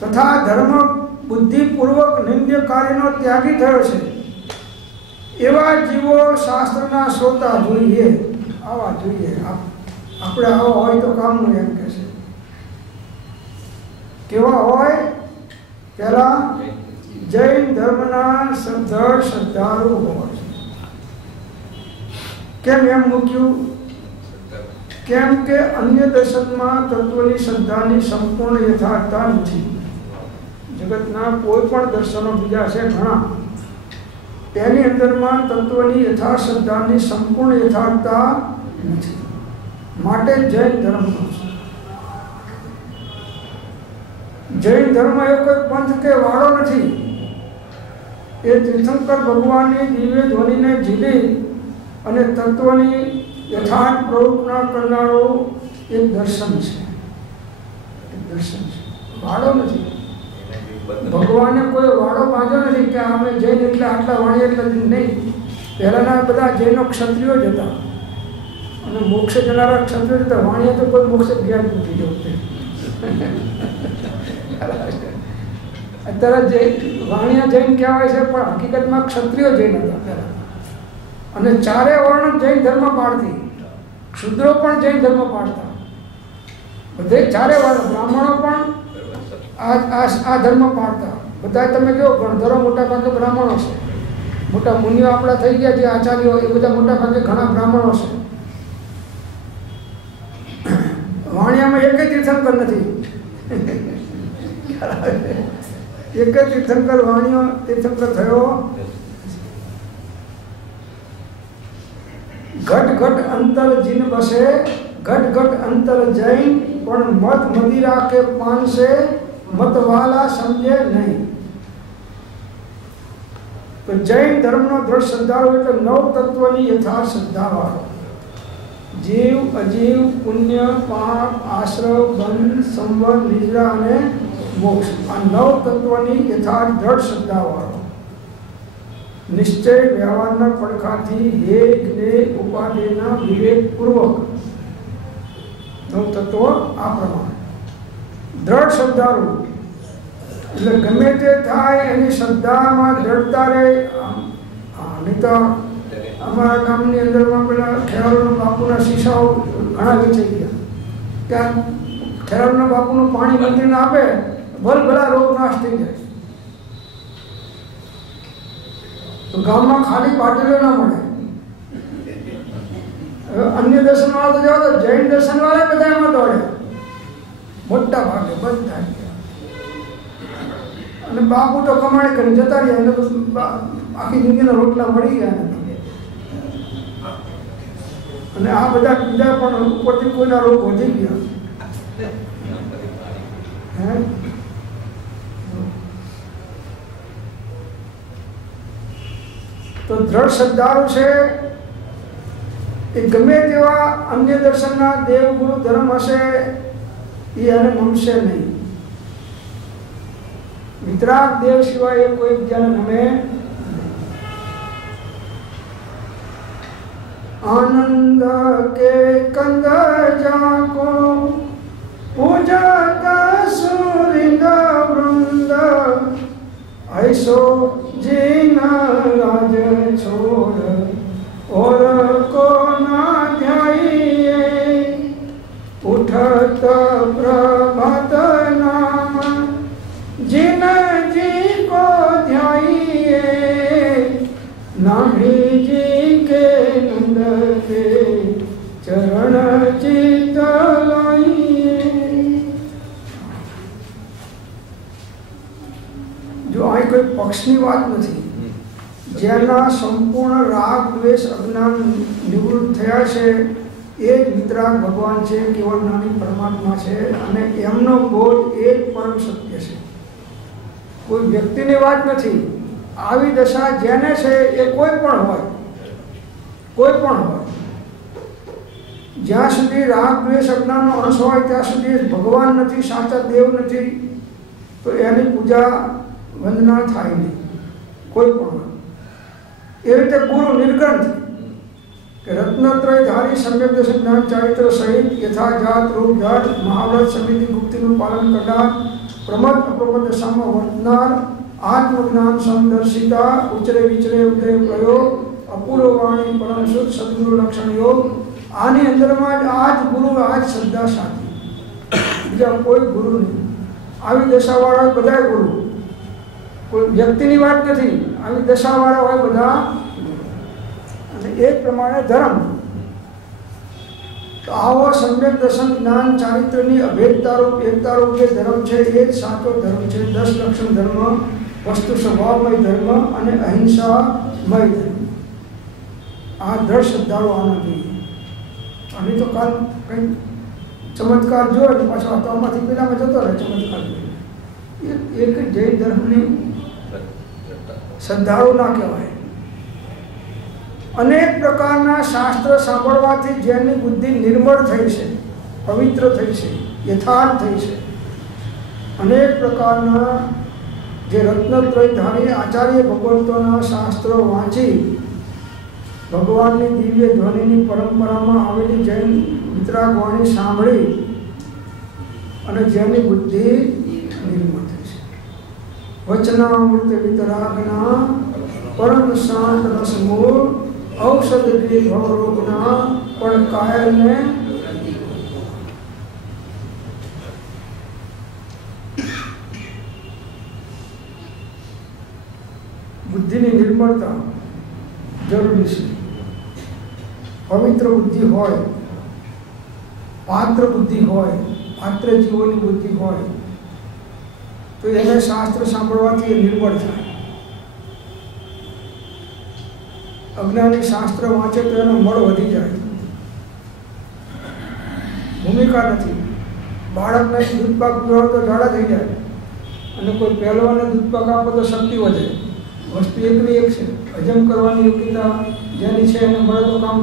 તથા ધર્મ બુદ્ધિપૂર્વક નિંદ્ય કાર્યનો ત્યાગી થયો છે, એવા જીવો શાસ્ત્રના શ્રોતા જોઈએ. આવા જોઈએ. આપણે આવા હોય તો કામનું એમ કે છે. કેવા હોય? પહેલા જૈન ધર્મના શ્રદ્ધાળુ હોય છે. કેમ એમ મૂક્યું? કેમ કે અન્ય દર્શનમાં તત્વની શ્રદ્ધાની સંપૂર્ણ યથાર્થતા નથી. જગતના કોઈ પણ દર્શનો બીજા છે ઘણા, તેની અંદરમાં તત્વની યથાશ્રદ્ધાની સંપૂર્ણ યથાર્થતા નથી. માટે જૈન ધર્મ છે. જૈન ધર્મ એ કોઈ પંથ કે વાળો નથી. એ તીર્થંકર ભગવાનની દિવ્ય ધ્વનિને ઝીલી અને તત્વની યથાર્થ પ્રવૃત્તિના કરનારો એક દર્શન છે. દર્શન છે, વાળો નથી. ભગવાને કોઈ વાળો બાંધ્યો નથી કે અમે જૈન એટલે આટલા વાણી એટલે નહીં. પહેલાના બધા જૈનો ક્ષત્રિયો જ હતા અને મોક્ષે જનારા ક્ષત્રિયો હતા. વાણીએ તો કોઈ મોક્ષે ગયા જ નથી જોતે. અત્યારે જૈન વાણિયા જૈન કહેવાય છે, પણ હકીકતમાં ક્ષત્રિયો જૈન હતા પહેલા. અને ચારે વર્ણ જૈન ધર્મ પાળતી. શુદ્રો પણ જૈન ધર્મ પાળતા. બધે ચારે વર્ણ બ્રાહ્મણો પણ આ ધર્મ પાળતા. બધા તમે કહો ગણધરો મોટા ભાગે બ્રાહ્મણો છે. મોટા મુનિઓ આપણા થઈ ગયા જે આચાર્યો એ બધા મોટા ભાગે ઘણા બ્રાહ્મણો છે. વાણિયામાં એક જ તીર્થંકર નથી. એક જ તીર્થંકર વાણિયો તીર્થંકર થયો. ઘટ ઘટ અંતર જીન બસે, ઘટ ઘટ અંતર જૈન, પણ મત મદિરા કે પાન સે મતવાલા સમજે નહીં. તો જૈન ધર્મનો દ્રઢ શ્રદ્ધાળુ એટલે નવ તત્વની યથાર્થ શ્રદ્ધાવાળો. જીવ, અજીવ, પુણ્ય, પાપ, આશ્રવ, બંધ, સંવર, નિદ્રા અને મોક્ષ. આ નવ તત્વની યથાર્થ દ્રઢ શ્રદ્ધાવાળો. નિશ્ચય વ્યવહારના પડખાથી હે જ્ઞેય ઉપાધિના વિવેકપૂર્વક નવ તત્વો આ પ્રમાણે દ્રઢ શ્રદ્ધાળુ એટલે ગમે તે થાય એની શ્રદ્ધામાં દ્રઢતા રહે. નહીં તો અમારા ગામની અંદરમાં પેલા ખેરાલુના બાપુના શીશાઓ ઘણા વેચાઈ ગયા. ત્યાં ખેરાલુના બાપુનું પાણી મંદિરને આપે, ભલભલા રોગ નાશ થઈ જાય. તો ગામમાં ખાલી પાટીલો ના મળે. અન્ય દર્શનવાળા તો જાઓ તો જૈન દર્શનવાળા બધા એમાં દોડે, મોટા ભાગે બધા. અને બાપુ તો કમાણી કરીને જતા રહ્યા, એને તો આખી જિંદગીના રોટલા મળી ગયા. અને આ બધા બીજા પણ ઉપરથી કોઈના રોગ વધી ગયા. તો દ્રઢ શ્રદ્ધાળુ છે એ ગમે તેવા અન્ય દર્શનના દેવગુરુ ધર્મ હશે એ એને નમશે નહીં. વિતરાગ દેવ સિવાય કોઈ બીજાને નમે. આનંદ કે કંદ જાકો પૂજતા સુરિંદ વૃંદ, ऐसो जीन राज छोड़ और को ना ध्याइए, उठत प्रभात नाम जिन जी को ध्याइए, नाभी जी के नंद के चरण चित लाइए. જો અહીં કોઈ પક્ષની વાત નથી. જેના સંપૂર્ણ રાગ દ્વેષ અજ્ઞાન નિવૃત્ત થયા છે એ જ વિતરાગ ભગવાન છે, કેવળ નાની પરમાત્મા છે. અને એમનો બોધ એ જ પરમ સત્ય છે. કોઈ વ્યક્તિની વાત નથી. આવી દશા જેને છે એ કોઈ પણ હોય, કોઈ પણ હોય, જ્યાં સુધી રાગ દ્વેષ અજ્ઞાનનો અંશ હોય ત્યાં સુધી ભગવાન નથી, સાચા દેવ નથી, તો એની પૂજા વંદના થાય નહીં કોઈ પણ. એ રીતે ગુરુ નિર્ગ્રંથ कि रत्नत्रयधारी सम्यक दर्शन ज्ञान चारित्र सहित यथाजात रूप जात महाव्रत समिति गुप्तिનું પાલન કરનાર પ્રમદ અપ્રમદ દશામાં વર્તનાર આત્મજ્ઞાન સમદર્શિતા ઉચરે વિચરે ઉદય પ્રયોગ અપૂર્વ વાણી પરમ શુદ્ધ સદગુરુ લક્ષણ યોગ આની અંદરમાં જ આ જ ગુરુ આ જ શ્રદ્ધા સાથી બીજા કોઈ ગુરુ નહીં. આવી દશાવાળા બધા ગુરુ, કોઈ વ્યક્તિની વાત નથી, આવી દશાવાળા હોય બધા. અને એ પ્રમાણે ધર્મ. તો આવો સમ્યક દર્શન જ્ઞાન ચારિત્રની અભેદતારૂપ એકતારૂપ જે ધર્મ છે એ જ સાચો ધર્મ છે. 10 લક્ષણ ધર્મ, વસ્તુ સ્વભાવમય ધર્મ અને અહિંસામય ધર્મ. આ દ્રઢ શ્રદ્ધાળુ આનો જોઈએ. અને તો કાલ કંઈક ચમત્કાર જોયો પાછો આત્મામાંથી પેલામાં જતો રહે ચમત્કાર જોઈએ. એક જૈન ધર્મની શ્રદ્ધાળુ ના કહેવાય. અનેક પ્રકારના શાસ્ત્ર સાંભળવાથી જેની બુદ્ધિ નિર્મળ થઈ છે, પવિત્ર થઈ છે, યથાર્થ થઈ છે. અનેક પ્રકારના જે રત્નત્રયધારી આચાર્ય ભગવંતોના શાસ્ત્રો વાંચી ભગવાનની દિવ્ય ધ્વનિની પરંપરામાં આવેલી જૈન વિતરાગ વાણી સાંભળી અને જેની બુદ્ધિ નિર્મળ થઈ છે. વચનામૃત વિતરાગના પરમ શાંત રસમૂળ ઔષધી ભવરોગના પણ કાયલને બુદ્ધિની નિર્મળતા જરૂરી છે. પવિત્ર બુદ્ધિ હોય, પાત્ર બુદ્ધિ હોય, પાત્ર જીવોની બુદ્ધિ હોય તો એને શાસ્ત્ર સાંભળવાથી એ નિર્મળ થાય. અજ્ઞાની શાસ્ત્ર વાંચે તો એનો મળ વધી જાય. ભૂમિકા નથી. બાળકને દૂધ પાક પીવો તો ઝાડા થઈ જાય અને કોઈ પહેલવાને દૂધ પાક આપો તો શક્તિ વધે. વસ્તુ એકની એક છે. હજમ કરવાની યોગ્યતા જેની છે એને મળે તો કામ.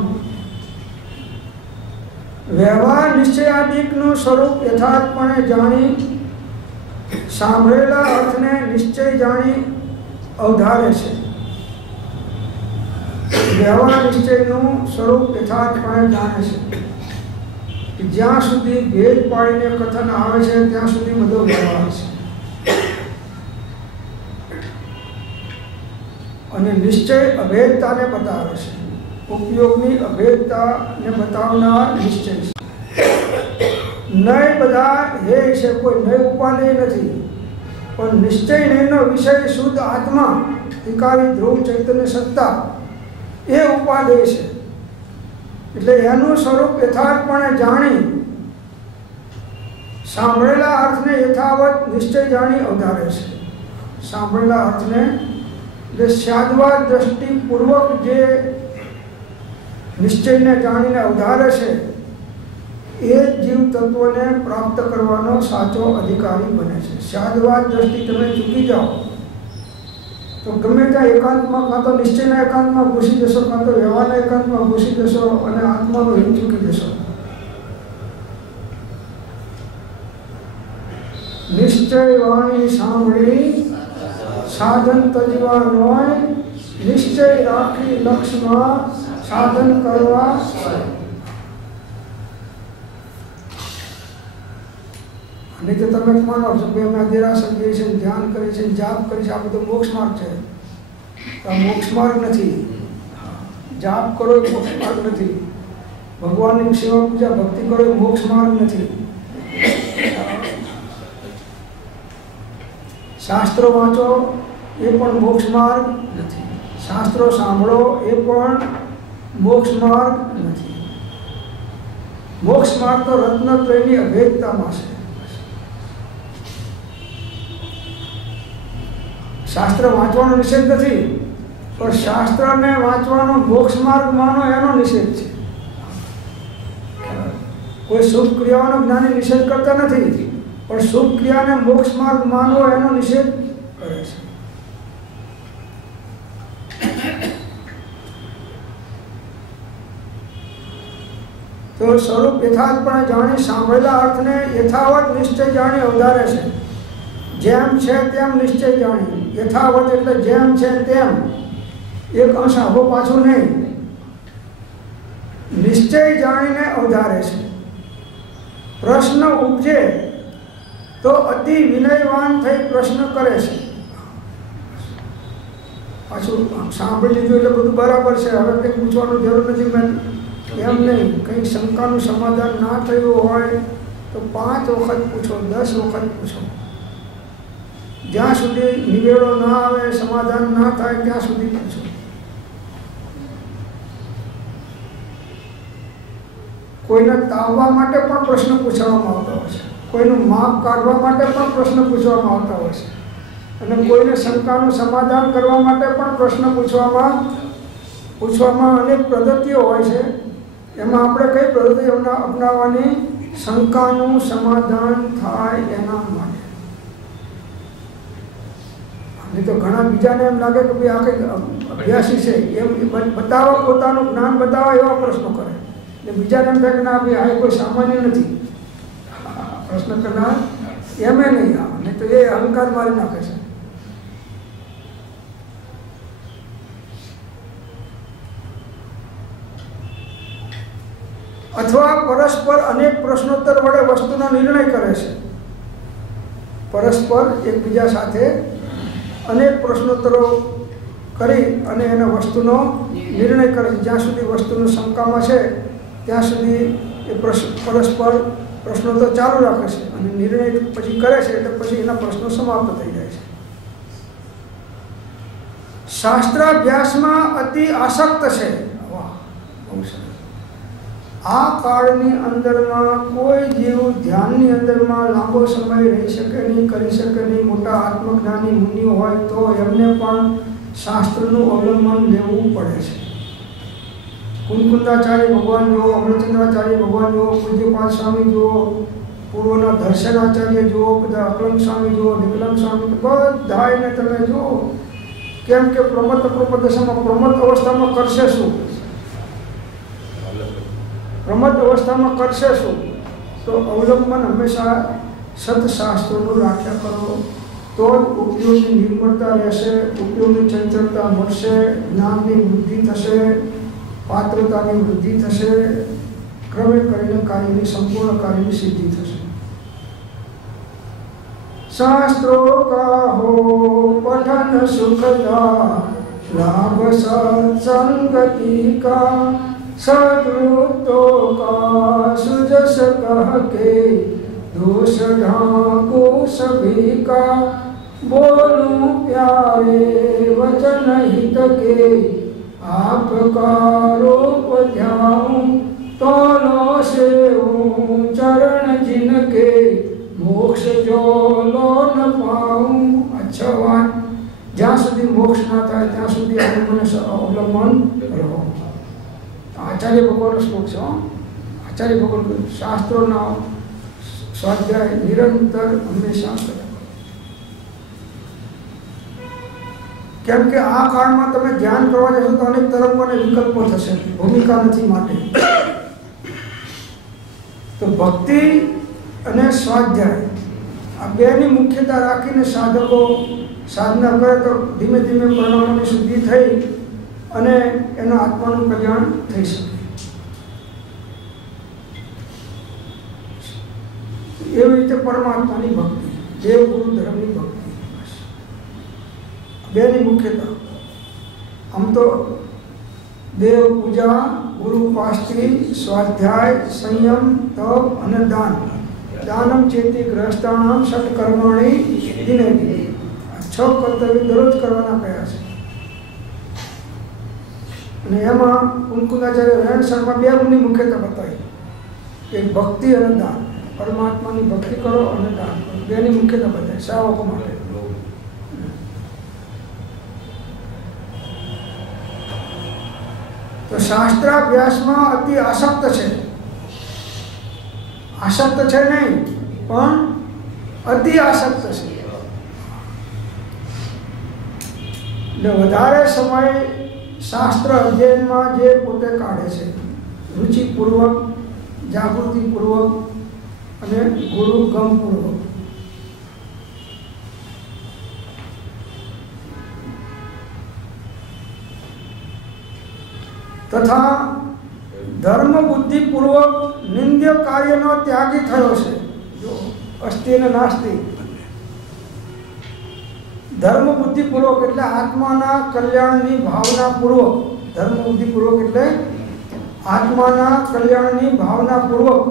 વ્યવહાર નિશ્ચયાદિકનું સ્વરૂપ યથાર્થપણે જાણી સાંભળેલા અર્થને નિશ્ચય જાણી અવધારે છે. વ્યવહાર નિશ્ચયનું સ્વરૂપ યથાર્થપણે જાણે છે કે જ્યાં સુધી ભેદ પાડીને કથન આવે છે ત્યાં સુધી બધો વ્યવહાર છે. અને નિશ્ચય અભેદતાને બતાવે છે. ઉપયોગની અભેદતાને બતાવનાર નિશ્ચય છે. નય બધા હે છે, કોઈ નય ઉપાદેય નથી, પણ નિશ્ચય નયનો વિષય શુદ્ધ આત્મા વિકારી ધ્રુવ ચૈતન્ય સત્તા એ ઉપાદેય છે. એટલે એનું સ્વરૂપ યથાર્થપણે જાણી સાંભળેલા અર્થને યથાવત નિશ્ચય જાણી અવધારે છે. સાંભળેલા અર્થને એટલે સ્યાદવાદ દ્રષ્ટિપૂર્વક જે નિશ્ચયને જાણીને અવધારે છે એ જીવ તત્વને પ્રાપ્ત કરવાનો સાચો અધિકારી બને છે. સ્યાદવાદ દ્રષ્ટિ તમે ચૂકી જાઓ તો ગમે ત્યાં એકાંતમાં કાં તો નિશ્ચયના એકાંતમાં ઘૂસી જશો, કાં તો વ્યવહારના એકાંતમાં ઘૂસી જશો અને આત્માનો હિત ચૂકી જશો. નિશ્ચય વાણી સાંભળી સાધન તજવા નોય, નિશ્ચય રાખી લક્ષ્યમાં સાધન કરવા. અને તો તમે માનો છો કે અમે દેરાસર જઈએ છીએ, ધ્યાન કરીએ છીએ, જાપ કરીએ છીએ, આ બધો મોક્ષ માર્ગ છે. આ મોક્ષ માર્ગ નથી. જાપ કરો એ મોક્ષ માર્ગ નથી. ભગવાનની સેવા પૂજા ભક્તિ કરો એ મોક્ષ માર્ગ નથી. શાસ્ત્રો વાંચો એ પણ મોક્ષ માર્ગ નથી. શાસ્ત્રો સાંભળો એ પણ મોક્ષ માર્ગ નથી. મોક્ષ માર્ગ તો રત્નત્રયની અભેદતામાં છે. શાસ્ત્ર વાંચવાનો નિષેધ નથી, પણ શાસ્ત્રને વાંચવાનો મોક્ષ માર્ગ માનો એનો નિષેધ છે. કોઈ શુભ ક્રિયાઓનો જ્ઞાની નિષેધ કરતા નથી, પણ શુભ ક્રિયાને મોક્ષ માર્ગ માનવો એનો નિષેધ કરે છે. તો સ્વરૂપ યથાર્થપણે જાણી સાંભળેલા અર્થને યથાવત નિશ્ચય જાણી અવધારે છે. જેમ છે તેમ નિશ્ચય જાણી. યથાવત એટલે જેમ છે તેમ, એક અંશ આવો પાછું નહીં. નિશ્ચય જાણીને અવધારે છે. પ્રશ્ન ઉપજે તો અતિ વિનયવાન થઈ પ્રશ્ન કરે છે. પાછું સાંભળી લીધું એટલે બધું બરાબર છે, હવે કંઈ પૂછવાની જરૂર નથી. મેં એમ નહીં, કંઈ શંકાનું સમાધાન ના થયું હોય તો 5 વખત પૂછો, 10 વખત પૂછો. જ્યાં સુધી નિવેડો ના આવે, સમાધાન ના થાય ત્યાં સુધી પૂછો. કોઈને તાવવા માટે પણ પ્રશ્ન પૂછવામાં આવતા હોય છે, કોઈનું માપ કાઢવા માટે પણ પ્રશ્ન પૂછવામાં આવતા હોય છે, અને કોઈને શંકાનું સમાધાન કરવા માટે પણ પ્રશ્ન પૂછવામાં અનેક પદ્ધતિઓ હોય છે. એમાં આપણે કઈ પદ્ધતિ અપનાવવાની? શંકાનું સમાધાન થાય એના માટે. નહીં તો ઘણા બીજાને એમ લાગે કે ભાઈ આ કંઈક અભ્યાસી છે એમ બતાવવા, પોતાનું જ્ઞાન બતાવવા એવા પ્રશ્નો કરે. એટલે બીજાને એમ થાય કે ના ભાઈ આ કોઈ સામાન્ય નથી, પ્રશ્ન કરનાર એમ નહીં આવે, નહીં તો એ અહંકાર મારી નાખે છે. અથવા પરસ્પર અનેક પ્રશ્નોત્તર વડે વસ્તુનો નિર્ણય કરે છે. પરસ્પર એકબીજા સાથે અનેક પ્રશ્નોત્તરો કરી અને એના વસ્તુનો નિર્ણય કરે છે. જ્યાં સુધી વસ્તુનો શંકામાં છે ત્યાં સુધી એ પરસ્પર પ્રશ્નોત્તર ચાલુ રાખે છે અને નિર્ણય પછી કરે છે, એટલે પછી એના પ્રશ્નો સમાપ્ત થઈ જાય છે. શાસ્ત્રાભ્યાસમાં અતિ આસક્ત છે. વાહ, બહુ સરસ. આ કાળની અંદરમાં કોઈ જીવ ધ્યાનની અંદરમાં લાંબો સમય રહી શકે નહીં, કરી શકે નહીં. મોટા આત્મજ્ઞાની મુનિઓ હોય તો એમને પણ શાસ્ત્રનું અવલંબન લેવું પડે છે. કુંકુંદાચાર્ય ભગવાન જુઓ, અમૃતચંદ્રાચાર્ય ભગવાન જુઓ, પૂજ્યપાદ સ્વામી જુઓ, પૂર્વના દર્શનાચાર્ય જુઓ, બધા અકલંગ સ્વામી જુઓ, નિકલંગ સ્વામી, બધા એને તમે જુઓ. કેમ કે પ્રમત્ત પ્રપદશામાં પ્રમત્ત અવસ્થામાં કરશે શું? પ્રમત્ત અવસ્થામાં કરશે શું? તો અવલંબન હંમેશા સત્શાસ્ત્રોનું રાખ્યા કરો, તો જ ઉપયોગની નિર્મળતા રહેશે, ઉપયોગની ચંચળતા મળશે, જ્ઞાનની વૃદ્ધિ થશે, પાત્રતાની વૃદ્ધિ થશે, ક્રમે કરીને કાર્યની સંપૂર્ણ કાર્યની સિદ્ધિ થશે. શાસ્ત્રો કા હો પઠન સુખદા, લાભ સત્સંગતિ કા, सद्रुतो का सुजस कह के, दोष ढाको सभी का, बोलूं प्यारे वचन हित के, आपका रूप ध्याऊं तो लो से चरण जिनके, मोक्ष जो लो न पाऊं. अच्छा बात, જ્યાં સુધી મોક્ષ ના થાય ત્યાં સુધી અવલંબન રહો. આચાર્ય ભગવાનનો શ્લોક છે. આચાર્ય ભગવાન શાસ્ત્રોના સ્વાધ્યાય નિરંતર હંમેશા કરે. કેમ કે આ કાળમાં તમે ધ્યાન કરવા જશો તો અનેક તરંગો અને વિકલ્પો થશે, ભૂમિકા નથી માટે. તો ભક્તિ અને સ્વાધ્યાય આ બેની મુખ્યતા રાખીને સાધકો સાધના કરે તો ધીમે ધીમે પરિણામોની શુદ્ધિ થઈ અને એના આત્માનું કલ્યાણ થઈ શકે. એવી રીતે પરમાત્માની ભક્તિ, દેવ ગુરુ ધર્મની ભક્તિ, બેની મુખ્યતા. આમ તો દેવ પૂજા, ગુરુ ઉપાસના, સ્વાધ્યાય, સંયમ, તપ અને દાન. દાનમ ચેતી ગ્રહસ્થાનામ ષટ કર્માણી દિને દિને. 6 કર્તવ્ય દરરોજ કરવાના કયા છે. અને એમાં કુંકુદાચાર્ય રેણ શર્મા 2 ની મુખ્યતા બતાવી, એક ભક્તિ અને દાન. પરમાત્માની ભક્તિ કરો અને દાન કરો, 2 ની મુખ્યતા બતાવી શ્રાવકો માટે. તો શાસ્ત્રાભ્યાસમાં અતિ આસક્ત છે. આસક્ત છે નહીં, પણ અતિ આસક્ત છે. એટલે વધારે સમય શાસ્ત્ર અધ્યયનમાં જે પોતે કાઢે છે, રુચિપૂર્વક, જાગૃતિપૂર્વક અને ગુરુ ગમપૂર્વક. તથા ધર્મ બુદ્ધિપૂર્વક નિંદ્ય કાર્યનો ત્યાગી થયો છે. જો અસ્તિ અને નાસ્તિ. ધર્મ બુદ્ધિપૂર્વક એટલે આત્માના કલ્યાણની ભાવનાપૂર્વક. ધર્મ બુદ્ધિપૂર્વક એટલે આત્માના કલ્યાણની ભાવનાપૂર્વક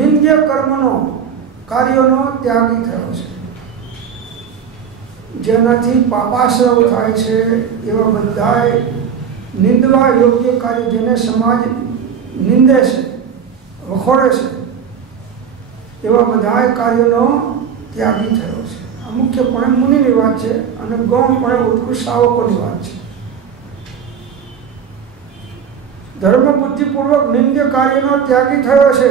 નિંદ્ય કર્મનો કાર્યોનો ત્યાગી થયો છે. જેનાથી પાપાશ્રવ થાય છે એવા બધાય નિંદવા યોગ્ય કાર્ય જેને સમાજ નિંદે છે, વખોડે છે, એવા બધાય કાર્યોનો ત્યાગી થયો છે. આ મુખ્યપણે મુનિની વાત છે અને ગૌણપણે ઉત્કૃષ્ટ શાવકોની વાત છે. ધર્મ બુદ્ધિપૂર્વક નિંદ્ય કાર્યનો ત્યાગી થયો છે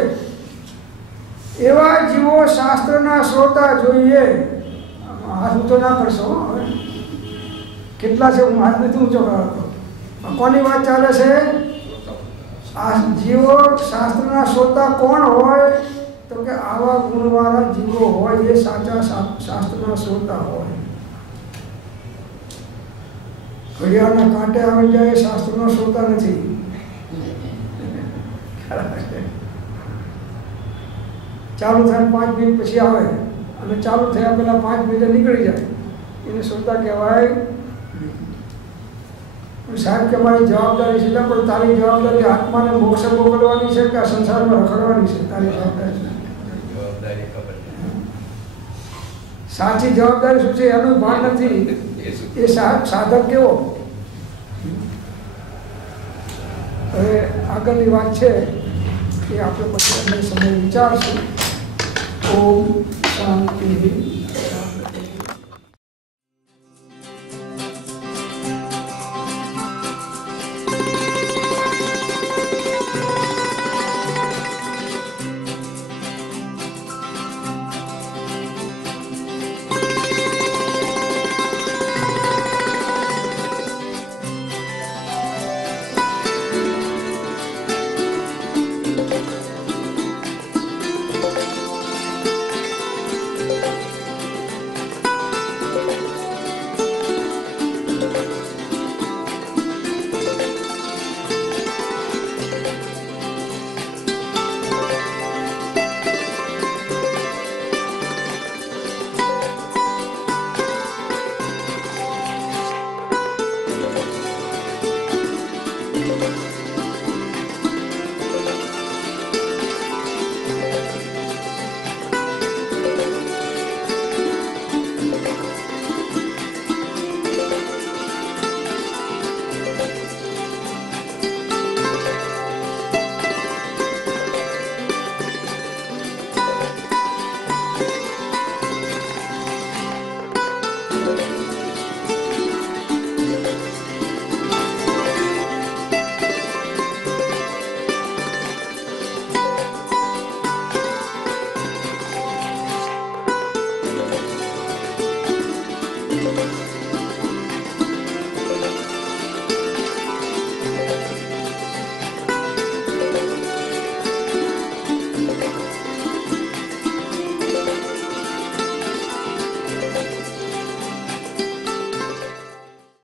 એવા જીવો શાસ્ત્રના શ્રોતા જોઈએ. હાથ ઊંચો ના કરશો. હવે કેટલા છે? હું હાથ નથી ઊંચો કરતો. કોની વાત ચાલે છે? આ જીવો શાસ્ત્રના શ્રોતા કોણ હોય? તો કે આવા ગુણવાળા જીવો હોય એ સાચા શાસ્ત્રના શ્રોતા હોય. ઘડિયાળના કાંટે આવી જાય એ શાસ્ત્રનો શ્રોતા નથી. ચાલુ થાય 5 મિનિટ પછી આવે અને ચાલુ થયા પહેલા 5 મિનિટે નીકળી જાય એને શ્રોતા કહેવાય. સાહેબ કે મારી જવાબદારી છે, પણ તારી જવાબદારી આત્માને મોક્ષ મોકલવાની છે કે સંસારમાં રખડવાની છે? તારી જવાબદારી સાચી જવાબદારી શું છે એનું ભાન નથી. એ સાધક કેવો? હવે આગળની વાત છે એ આપણે પછી સમય વિચારશું. ઓમ શાંતિ.